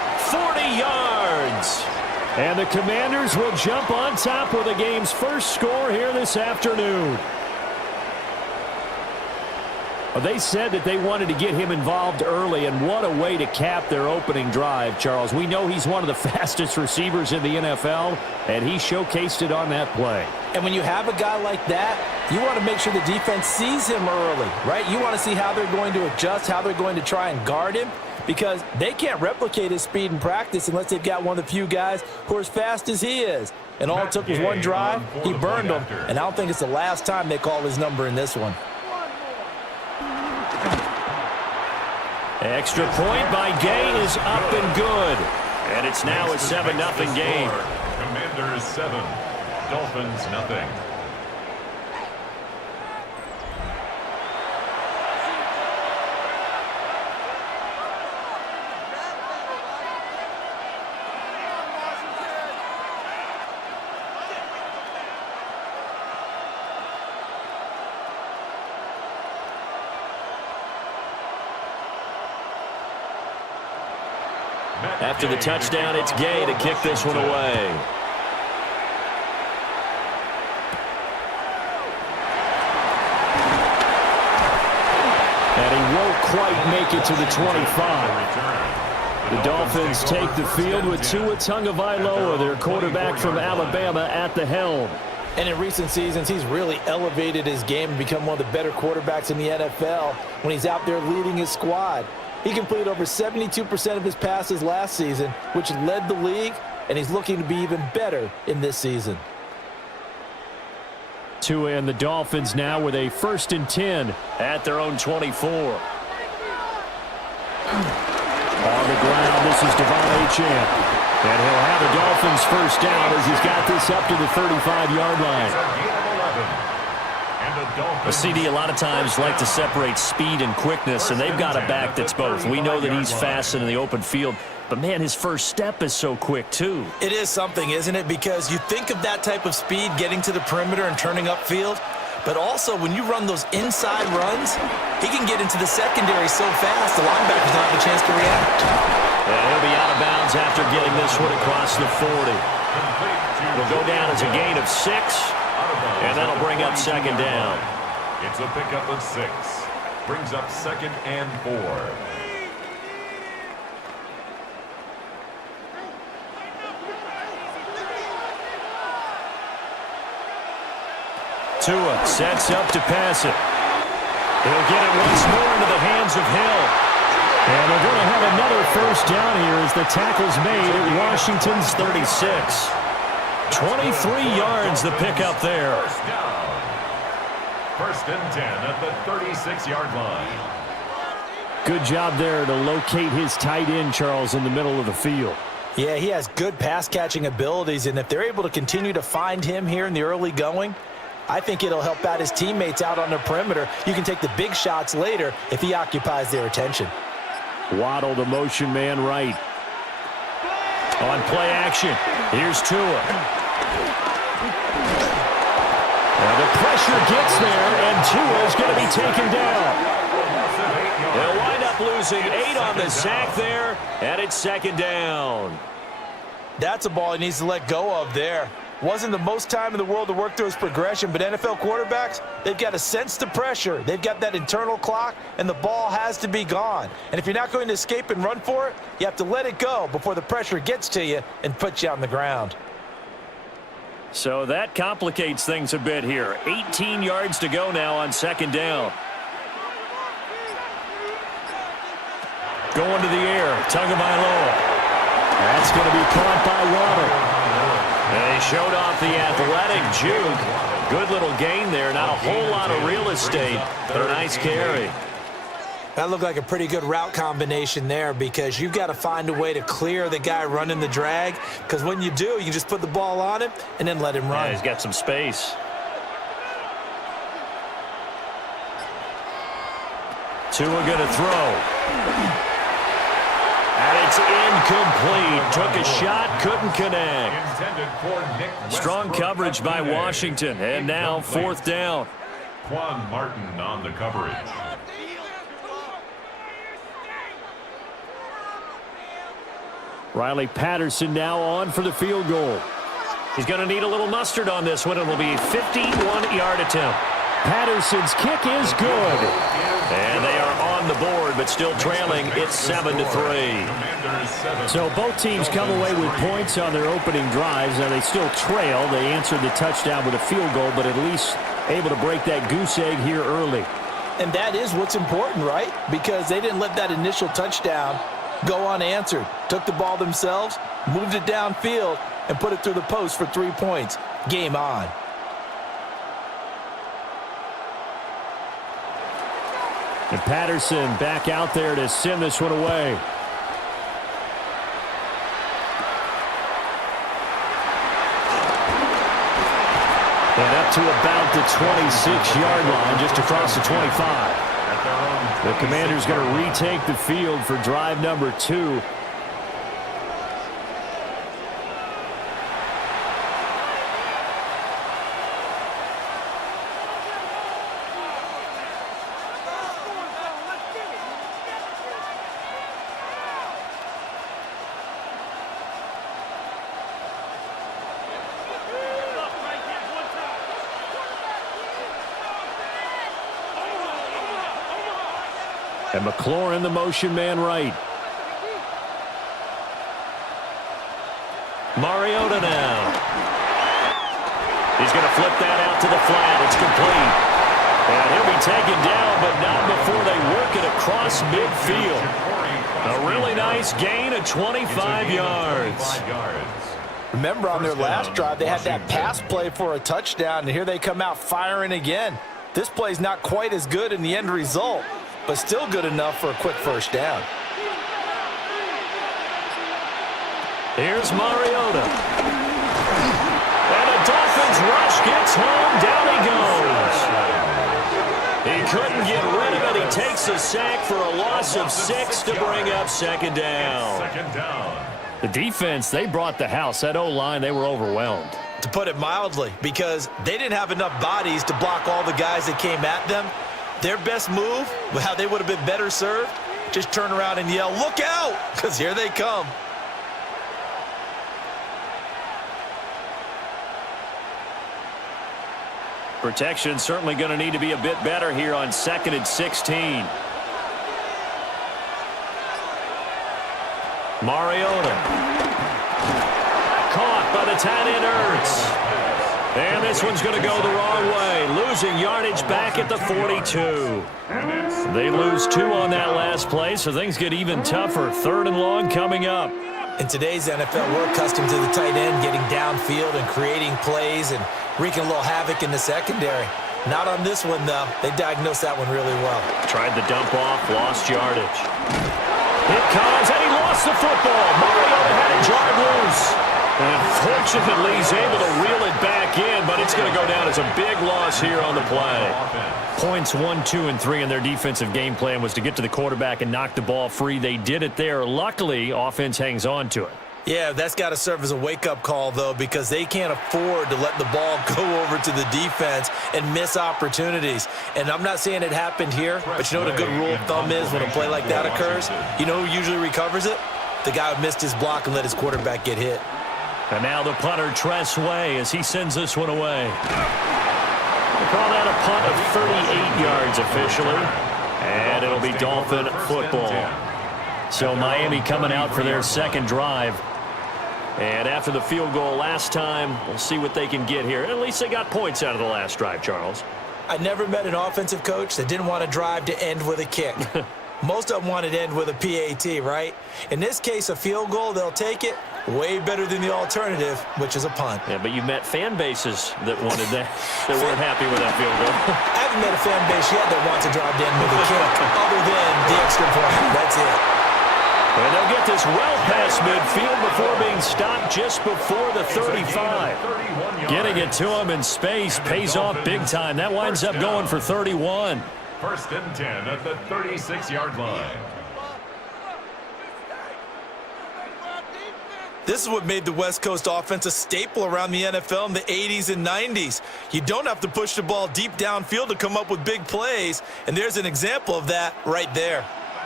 40 yards. And the Commanders will jump on top with the game's first score here this afternoon. Well, they said that they wanted to get him involved early, and what a way to cap their opening drive, Charles. We know he's one of the fastest receivers in the NFL, and he showcased it on that play. And when you have a guy like that, you want to make sure the defense sees him early, right? You want to see how they're going to adjust, how they're going to try and guard him, because they can't replicate his speed in practice unless they've got one of the few guys who are as fast as he is. And all it took was one drive, he burned them, and I don't think it's the last time they call his number in this one. Extra point by Gay is up and good. And it's now a 7-0 game. Commanders 7, Dolphins nothing. After the touchdown, it's Gay to kick this one away. And he won't quite make it to the 25. The Dolphins take the field with Tua Tagovailoa, their quarterback from Alabama, at the helm. And in recent seasons, he's really elevated his game and become one of the better quarterbacks in the NFL when he's out there leading his squad. He completed over 72% of his passes last season, which led the league, and he's looking to be even better in this season. Tua and the Dolphins now with a 1st and 10 at their own 24. On the ground, this is Devon Achane. And he'll have the Dolphins first down as he's got this up to the 35-yard line. A CD a lot of times like to separate speed and quickness, and they've got a back that's both. We know that he's fast in the open field, but, man, his first step is so quick, too. It is something, isn't it? Because you think of that type of speed getting to the perimeter and turning upfield, but also when you run those inside runs, he can get into the secondary so fast the linebackers don't have a chance to react. And he'll be out of bounds after getting this one across the 40. Will go down as a gain of 6, and that'll bring up 2nd down. It's a pickup of 6. Brings up 2nd and 4. Tua sets up to pass it. He'll get it once more into the hands of Hill. And they're going to have another first down here as the tackle's made at Washington's 36. 23 yards the pickup there. First down. 1st and 10 at the 36-yard line. Good job there to locate his tight end, Charles, in the middle of the field. Yeah, he has good pass-catching abilities, and if they're able to continue to find him here in the early going, I think it'll help out his teammates out on the perimeter. You can take the big shots later if he occupies their attention. Waddle, the motion man, right. On play action, here's Tua. Now the pressure gets there, and Tua is going to be taken down. They'll wind up losing 8 on the sack there, and it's 2nd down. That's a ball he needs to let go of there. Wasn't the most time in the world to work through his progression, but NFL quarterbacks, they've got to sense the pressure. They've got that internal clock, and the ball has to be gone. And if you're not going to escape and run for it, you have to let it go before the pressure gets to you and puts you on the ground. So that complicates things a bit here. 18 yards to go now on 2nd down. Going to the air, Tagovailoa. That's going to be caught by Waddle. They showed off the athletic juke. Good little gain there. Not a whole lot of real estate, but a nice carry. That looked like a pretty good route combination there because you've got to find a way to clear the guy running the drag, because when you do, you can just put the ball on him and then let him run. Yeah, he's got some space. Tua going to throw. And it's incomplete. Took a shot, couldn't connect. Strong coverage by Washington. And now 4th down. Quan Martin on the coverage. Riley Patterson now on for the field goal. He's going to need a little mustard on this one. It will be a 51-yard attempt. Patterson's kick is good. And they are on the board, but still trailing. It's 7-3. So both teams come away with points on their opening drives. Now they still trail. They answered the touchdown with a field goal, but at least able to break that goose egg here early. And that is what's important, right? Because they didn't let that initial touchdown go unanswered. Took the ball themselves, moved it downfield, and put it through the post for 3 points. Game on. And Patterson back out there to send this one away. And up to about the 26-yard line, just across the 25. The Commanders going to retake the field for drive number 2. And McLaurin, the motion man right. Mariota now. He's going to flip that out to the flat. It's complete. And he'll be taken down, but not before they work it across midfield. A really nice gain of 25 yards. Remember on their last drive, they had that pass play for a touchdown, and here they come out firing again. This play's not quite as good in the end result, but still good enough for a quick first down. Here's Mariota. And the Dolphins rush gets home. Down he goes. He couldn't get rid of it. He takes a sack for a loss of 6 to bring up second down. The defense, they brought the house. That O-line, they were overwhelmed. To put it mildly, because they didn't have enough bodies to block all the guys that came at them. Their best move, how they would have been better served, just turn around and yell, "Look out!" because here they come. Protection certainly going to need to be a bit better here on 2nd and 16. Mariota. Caught by the tight end Ertz. And this one's going to go the wrong way. Losing yardage back at the 42. They lose 2 on that last play, so things get even tougher. 3rd and long coming up. In today's NFL, we're accustomed to the tight end getting downfield and creating plays and wreaking a little havoc in the secondary. Not on this one, though. They diagnosed that one really well. Tried the dump off, lost yardage. It comes, and he lost the football. Mariota had it jarred loose. And fortunately, he's able to reel it back in, but it's going to go down as a big loss here on the play. Points 1, 2, and 3 in their defensive game plan was to get to the quarterback and knock the ball free. They did it there. Luckily, offense hangs on to it. Yeah, that's got to serve as a wake-up call, though, because they can't afford to let the ball go over to the defense and miss opportunities. And I'm not saying it happened here, but you know what a good rule of thumb is when a play like that occurs? You know who usually recovers it? The guy who missed his block and let his quarterback get hit. And now the punter, Tress Way, as he sends this one away. They call that a punt of 38 yards officially. And it'll be Dolphin football. So Miami coming out for their second drive. And after the field goal last time, we'll see what they can get here. At least they got points out of the last drive, Charles. I never met an offensive coach that didn't want to drive to end with a kick. Most of them wanted to end with a PAT, right? In this case, a field goal, they'll take it. Way better than the alternative, which is a punt. Yeah, but you've met fan bases that wanted that, that weren't happy with that field goal. I haven't met a fan base yet that wants to drive to end with a kick, other than the extra point. That's it. And they'll get this well past midfield before being stopped just before the 35. Getting it to him in space pays off big time. That winds up going for 31. 1st and 10 at the 36-yard line. This is what made the West Coast offense a staple around the NFL in the 80s and 90s. You don't have to push the ball deep downfield to come up with big plays, and there's an example of that right there.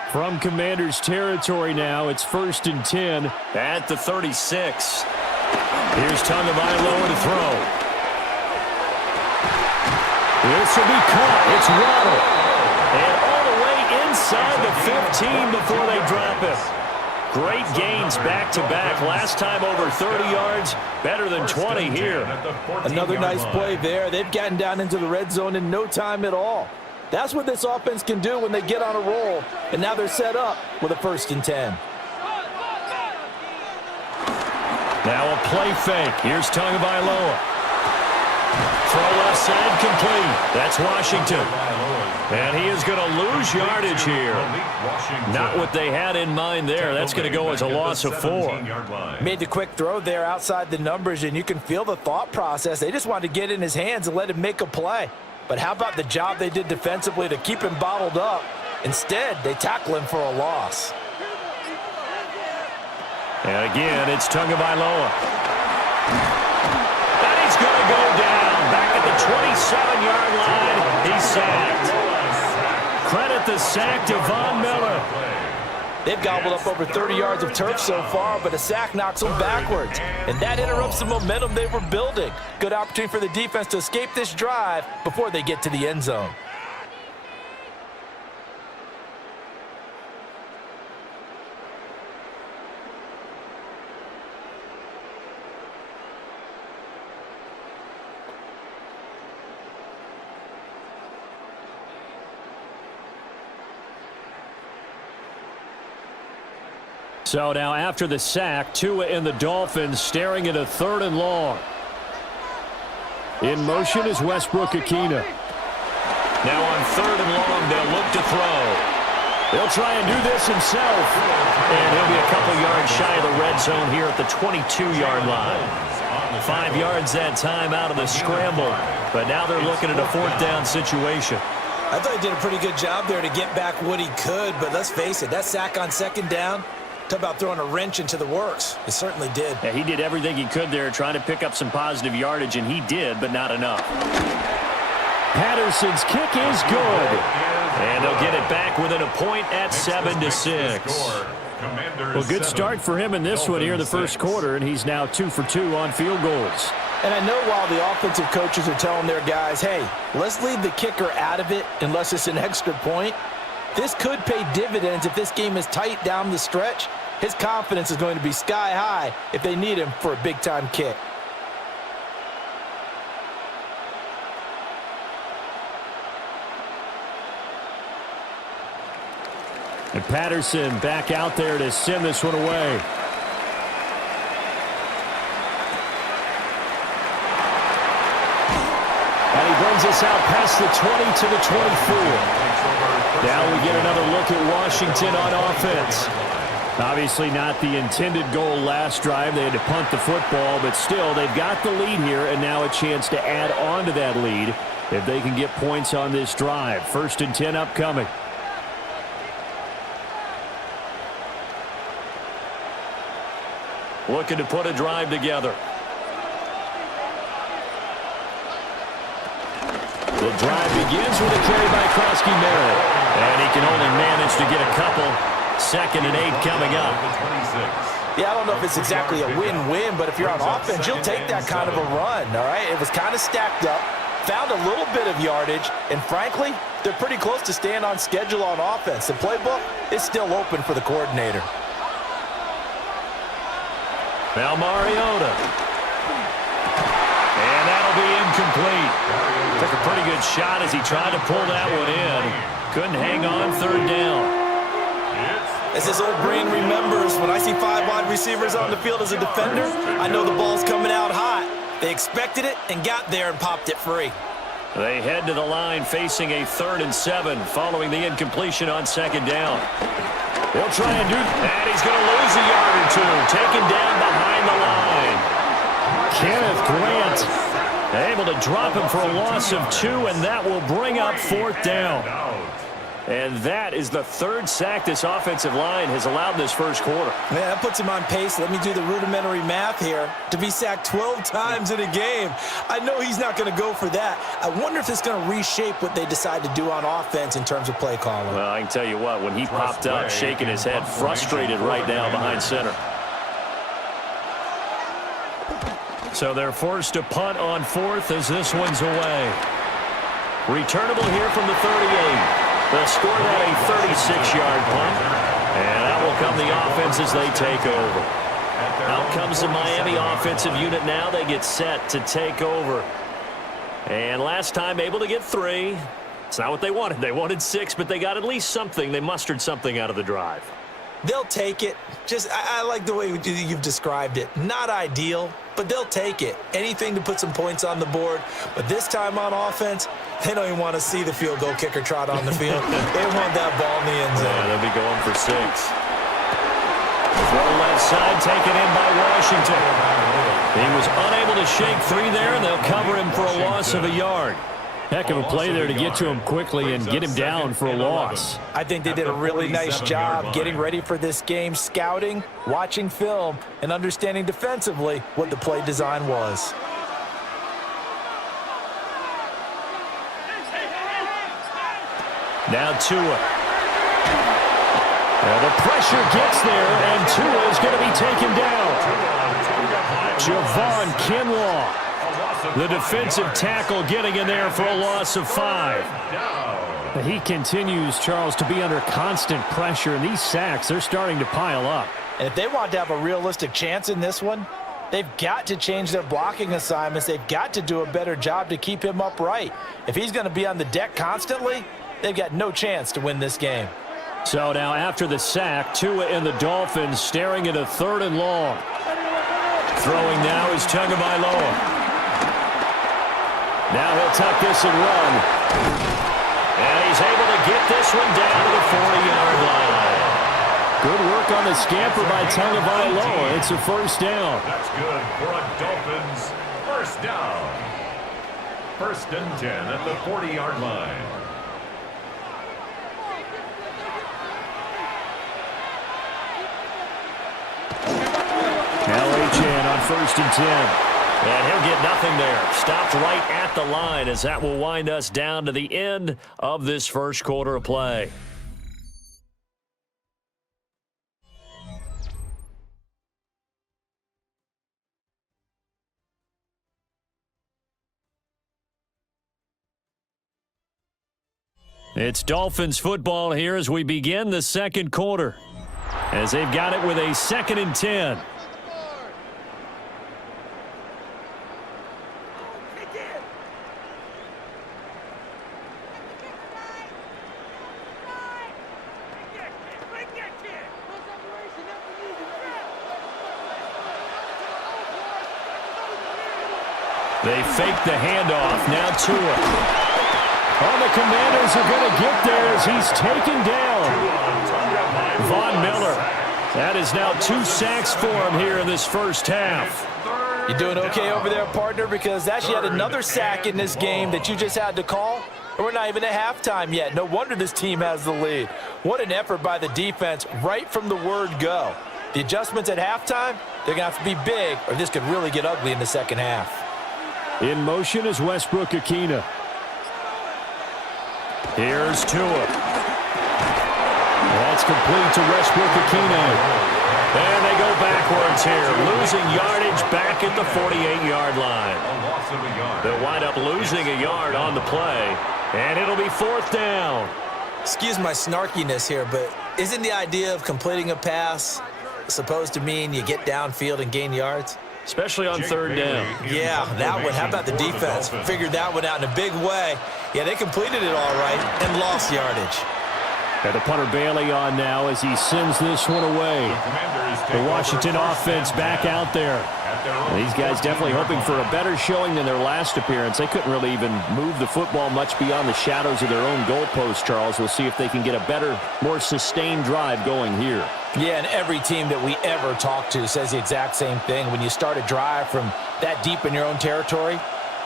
From Commanders territory now, it's 1st and 10 at the 36. Here's Tagovailoa to throw. This will be caught. It's Waddle. And all the way inside the 15 before they drop it. Great gains back-to-back. Last time over 30 yards, better than 20 here. Another nice play there. They've gotten down into the red zone in no time at all. That's what this offense can do when they get on a roll. And now they're set up with a 1st and 10. Now a play fake. Here's Tagovailoa. Throw left side complete. That's Washington. And he is going to lose yardage here. Not what they had in mind there. That's going to go as a loss of 4. Made the quick throw there outside the numbers, and you can feel the thought process. They just wanted to get in his hands and let him make a play. But how about the job they did defensively to keep him bottled up? Instead, they tackle him for a loss. And again, it's Tagovailoa. And he's going to go down. Back at the 27-yard line, he's sacked. Credit the sack to Von Miller. They've gobbled up over 30 yards of turf so far, but a sack knocks them backwards. And that interrupts the momentum they were building. Good opportunity for the defense to escape this drive before they get to the end zone. So now after the sack, Tua and the Dolphins staring at a 3rd and long. In motion is Westbrook-Ikhine. Now on 3rd and long, they'll look to throw. He'll try and do this himself. And he'll be a couple yards shy of the red zone here at the 22-yard line. 5 yards that time out of the scramble. But now they're looking at a 4th down situation. I thought he did a pretty good job there to get back what he could, but let's face it, that sack on 2nd down, talk about throwing a wrench into the works. It certainly did. Yeah, he did everything he could there trying to pick up some positive yardage, and he did, but not enough. Patterson's kick is good. And they'll get it back within a point at 7-6. Well, good start for him in this one here in the first quarter, and he's now 2 for 2 on field goals. And I know while the offensive coaches are telling their guys, hey, let's leave the kicker out of it unless it's an extra point, this could pay dividends if this game is tight down the stretch. His confidence is going to be sky high if they need him for a big-time kick. And Patterson back out there to send this one away. And he brings us out past the 20 to the 24. Now we get another look at Washington on offense. Obviously not the intended goal last drive. They had to punt the football, but still they've got the lead here and now a chance to add on to that lead if they can get points on this drive. 1st and 10 upcoming. Looking to put a drive together. The drive begins with a carry by Krosky-Merritt. And he can only manage to get a couple. 2nd and 8 coming up. Yeah, I don't know if it's exactly a win-win, but if you're on offense, you'll take that kind of a run, all right? It was kind of stacked up, found a little bit of yardage, and frankly, they're pretty close to staying on schedule on offense. The playbook is still open for the coordinator. Now Mariota. And that'll be incomplete. Took a pretty good shot as he tried to pull that one in. Couldn't hang on 3rd down. As this old brain remembers, when I see 5 wide receivers on the field as a defender, I know the ball's coming out hot. They expected it and got there and popped it free. They head to the line facing a 3rd and 7 following the incompletion on 2nd down. They'll try and do that. And he's going to lose a yard or 2. Taken down behind the line. Kenneth Grant able to drop him for a loss of 2, and that will bring up 4th down. And that is the third sack this offensive line has allowed this first quarter. Man, that puts him on pace. Let me do the rudimentary math here. To be sacked 12 times in a game. I know he's not going to go for that. I wonder if it's going to reshape what they decide to do on offense in terms of play calling. Well, I can tell you what, when he popped up, shaking his head, frustrated right now behind center. So they're forced to punt on fourth as this one's away. Returnable here from the 38. They'll score that a 36-yard punt, and that will come the offense as they take over. Out comes the Miami offensive unit now. They get set to take over. And last time able to get 3. It's not what they wanted. They wanted 6, but they got at least something. They mustered something out of the drive. They'll take it. I like the way you've described it. Not ideal, but they'll take it. Anything to put some points on the board. But this time on offense, they don't even want to see the field goal kicker trot on the field. They want that ball in the end zone. Yeah, they'll be going for 6. Throw left side taken in by Washington. He was unable to shake 3 there, and they'll cover him for a loss of a yard. Heck of a play there to get to him quickly and get him down for a loss. I think they did a really nice job getting ready for this game, scouting, watching film, and understanding defensively what the play design was. Now Tua. Now the pressure gets there, and Tua is going to be taken down. Javon Kinlaw, the defensive tackle, getting in there for a loss of 5. He continues, Charles, to be under constant pressure, and these sacks, they're starting to pile up. And if they want to have a realistic chance in this one, they've got to change their blocking assignments. They've got to do a better job to keep him upright. If he's going to be on the deck constantly, they've got no chance to win this game. So now after the sack, Tua and the Dolphins staring at a 3rd and long. Throwing now is Tagovailoa. Now he'll tuck this and run. And he's able to get this one down to the 40-yard line. Good work on the scamper by Tagovailoa. It's a first down. That's good for a Dolphins first down. 1st and 10 at the 40-yard line. Now HN on 1st and 10. And he'll get nothing there. Stopped right at the line as that will wind us down to the end of this first quarter of play. It's Dolphins football here as we begin the second quarter, as they've got it with a 2nd and 10. They fake the handoff. Now Tua. Oh, the Commanders are going to get there as he's taken down. Von Miller. That is now 2 sacks for him here in this first half. You doing okay over there, partner? Because that's yet another sack in this game that you just had to call. We're not even at halftime yet. No wonder this team has the lead. What an effort by the defense right from the word go. The adjustments at halftime, they're going to have to be big, or this could really get ugly in the second half. In motion is Westbrook-Ikhine. Here's Tua. That's complete to Westbrook-Ikhine. And they go backwards here, losing yardage back at the 48-yard line. They'll wind up losing a yard on the play, and it'll be 4th down. Excuse my snarkiness here, but isn't the idea of completing a pass supposed to mean you get downfield and gain yards? Especially on 3rd down. Yeah, that one. How about the defense? Figured that one out in a big way. Yeah, they completed it all right and lost yardage. And the punter Bailey on now as he sends this one away. The Washington offense back out there. And these guys definitely hoping for a better showing than their last appearance. They couldn't really even move the football much beyond the shadows of their own goalpost, Charles. We'll see if they can get a better, more sustained drive going here. Yeah, and every team that we ever talk to says the exact same thing. When you start a drive from that deep in your own territory,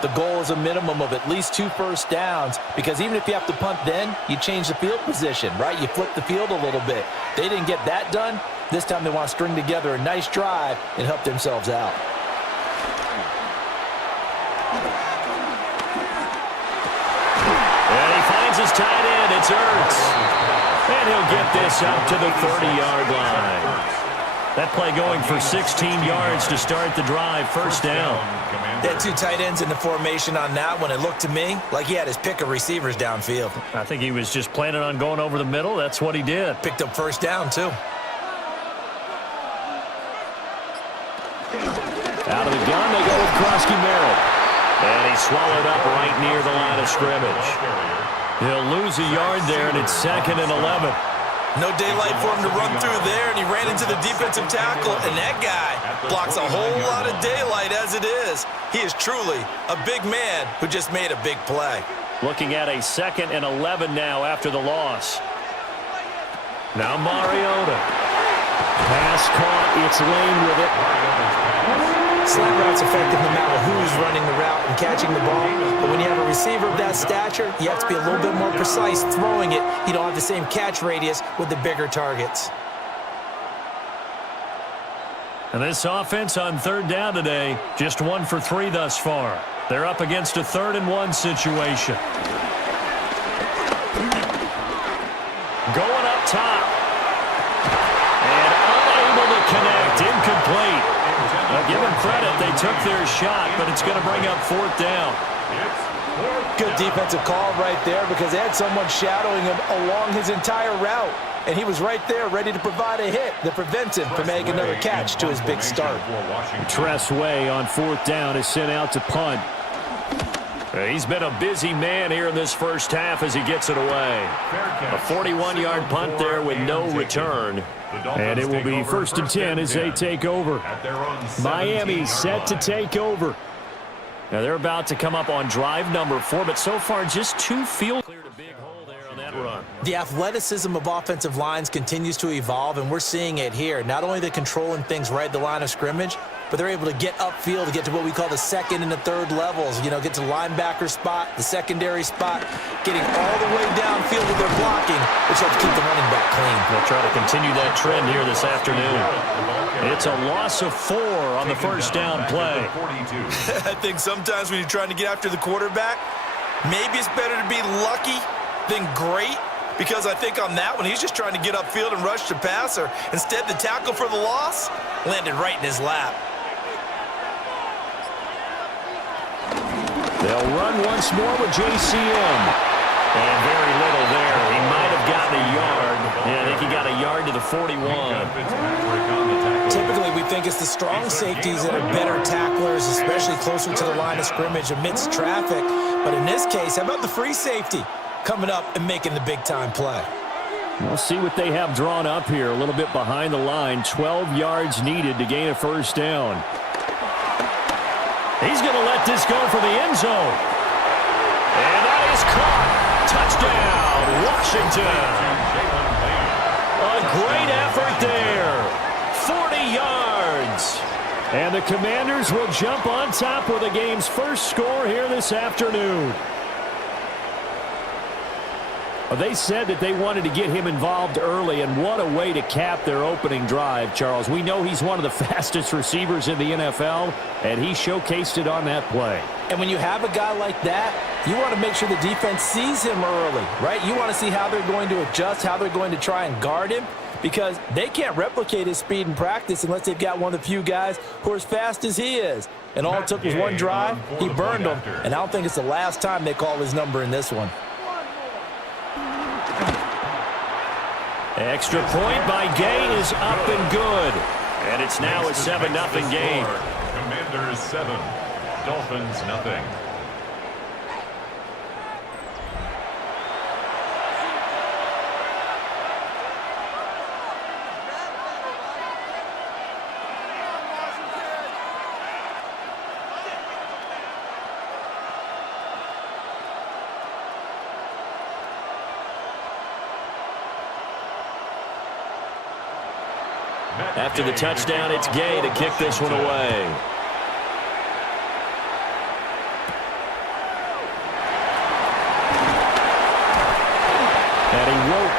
the goal is a minimum of at least 2 first downs, because even if you have to punt then, you change the field position, right? You flip the field a little bit. They didn't get that done. This time they want to string together a nice drive and help themselves out. And he finds his tight end. It's Ertz. And he'll get this up to the 30-yard line. That play going for 16 yards to start the drive. First down. They had 2 tight ends in the formation on that one. It looked to me like he had his pick of receivers downfield. I think he was just planning on going over the middle. That's what he did. Picked up first down, too. Out of the gun, they go with Krosky Merritt. And he's swallowed up right near the line of scrimmage. He'll lose a yard there, and it's 2nd and 11. No daylight for him to run through there, and he ran into the defensive tackle, and that guy blocks a whole lot of daylight as it is. He is truly a big man who just made a big play. Looking at a 2nd and 11 now after the loss. Now Mariota. Pass caught. It's Lane with it. Slant route's effective no matter who's running the route and catching the ball. But when you have a receiver of that stature, you have to be a little bit more precise throwing it. You don't have the same catch radius with the bigger targets. And this offense on 3rd down today, just 1 for 3 thus far. They're up against a 3rd and 1 situation. Going up top. And unable to connect. Incomplete. Well, give them credit. They took their shot, but it's going to bring up 4th down. Good defensive call right there, because they had someone shadowing him along his entire route. And he was right there ready to provide a hit that prevents him from making another catch to his big start. Tress Way on 4th down is sent out to punt. He's been a busy man here in this first half as he gets it away. A 41-yard punt there with no return. And it will be 1st and 10 as they take over. Miami set to take over. Now they're about to come up on drive number 4, but so far just 2 field cleared a big hole there on that run. The athleticism of offensive lines continues to evolve, and we're seeing it here. Not only are they controlling things right at the line of scrimmage, but they're able to get upfield to get to what we call the 2nd and the 3rd levels. You know, get to the linebacker spot, the secondary spot, getting all the way downfield with their blocking, which helps keep the running back clean. They'll try to continue that trend here this afternoon. It's a loss of 4 on the first down play. I think sometimes when you're trying to get after the quarterback, maybe it's better to be lucky than great, because I think on that one, he's just trying to get upfield and rush the passer. Instead, the tackle for the loss landed right in his lap. They'll run once more with JCM. And very little there. He might have gotten a yard. Yeah, I think he got a yard to the 41. Typically, we think it's the strong safeties that are better tacklers, especially closer to the line of scrimmage amidst traffic. But in this case, how about the free safety coming up and making the big-time play? We'll see what they have drawn up here. A little bit behind the line. 12 yards needed to gain a first down. He's going to let this go for the end zone. And that is caught. Touchdown, Washington. A great effort there. 40 yards. And the Commanders will jump on top with the game's first score here this afternoon. They said that they wanted to get him involved early, and what a way to cap their opening drive, Charles. We know he's one of the fastest receivers in the NFL, and he showcased it on that play. And when you have a guy like that, you want to make sure the defense sees him early, right? You want to see how they're going to adjust, how they're going to try and guard him, because they can't replicate his speed in practice unless they've got one of the few guys who are as fast as he is. And all it took was one drive, he burned them, and I don't think it's the last time they call his number in this one. Extra point by Gay is up and good. And it's now a 7-0 game. Commanders 7, Dolphins nothing. After the touchdown, it's Gay to kick this one away.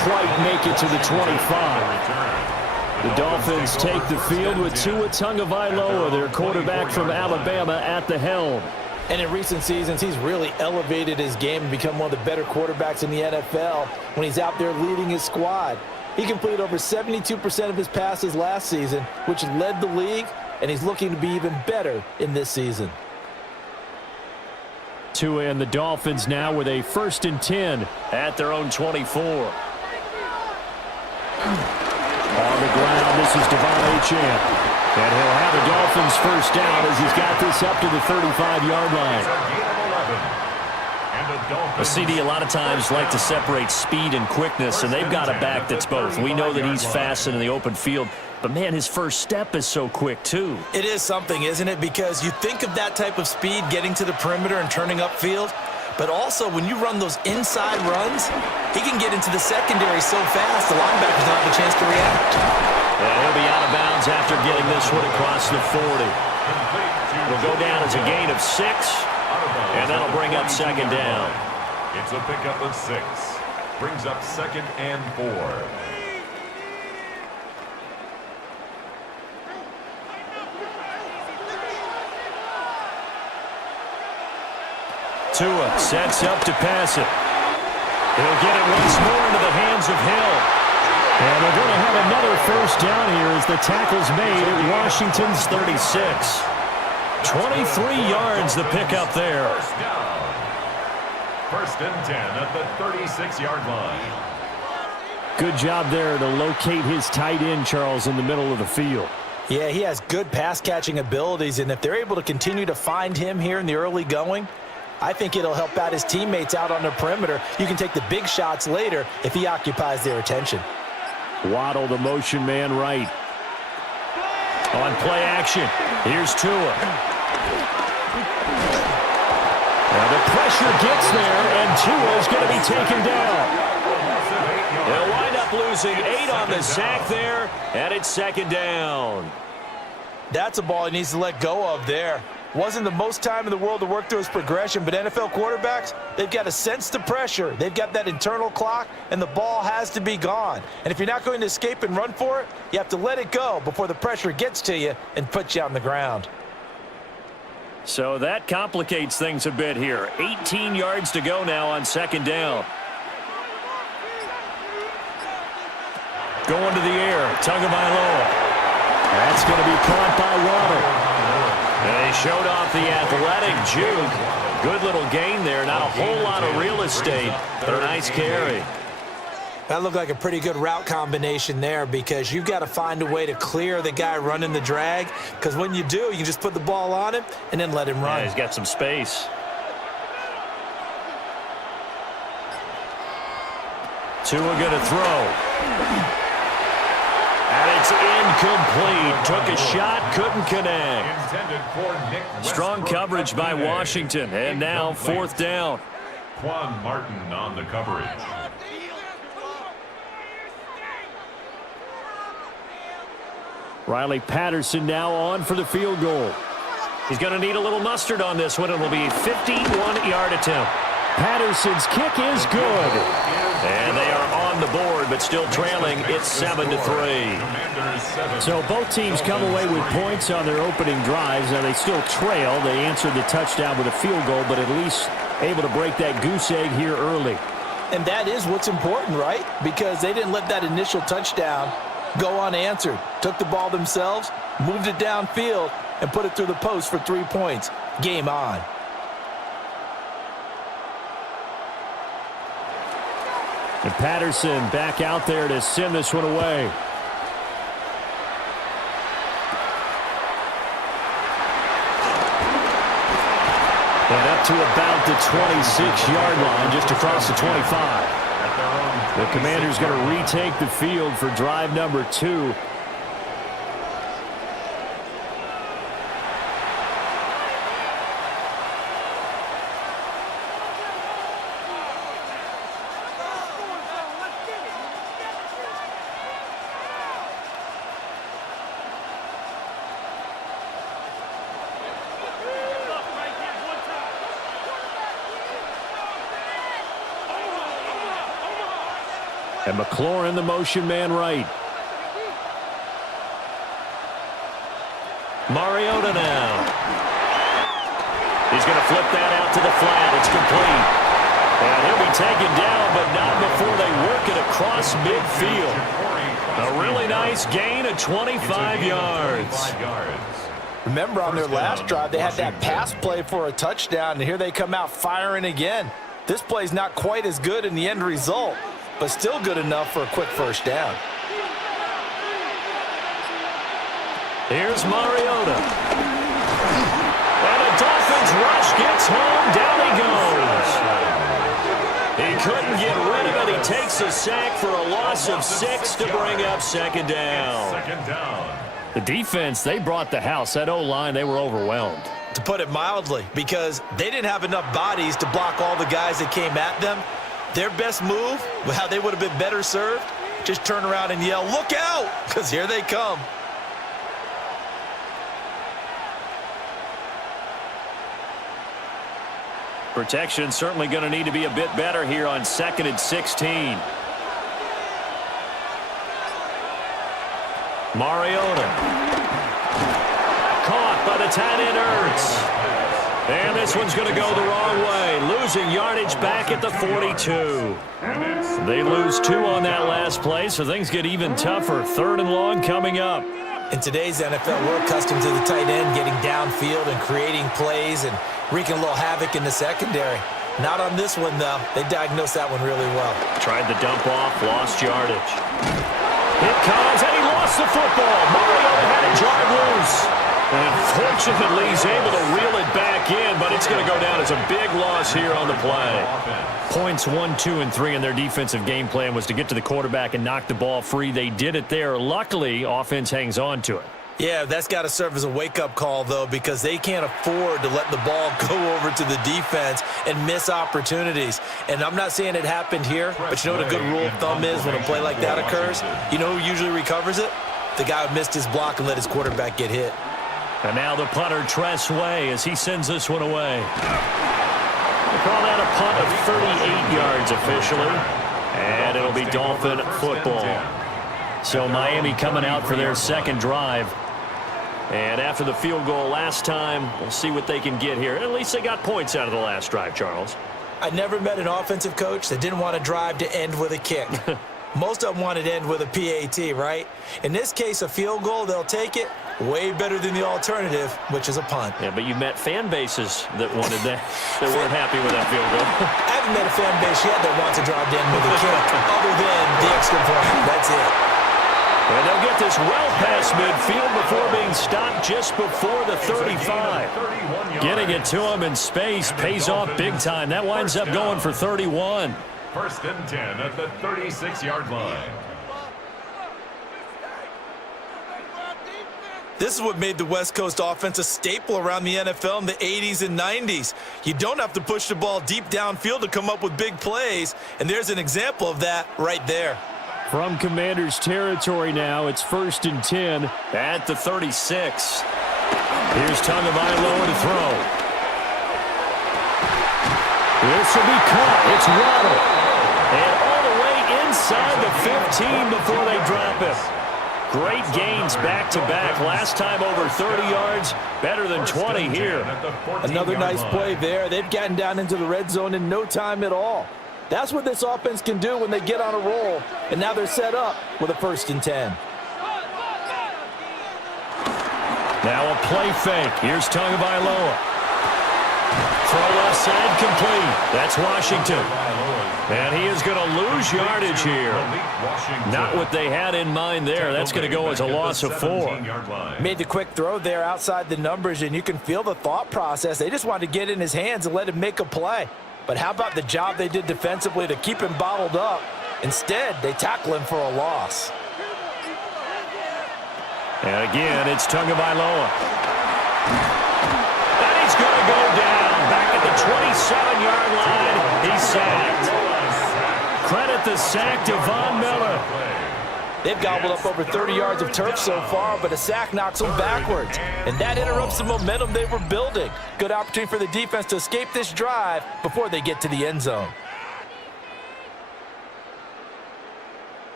quite make it to the 25. The Dolphins take the field with Tua Tagovailoa, their quarterback from Alabama, at the helm. And in recent seasons, he's really elevated his game and become one of the better quarterbacks in the NFL when he's out there leading his squad. He completed over 72% of his passes last season, which led the league, and he's looking to be even better in this season. Tua and the Dolphins now with a 1st and 10 at their own 24. On the ground, this is Devon Achane. And he'll have the Dolphins first down as he's got this up to the 35-yard line. A CD a lot of times like to separate speed and quickness, and they've got a back that's both. We know that he's fast in the open field, but, man, his first step is so quick, too. It is something, isn't it? Because you think of that type of speed getting to the perimeter and turning upfield, but also when you run those inside runs, he can get into the secondary so fast the linebackers don't have a chance to react. And he'll be out of bounds after getting this one across the 40. It'll go down as a gain of 6, and that'll bring up 2nd down. It's a pickup of 6. Brings up 2nd and 4. Tua sets up to pass it. He'll get it once more into the hands of Hill. And they're going to have another first down here as the tackle's made at Washington's 36. 23 yards the pickup there. First down. 1st and 10 at the 36-yard line. Good job there to locate his tight end, Charles, in the middle of the field. Yeah, he has good pass-catching abilities, and if they're able to continue to find him here in the early going, I think it'll help out his teammates out on the perimeter. You can take the big shots later if he occupies their attention. Waddle, the motion man right. On play action, here's Tua. Now the pressure gets there, and Tua's going to be taken down. They'll wind up losing 8 on the sack there, and it's 2nd down. That's a ball he needs to let go of there. Wasn't the most time in the world to work through his progression, but NFL quarterbacks, they've got to sense the pressure. They've got that internal clock, and the ball has to be gone. And if you're not going to escape and run for it, you have to let it go before the pressure gets to you and puts you on the ground. So that complicates things a bit here. 18 yards to go now on 2nd down. Going to the air, Tagovailoa. That's going to be caught by Waddle. And he showed off the athletic juke. Good little gain there. Not a whole lot of real estate, but a nice carry. That looked like a pretty good route combination there because you've got to find a way to clear the guy running the drag, because when you do, you can just put the ball on him and then let him run. Yeah, he's got some space. Tua going to throw. And it's incomplete. Took a shot, couldn't connect. Strong coverage by Washington. And now 4th down. Quan Martin on the coverage. Riley Patterson now on for the field goal. He's going to need a little mustard on this one. It will be a 51-yard attempt. Patterson's kick is good. And they are on the board, but still trailing. It's 7-3. So both teams come away with points on their opening drives. Now they still trail. They answered the touchdown with a field goal, but at least able to break that goose egg here early. And that is what's important, right? Because they didn't let that initial touchdown go unanswered. Took the ball themselves, moved it downfield, and put it through the post for 3 points. Game on. And Patterson back out there to send this one away. And up to about the 26-yard line, just across the 25. The Commanders going to retake the field for drive number 2. And McLaurin, the motion man right. Mariota now. He's going to flip that out to the flat. It's complete. And he'll be taken down, but not before they work it across midfield. A really nice gain of 25 yards. Remember on their last drive, they had that pass play for a touchdown, and here they come out firing again. This play's not quite as good in the end result, but still good enough for a quick first down. Here's Mariota. And the Dolphins rush gets home. Down he goes. He couldn't get rid of it. He takes a sack for a loss of 6 to bring up second down. The defense, they brought the house. That O-line, they were overwhelmed. To put it mildly, because they didn't have enough bodies to block all the guys that came at them. Their best move, how they would have been better served, just turn around and yell, "Look out!" because here they come. Protection certainly going to need to be a bit better here on 2nd and 16. Mariota. Caught by the tight end Ertz. And this one's going to go the wrong way. Losing yardage back at the 42. They lose 2 on that last play, so things get even tougher. 3rd and long coming up. In today's NFL, we're accustomed to the tight end getting downfield and creating plays and wreaking a little havoc in the secondary. Not on this one, though. They diagnosed that one really well. Tried the dump off, lost yardage. It comes, and he lost the football. Mariota had it jarred loose. And unfortunately, he's able to reel it back in, but it's going to go down as a big loss here on the play. Points 1, 2, and 3 in their defensive game plan was to get to the quarterback and knock the ball free. They did it there. Luckily, offense hangs on to it. Yeah, that's got to serve as a wake-up call, though, because they can't afford to let the ball go over to the defense and miss opportunities. And I'm not saying it happened here, but you know what a good rule of thumb is when a play like that occurs? You know who usually recovers it? The guy who missed his block and let his quarterback get hit. And now the punter, Tress Way, as he sends this one away. They call that a punt of 38 yards officially. And it'll be Dolphin football. So Miami coming out for their second drive. And after the field goal last time, we'll see what they can get here. At least they got points out of the last drive, Charles. I never met an offensive coach that didn't want to drive to end with a kick. Most of them wanted to end with a PAT, right? In this case, a field goal, they'll take it. Way better than the alternative, which is a punt. Yeah, but you met fan bases that wanted that, that weren't happy with that field goal. I haven't met a fan base yet that wants to drive to end with a kick, other than the extra point. That's it. And they'll get this well past midfield before being stopped just before the 35. Getting it to him in space pays off big time. That winds up going for 31. 1st and 10 at the 36-yard line. This is what made the West Coast offense a staple around the NFL in the 80s and 90s. You don't have to push the ball deep downfield to come up with big plays, and there's an example of that right there. From Commander's territory now, it's 1st and 10 at the 36. Here's Tagovailoa to throw. This will be caught. It's Waddle. And all the way inside the 15 before they drop it. Great gains back-to-back. Last time over 30 yards, better than 20 here. Another nice play there. They've gotten down into the red zone in no time at all. That's what this offense can do when they get on a roll. And now they're set up with a 1st and 10. Now a play fake. Here's Tagovailoa. Throw left side complete. That's Washington. And he is going to lose yardage here. Not what they had in mind there. That's going to go as a loss of 4. Made the quick throw there outside the numbers, and you can feel the thought process. They just wanted to get in his hands and let him make a play. But how about the job they did defensively to keep him bottled up? Instead, they tackle him for a loss. And again, it's Tagovailoa. And he's going to go down. Back at the 27-yard line, he's sacked. Credit the sack to Von Miller. They've gobbled up over 30 yards of turf so far, but a sack knocks them backwards. And that interrupts the momentum they were building. Good opportunity for the defense to escape this drive before they get to the end zone.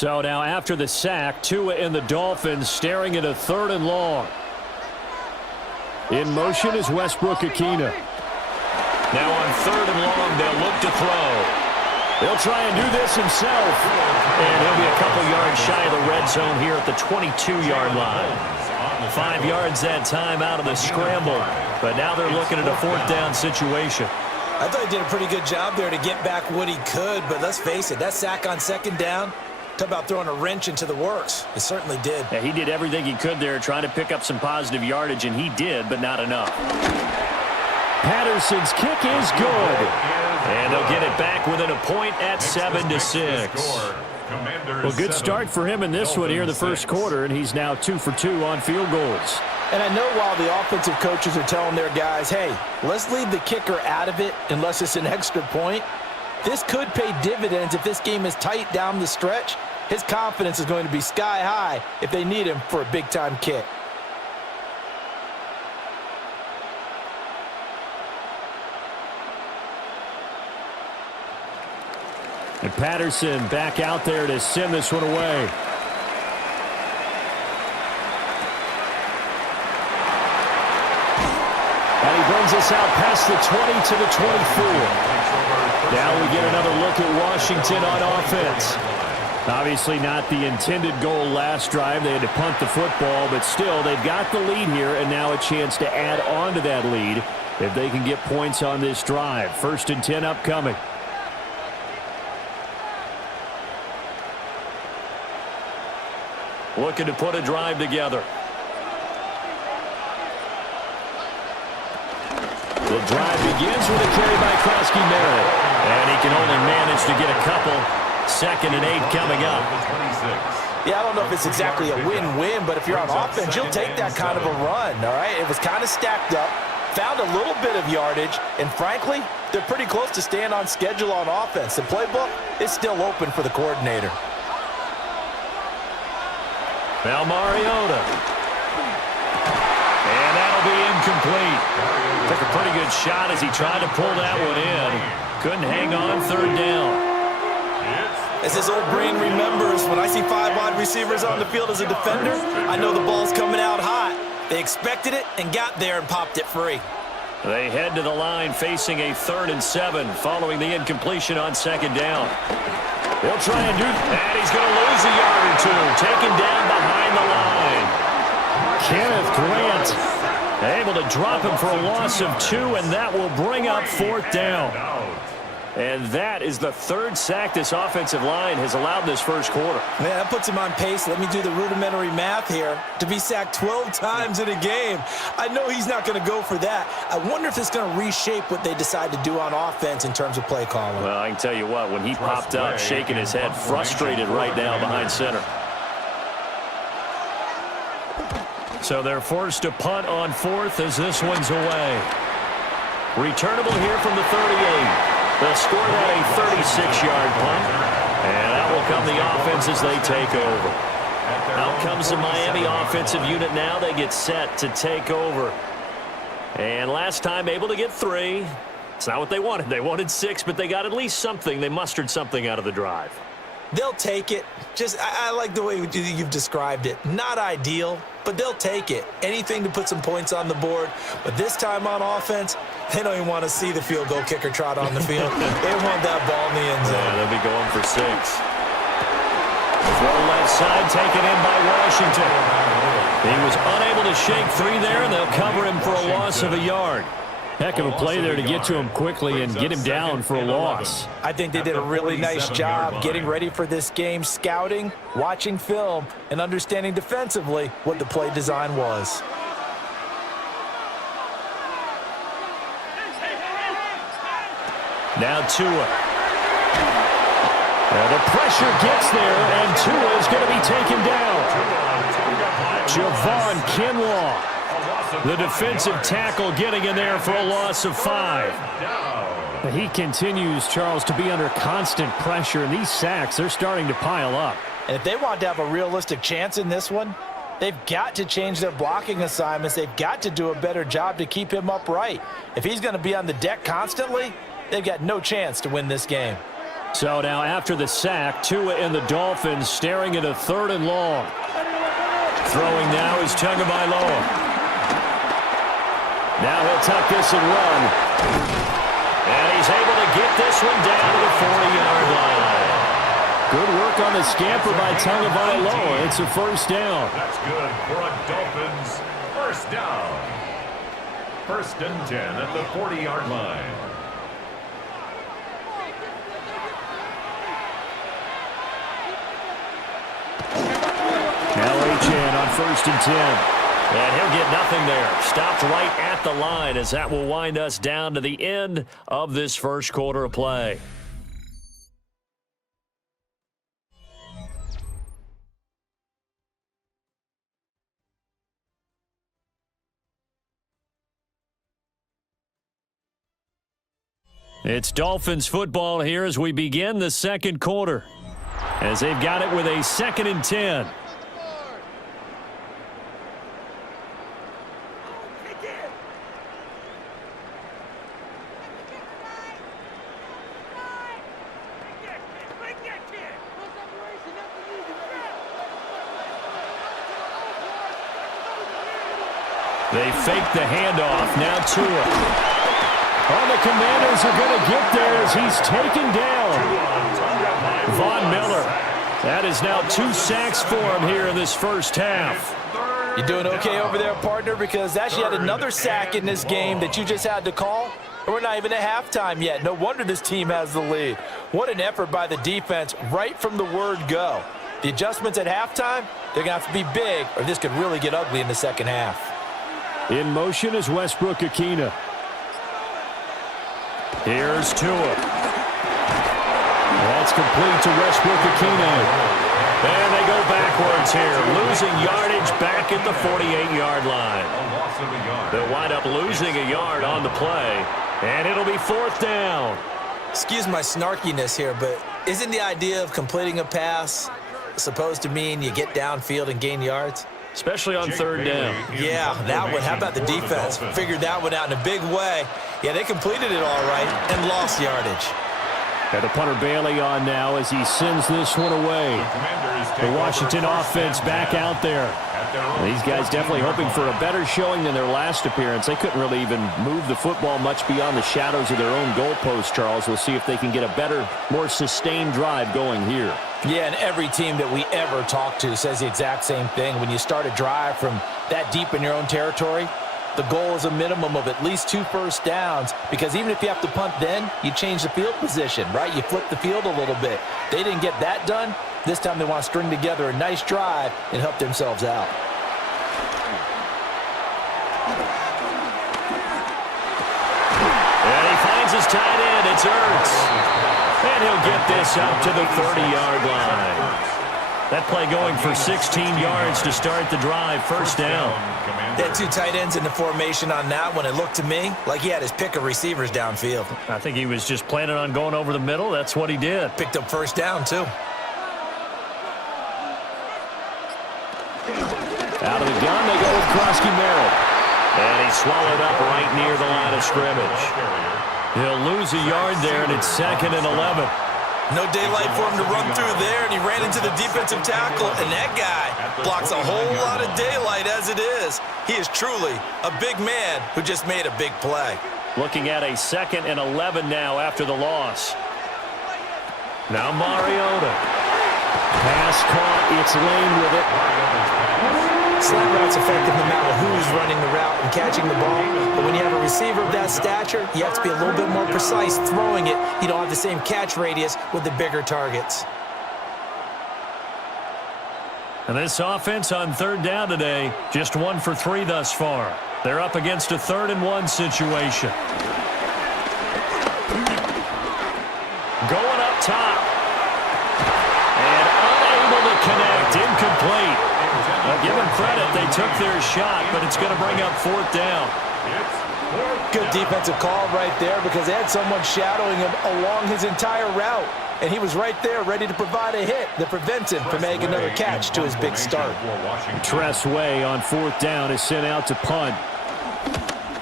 So now after the sack, Tua and the Dolphins staring at a 3rd and long. In motion is Westbrook-Ikhine. Now on 3rd and long, they'll look to throw. He'll try and do this himself. And he'll be a couple yards shy of the red zone here at the 22-yard line. 5 yards that time out of the scramble. But now they're looking at a 4th down situation. I thought he did a pretty good job there to get back what he could, but let's face it, that sack on 2nd down, talk about throwing a wrench into the works. It certainly did. Yeah, he did everything he could there trying to pick up some positive yardage, and he did, but not enough. Patterson's kick is good. And they'll get it back within a point at 7-6. Well, good start for him in this one here in the first quarter, and he's now 2 for 2 on field goals. And I know while the offensive coaches are telling their guys, hey, let's leave the kicker out of it unless it's an extra point, this could pay dividends if this game is tight down the stretch. His confidence is going to be sky high if they need him for a big-time kick. And Patterson back out there to send this one away. And he brings us out past the 20 to the 24. Now we get another look at Washington on offense. Obviously not the intended goal last drive. They had to punt the football, but still they've got the lead here and now a chance to add on to that lead if they can get points on this drive. 1st and 10 upcoming. Looking to put a drive together. The drive begins with a carry by Krosky-Merritt. And he can only manage to get a couple. 2nd and 8 coming up. Yeah, I don't know if it's exactly a win-win, but if you're on offense, you'll take that kind of a run, all right? It was kind of stacked up, found a little bit of yardage, and frankly, they're pretty close to staying on schedule on offense. The playbook is still open for the coordinator. Now Mariota. And that'll be incomplete. Took a pretty good shot as he tried to pull that one in. Couldn't hang on 3rd down. As his old brain remembers, when I see 5 wide receivers on the field as a defender, I know the ball's coming out hot. They expected it and got there and popped it free. They head to the line facing a 3rd and 7 following the incompletion on 2nd down. They'll try and do that. And he's going to lose a yard or 2. Taken down behind the line. Kenneth Grant able to drop him for a loss of 2, and that will bring up 4th down. And that is the 3rd sack this offensive line has allowed this first quarter. Man, that puts him on pace. Let me do the rudimentary math here. To be sacked 12 times in a game. I know he's not going to go for that. I wonder if it's going to reshape what they decide to do on offense in terms of play calling. Well, I can tell you what, when he popped up, shaking his head, frustrated right now behind center. So they're forced to punt on 4th as this one's away. Returnable here from the 38. They'll score that a 36-yard punt, and that will come the offense as they take over. Out comes the Miami offensive unit now. They get set to take over. And last time able to get 3. It's not what they wanted. They wanted 6, but they got at least something. They mustered something out of the drive. They'll take it. I like the way you've described it. Not ideal, but they'll take it. Anything to put some points on the board. But this time on offense, they don't even want to see the field goal kicker trot on the field. They want that ball in the end zone. Yeah, they'll be going for 6. Throw left side taken in by Washington. He was unable to shake 3 there, and they'll cover him for a loss of a yard. Heck of a play there to get to him quickly and get him down for a loss. I think they did a really nice job getting ready for this game, scouting, watching film, and understanding defensively what the play design was. Now Tua. The pressure gets there, and Tua is going to be taken down. Javon Kinlaw, the defensive tackle, getting in there for a loss of 5. He continues, Charles, to be under constant pressure, and these sacks, they're starting to pile up. And if they want to have a realistic chance in this one, they've got to change their blocking assignments. They've got to do a better job to keep him upright. If he's going to be on the deck constantly, they've got no chance to win this game. So now after the sack, Tua and the Dolphins staring at a 3rd and long. Throwing now is Tagovailoa. Now he'll tuck this and run. And he's able to get this one down to the 40-yard line. Good work on the scamper by Tagovailoa. It's a 1st down. That's good for a Dolphins 1st down. 1st and 10 at the 40-yard line. Now Achane on 1st and 10. And he'll get nothing there. Stopped right at the line as that will wind us down to the end of this 1st quarter of play. It's Dolphins football here as we begin the 2nd quarter. As they've got it with a 2nd and 10. They fake the handoff. Now Tua. Oh, the Commanders are going to get there as he's taken down. Von Miller. That is now 2 sacks for him here in this 1st half. You doing okay over there, partner? Because that's yet another sack in this game that you just had to call. And we're not even at halftime yet. No wonder this team has the lead. What an effort by the defense right from the word go. The adjustments at halftime, they're going to have to be big or this could really get ugly in the 2nd half. In motion is Westbrook-Ikhine. Here's Tua. That's complete to Westbrook-Ikhine. And they go backwards here, losing yardage back at the 48-yard line. They'll wind up losing a yard on the play, and it'll be 4th down. Excuse my snarkiness here, but isn't the idea of completing a pass supposed to mean you get downfield and gain yards? Especially on 3rd down. Yeah, that one. How about the defense? Figured that one out in a big way. Yeah, they completed it all right and lost yardage. And the punter Bailey on now as he sends this one away. The Washington offense back out there. And these guys definitely hoping for a better showing than their last appearance. They couldn't really even move the football much beyond the shadows of their own goalpost, Charles. We'll see if they can get a better, more sustained drive going here. Yeah, and every team that we ever talk to says the exact same thing. When you start a drive from that deep in your own territory, the goal is a minimum of at least 2 first downs, because even if you have to punt then, you change the field position, right? You flip the field a little bit. They didn't get that done. This time they want to string together a nice drive and help themselves out. And he finds his tight end. It's Ertz. And he'll get this up to the 30-yard line. That play going for 16 yards to start the drive. 1st down. They had 2 tight ends in the formation on that one. It looked to me like he had his pick of receivers downfield. I think he was just planning on going over the middle. That's what he did. Picked up 1st down, too. Out of the gun, they go with Krosky Merritt. And he's swallowed up right near the line of scrimmage. He'll lose a yard there, and it's 2nd and 11. No daylight for him to run through there, and he ran into the defensive tackle, and that guy blocks a whole lot of daylight as it is. He is truly a big man who just made a big play. Looking at a 2nd and 11 now after the loss. Now Mariota. Pass caught. It's Lane with it. Slant route's effective no matter who's running the route and catching the ball. But when you have a receiver of that stature, you have to be a little bit more precise throwing it. You don't have the same catch radius with the bigger targets. And this offense on 3rd down today, just 1 for 3 thus far. They're up against a 3rd and 1 situation. Going up top. And unable to connect. Incomplete. Well, give them credit. They took their shot, but it's going to bring up 4th down. Good defensive call right there because they had someone shadowing him along his entire route. And he was right there ready to provide a hit that prevents him from making another catch to his big start. Tress Way on 4th down is sent out to punt.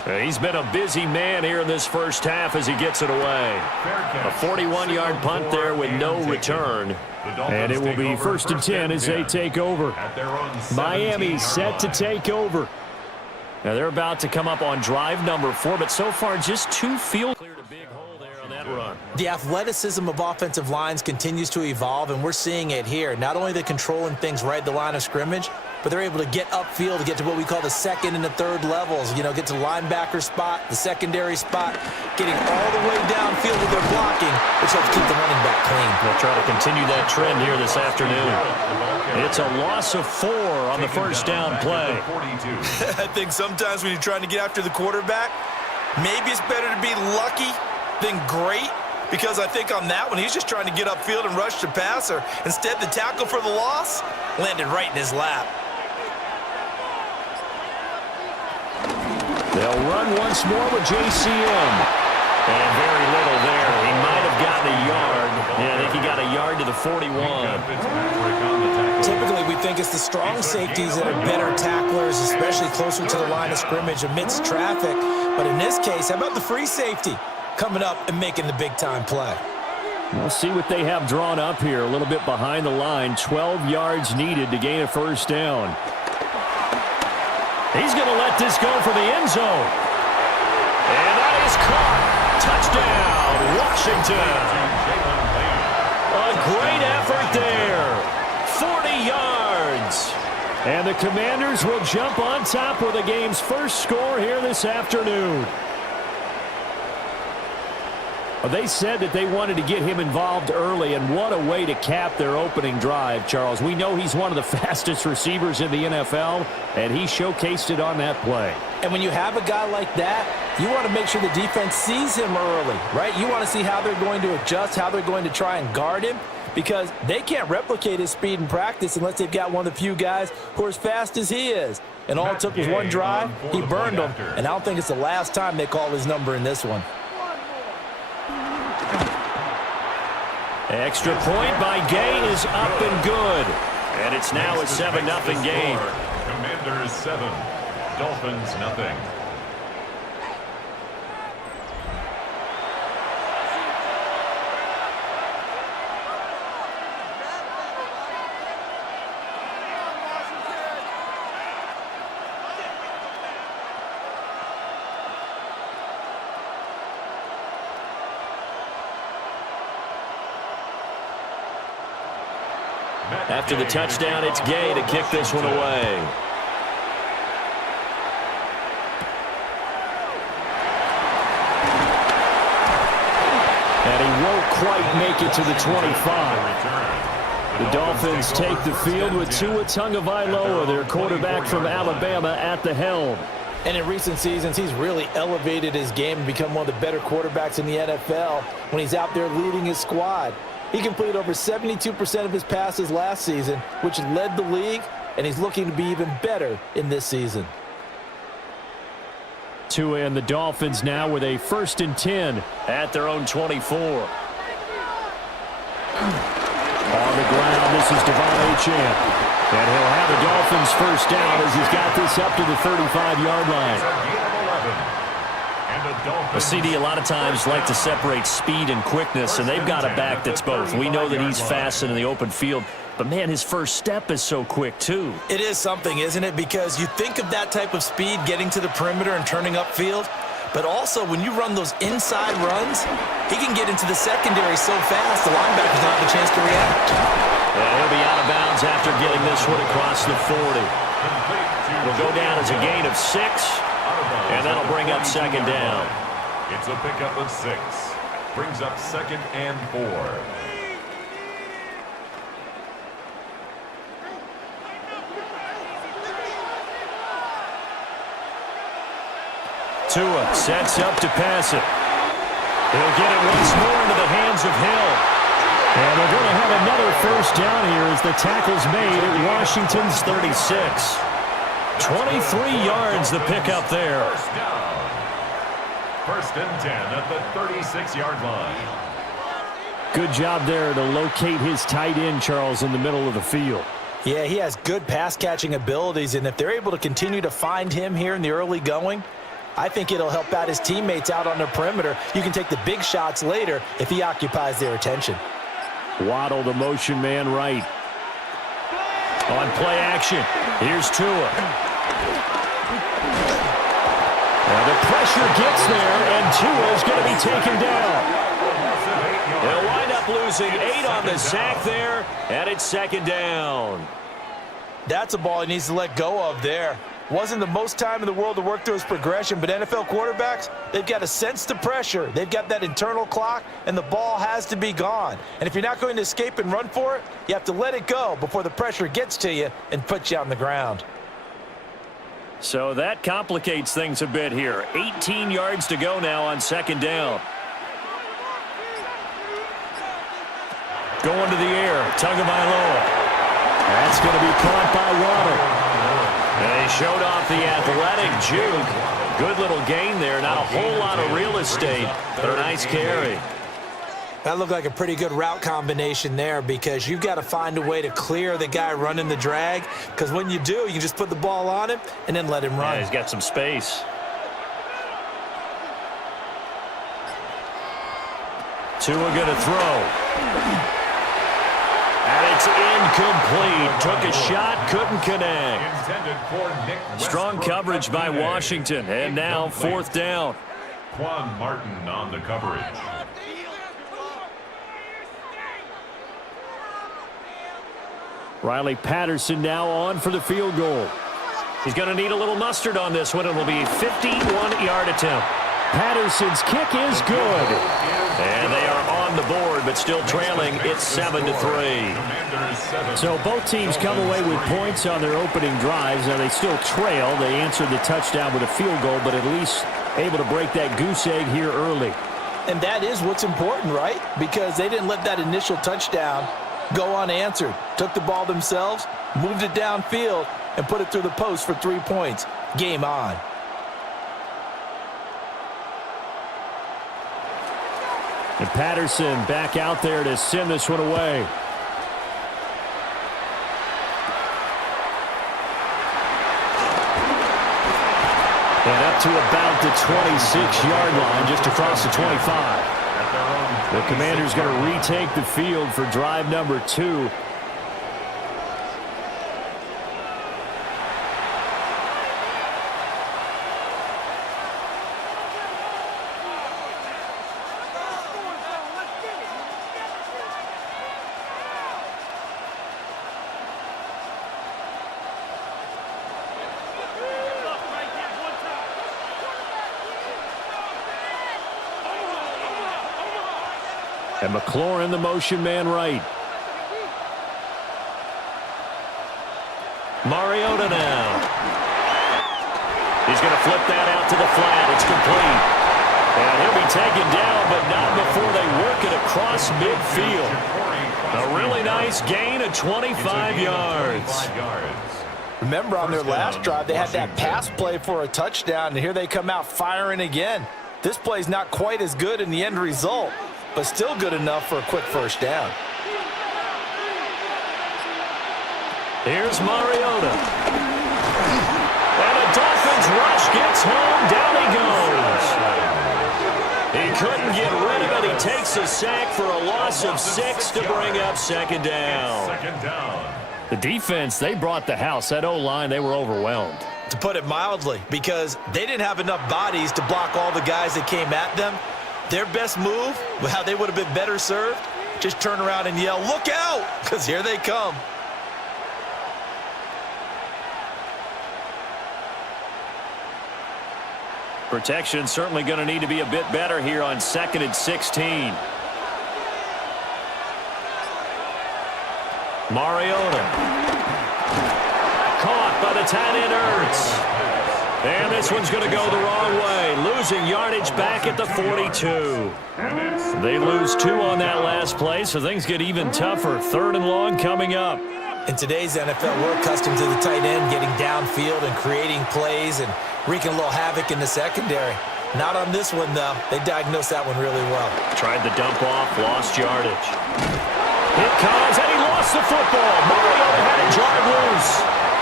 He's been a busy man here in this first half as he gets it away. A 41-yard punt there with no return. And it will be 1st and 10 as they take over. Miami set to take over. Now they're about to come up on drive number 4, but so far just 2 field cleared a big hole there on that run. The athleticism of offensive lines continues to evolve, and we're seeing it here. Not only are they controlling things right at the line of scrimmage, but they're able to get upfield to get to what we call the second and the third levels. You know, get to the linebacker spot, the secondary spot, getting all the way downfield with their blocking, which helps keep the running back clean. They'll try to continue that trend here this afternoon. It's a loss of 4 on the first down play. I think sometimes when you're trying to get after the quarterback, maybe it's better to be lucky than great, because I think on that one, he's just trying to get upfield and rush the passer. Instead, the tackle for the loss landed right in his lap. They'll run once more with JCM. And very little there. He might have gotten a yard. Yeah, I think he got a yard to the 41. Typically, we think it's the strong safeties that are better tacklers, especially closer to the line of scrimmage amidst traffic. But in this case, how about the free safety coming up and making the big-time play? We'll see what they have drawn up here. A little bit behind the line. 12 yards needed to gain a first down. He's going to let this go for the end zone. And that is caught. Touchdown, Washington. A great effort there. 40 yards. And the Commanders will jump on top with the game's first score here this afternoon. They said that they wanted to get him involved early, and what a way to cap their opening drive, Charles. We know he's one of the fastest receivers in the NFL, and he showcased it on that play. And when you have a guy like that, you want to make sure the defense sees him early, right? You want to see how they're going to adjust, how they're going to try and guard him, because they can't replicate his speed in practice unless they've got one of the few guys who are as fast as he is. And all it took was one drive, he burned them, and I don't think it's the last time they call his number in this one. Extra point by Gay is up and good. And it's now a 7-0 game. Commanders 7, Dolphins nothing. After the touchdown, it's Gay to kick this one away. And he won't quite make it to the 25. The Dolphins take the field with Tua Tagovailoa, their quarterback from Alabama, at the helm. And in recent seasons, he's really elevated his game and become one of the better quarterbacks in the NFL when he's out there leading his squad. He completed over 72% of his passes last season, which led the league, and he's looking to be even better in this season. Tua and the Dolphins now with a 1st and 10 at their own 24. On the ground, this is Devon Achane. And he'll have the Dolphins first down as he's got this up to the 35-yard line. The CD a lot of times like to separate speed and quickness, and they've got a back that's both. We know that he's fast in the open field, but, man, his first step is so quick, too. It is something, isn't it? Because you think of that type of speed getting to the perimeter and turning upfield, but also when you run those inside runs, he can get into the secondary so fast the linebackers don't have a chance to react. And he'll be out of bounds after getting this one across the 40. It'll go down as a gain of 6, and that'll bring up 2nd down. It's a pickup of 6. Brings up 2nd and 4. Tua sets up to pass it. He'll get it once more into the hands of Hill. And they're going to have another first down here as the tackle's made at Washington's 36. 23 yards the pickup there. First down. 1st and 10 at the 36-yard line. Good job there to locate his tight end, Charles, in the middle of the field. Yeah, he has good pass-catching abilities, and if they're able to continue to find him here in the early going, I think it'll help out his teammates out on the perimeter. You can take the big shots later if he occupies their attention. Waddle, the motion man right. On play action, here's Tua. Now the pressure gets there, and Tua's going to be taken down. They'll wind up losing 8 on the sack there, and it's second down. That's a ball he needs to let go of there. Wasn't the most time in the world to work through his progression, but NFL quarterbacks, they've got to sense the pressure. They've got that internal clock, and the ball has to be gone. And if you're not going to escape and run for it, you have to let it go before the pressure gets to you and puts you on the ground. So that complicates things a bit here. 18 yards to go now on second down. Going to the air, Tagovailoa. That's going to be caught by Waddle. They showed off the athletic juke. Good little gain there. Not a whole lot of real estate, but a nice carry. That looked like a pretty good route combination there, because you've got to find a way to clear the guy running the drag, because when you do, you can just put the ball on him and then let him run. Yeah, he's got some space. Tua going to throw. And it's incomplete. Took a shot, couldn't connect. Strong coverage by Washington, and now fourth down. Quan Martin on the coverage. Riley Patterson now on for the field goal. He's going to need a little mustard on this one. It will be a 51-yard attempt. Patterson's kick is good. And they are on the board, but still trailing. It's 7-3. So both teams come away with points on their opening drives. Now they still trail. They answered the touchdown with a field goal, but at least able to break that goose egg here early. And that is what's important, right? Because they didn't let that initial touchdown go unanswered. Took the ball themselves, moved it downfield, and put it through the post for 3 points. Game on. And Patterson back out there to send this one away. And up to about the 26-yard line, just across the 25. The Commander's going to retake the field for drive number 2. And McLaurin, the motion man right. Mariota now. He's going to flip that out to the flat. It's complete. And he'll be taken down, but not before they work it across midfield. A really nice gain of 25 yards. Remember, on their last drive, they had that pass play for a touchdown, and here they come out firing again. This play's not quite as good in the end result, but still good enough for a quick first down. Here's Mariota. And the Dolphins rush gets home. Down he goes. He couldn't get rid of it. He takes a sack for a loss of 6 to bring up second down. The defense, they brought the house. That O-line, they were overwhelmed. To put it mildly, because they didn't have enough bodies to block all the guys that came at them. Their best move, how they would have been better served, just turn around and yell, "Look out!" because here they come. Protection certainly going to need to be a bit better here on 2nd and 16. Mariota. Caught by the tight end Ertz. And this one's going to go the wrong way. Losing yardage back at the 42. They lose 2 on that last play, so things get even tougher. 3rd and long coming up. In today's NFL, we're accustomed to the tight end getting downfield and creating plays and wreaking a little havoc in the secondary. Not on this one, though. They diagnosed that one really well. Tried the dump off, lost yardage. It comes, and he lost the football. Mariota had it jarred loose.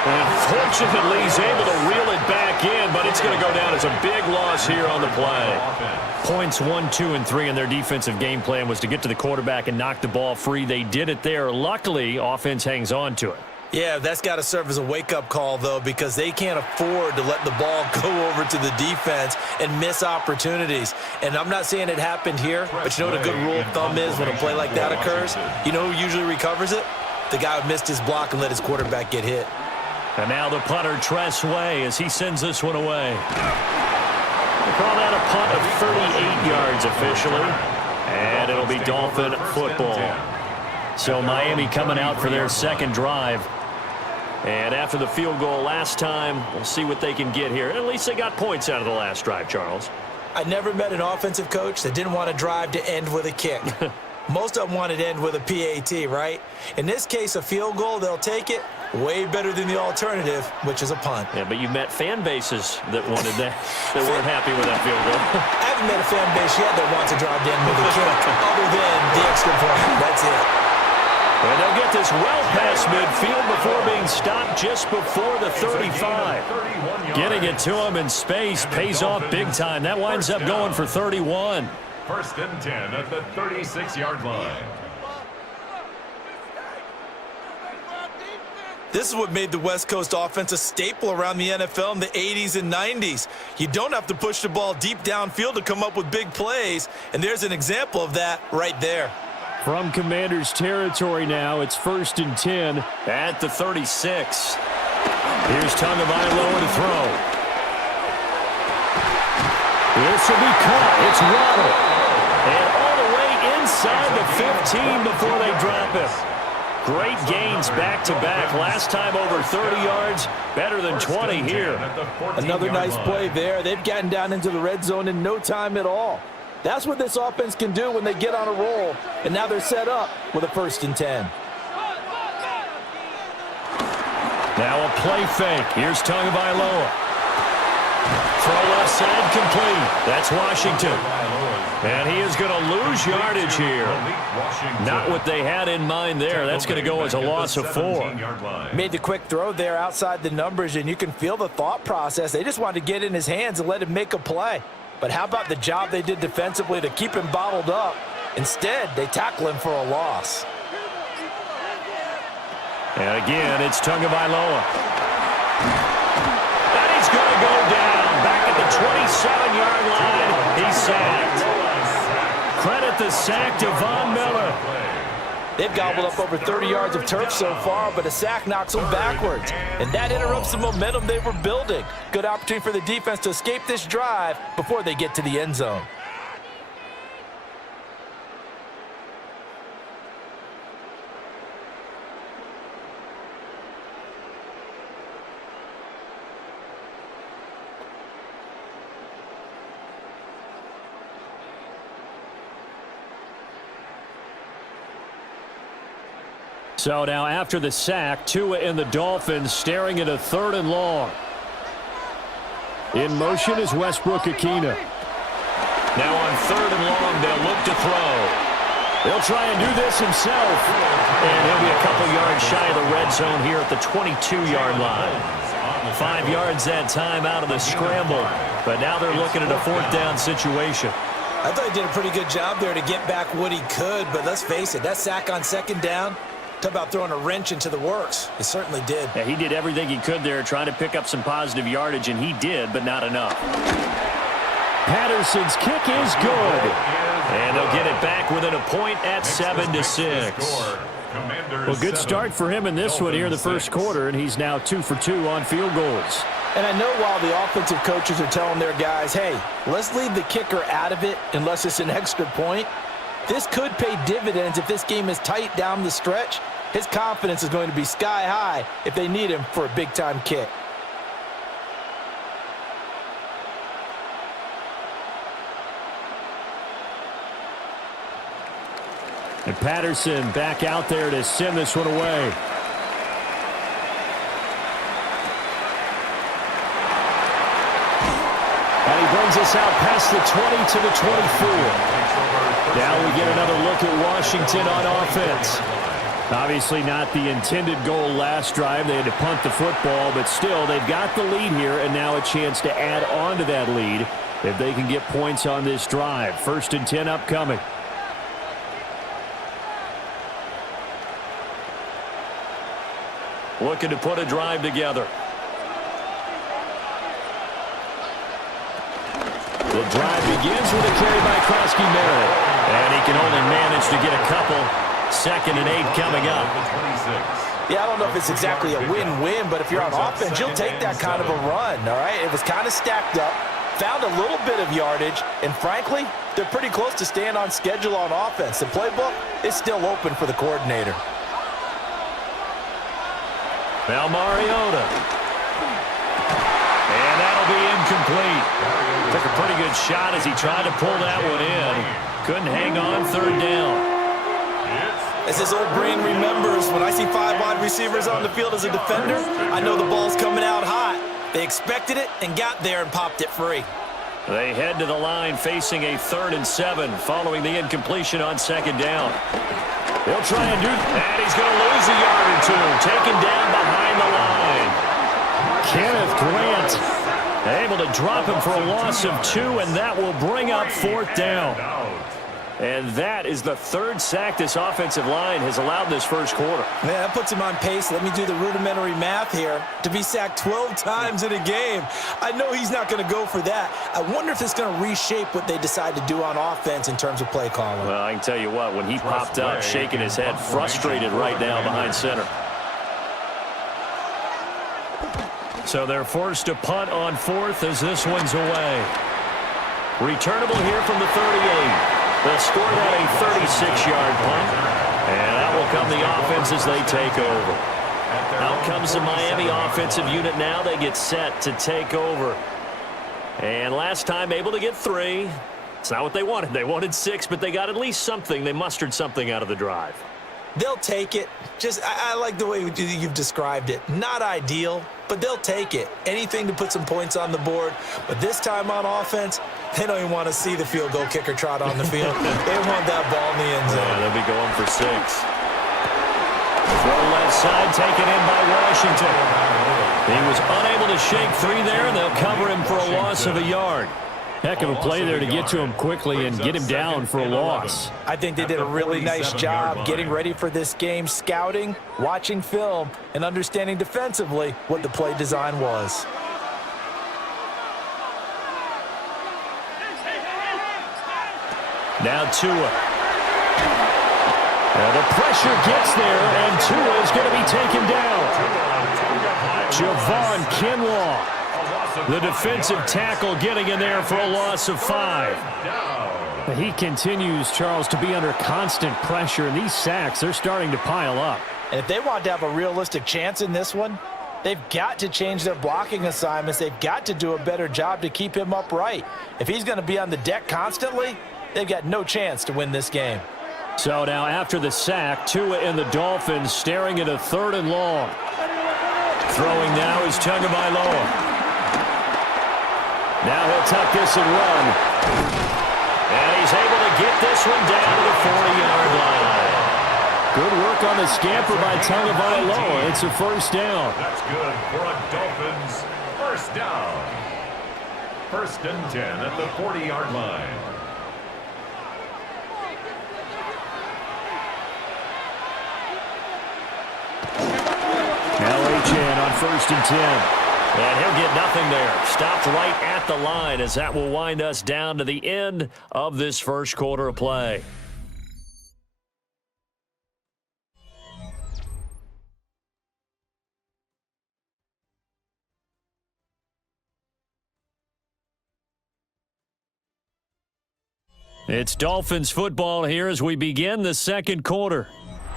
And fortunately, he's able to reel it back in, but it's going to go down as a big loss here on the play. Points 1, 2, and 3 in their defensive game plan was to get to the quarterback and knock the ball free. They did it there. Luckily, offense hangs on to it. Yeah, that's got to serve as a wake-up call, though, because they can't afford to let the ball go over to the defense and miss opportunities. And I'm not saying it happened here, but you know what a good rule of thumb is when a play like that occurs? You know who usually recovers it? The guy who missed his block and let his quarterback get hit. And now the punter, Tress Way, as he sends this one away. They call that a punt of 38 yards officially. And it'll be Dolphin football. So Miami coming out for their second drive. And after the field goal last time, we'll see what they can get here. At least they got points out of the last drive, Charles. I never met an offensive coach that didn't want to drive to end with a kick. Most of them wanted to end with a PAT, right? In this case, a field goal, they'll take it. Way better than the alternative, which is a punt. Yeah, but you met fan bases that wanted that, that weren't happy with that field goal. I haven't met a fan base yet that wants to drive to end with a kick, other than the extra point. That's it. And they'll get this well past midfield before being stopped just before the 35. Getting it to him in space pays off big time. That winds up going for 31. 1st and 10 at the 36-yard line. This is what made the West Coast offense a staple around the NFL in the 80s and 90s. You don't have to push the ball deep downfield to come up with big plays, and there's an example of that right there. From Commander's territory now, it's 1st and 10 at the 36. Here's Tagovailoa to throw. This will be caught. It's Waddle. And all the way inside the 15 before they drop him. Great gains back-to-back. Last time over 30 yards, better than 20 here. Another nice play there. They've gotten down into the red zone in no time at all. That's what this offense can do when they get on a roll. And now they're set up with a 1st and 10. Now a play fake. Here's Tagovailoa. Throw left side complete. That's Washington. And he is going to lose yardage here. Not what they had in mind there. That's going to go as a loss of 4. Made the quick throw there outside the numbers, and you can feel the thought process. They just wanted to get in his hands and let him make a play. But how about the job they did defensively to keep him bottled up? Instead, they tackle him for a loss. And again, it's Tagovailoa. And he's going to go down. Back at the 27-yard line. He's sacked. Credit the sack to Von Miller. They've gobbled up over 30 yards of turf so far, but a sack knocks them backwards. And that interrupts the momentum they were building. Good opportunity for the defense to escape this drive before they get to the end zone. So now after the sack, Tua and the Dolphins staring at a 3rd and long. In motion is Westbrook-Ikhine. Now on 3rd and long, they'll look to throw. They'll try and do this himself. And he'll be a couple yards shy of the red zone here at the 22-yard line. 5 yards that time out of the scramble. But now they're looking at a 4th down situation. I thought he did a pretty good job there to get back what he could, but let's face it, that sack on 2nd down, talk about throwing a wrench into the works. He certainly did. Yeah, he did everything he could there, trying to pick up some positive yardage, and he did, but not enough. Patterson's kick is good. And they'll get it back within a point at 7-6. Well, good start for him in this one here in the first quarter, and he's now 2 for 2 on field goals. And I know while the offensive coaches are telling their guys, hey, let's leave the kicker out of it unless it's an extra point, this could pay dividends if this game is tight down the stretch. His confidence is going to be sky high if they need him for a big-time kick. And Patterson back out there to send this one away. And he brings us out past the 20 to the 24. Now we get another look at Washington on offense. Obviously not the intended goal last drive. They had to punt the football, but still, they've got the lead here, and now a chance to add on to that lead if they can get points on this drive. 1st and 10 upcoming. Looking to put a drive together. The drive begins with a carry by Krosky-Merritt. And he can only manage to get a couple. 2nd and 8 coming up. Yeah, I don't know if it's exactly a win-win, but if you're on offense, you'll take that kind of a run, all right? It was kind of stacked up, found a little bit of yardage, and frankly, they're pretty close to staying on schedule on offense. The playbook is still open for the coordinator. Now Mariota. And that'll be incomplete. Took a pretty good shot as he tried to pull that one in. Couldn't hang on 3rd down. As his old brain remembers, when I see 5 wide receivers on the field as a defender, I know the ball's coming out hot. They expected it and got there and popped it free. They head to the line facing a 3rd and 7 following the incompletion on 2nd down. They'll try and do that. And he's going to lose a yard or 2. Taken down behind the line. Kenneth Grant able to drop him for a loss of 2, and that will bring up 4th down. And that is the 3rd sack this offensive line has allowed this first quarter. Man, that puts him on pace. Let me do the rudimentary math here. To be sacked 12 times in a game, I know he's not going to go for that. I wonder if it's going to reshape what they decide to do on offense in terms of play calling. Well, I can tell you what, when he popped up, shaking his head, frustrated right now behind center. So they're forced to punt on 4th as this one's away. Returnable here from the 38. They'll score that a 36-yard punt, and that will come the offense as they take over. Out comes the Miami offensive unit now. They get set to take over. And last time able to get 3. It's not what they wanted. They wanted 6, but they got at least something. They mustered something out of the drive. They'll take it. I like the way you've described it. Not ideal, but they'll take it. Anything to put some points on the board. But this time on offense, they don't even want to see the field goal kicker trot on the field. They want that ball in the end zone. Yeah, they'll be going for 6. Throw left side, taken in by Washington. He was unable to shake 3 there, and they'll cover him for a loss of a yard. Heck of a play there to get to him quickly and get him down for a loss. I think they did a really nice job getting ready for this game, scouting, watching film, and understanding defensively what the play design was. Now Tua. Now the pressure gets there, and Tua is going to be taken down. Javon Kinlaw. The defensive tackle getting in there for a loss of 5. He continues, Charles, to be under constant pressure, and these sacks, they're starting to pile up. And if they want to have a realistic chance in this one, they've got to change their blocking assignments. They've got to do a better job to keep him upright. If he's going to be on the deck constantly, they've got no chance to win this game. So now after the sack, Tua and the Dolphins staring at a 3rd and long. Throwing now is Tagovailoa. Now he'll tuck this and run. And he's able to get this one down to the 40-yard line. Good work on the scamper by Tagovailoa. It's a 1st down. That's good for a Dolphins 1st down. 1st and 10 at the 40-yard line. Now Achane on 1st and 10. And he'll get nothing there. Stopped right at the line as that will wind us down to the end of this first quarter of play. It's Dolphins football here as we begin the second quarter.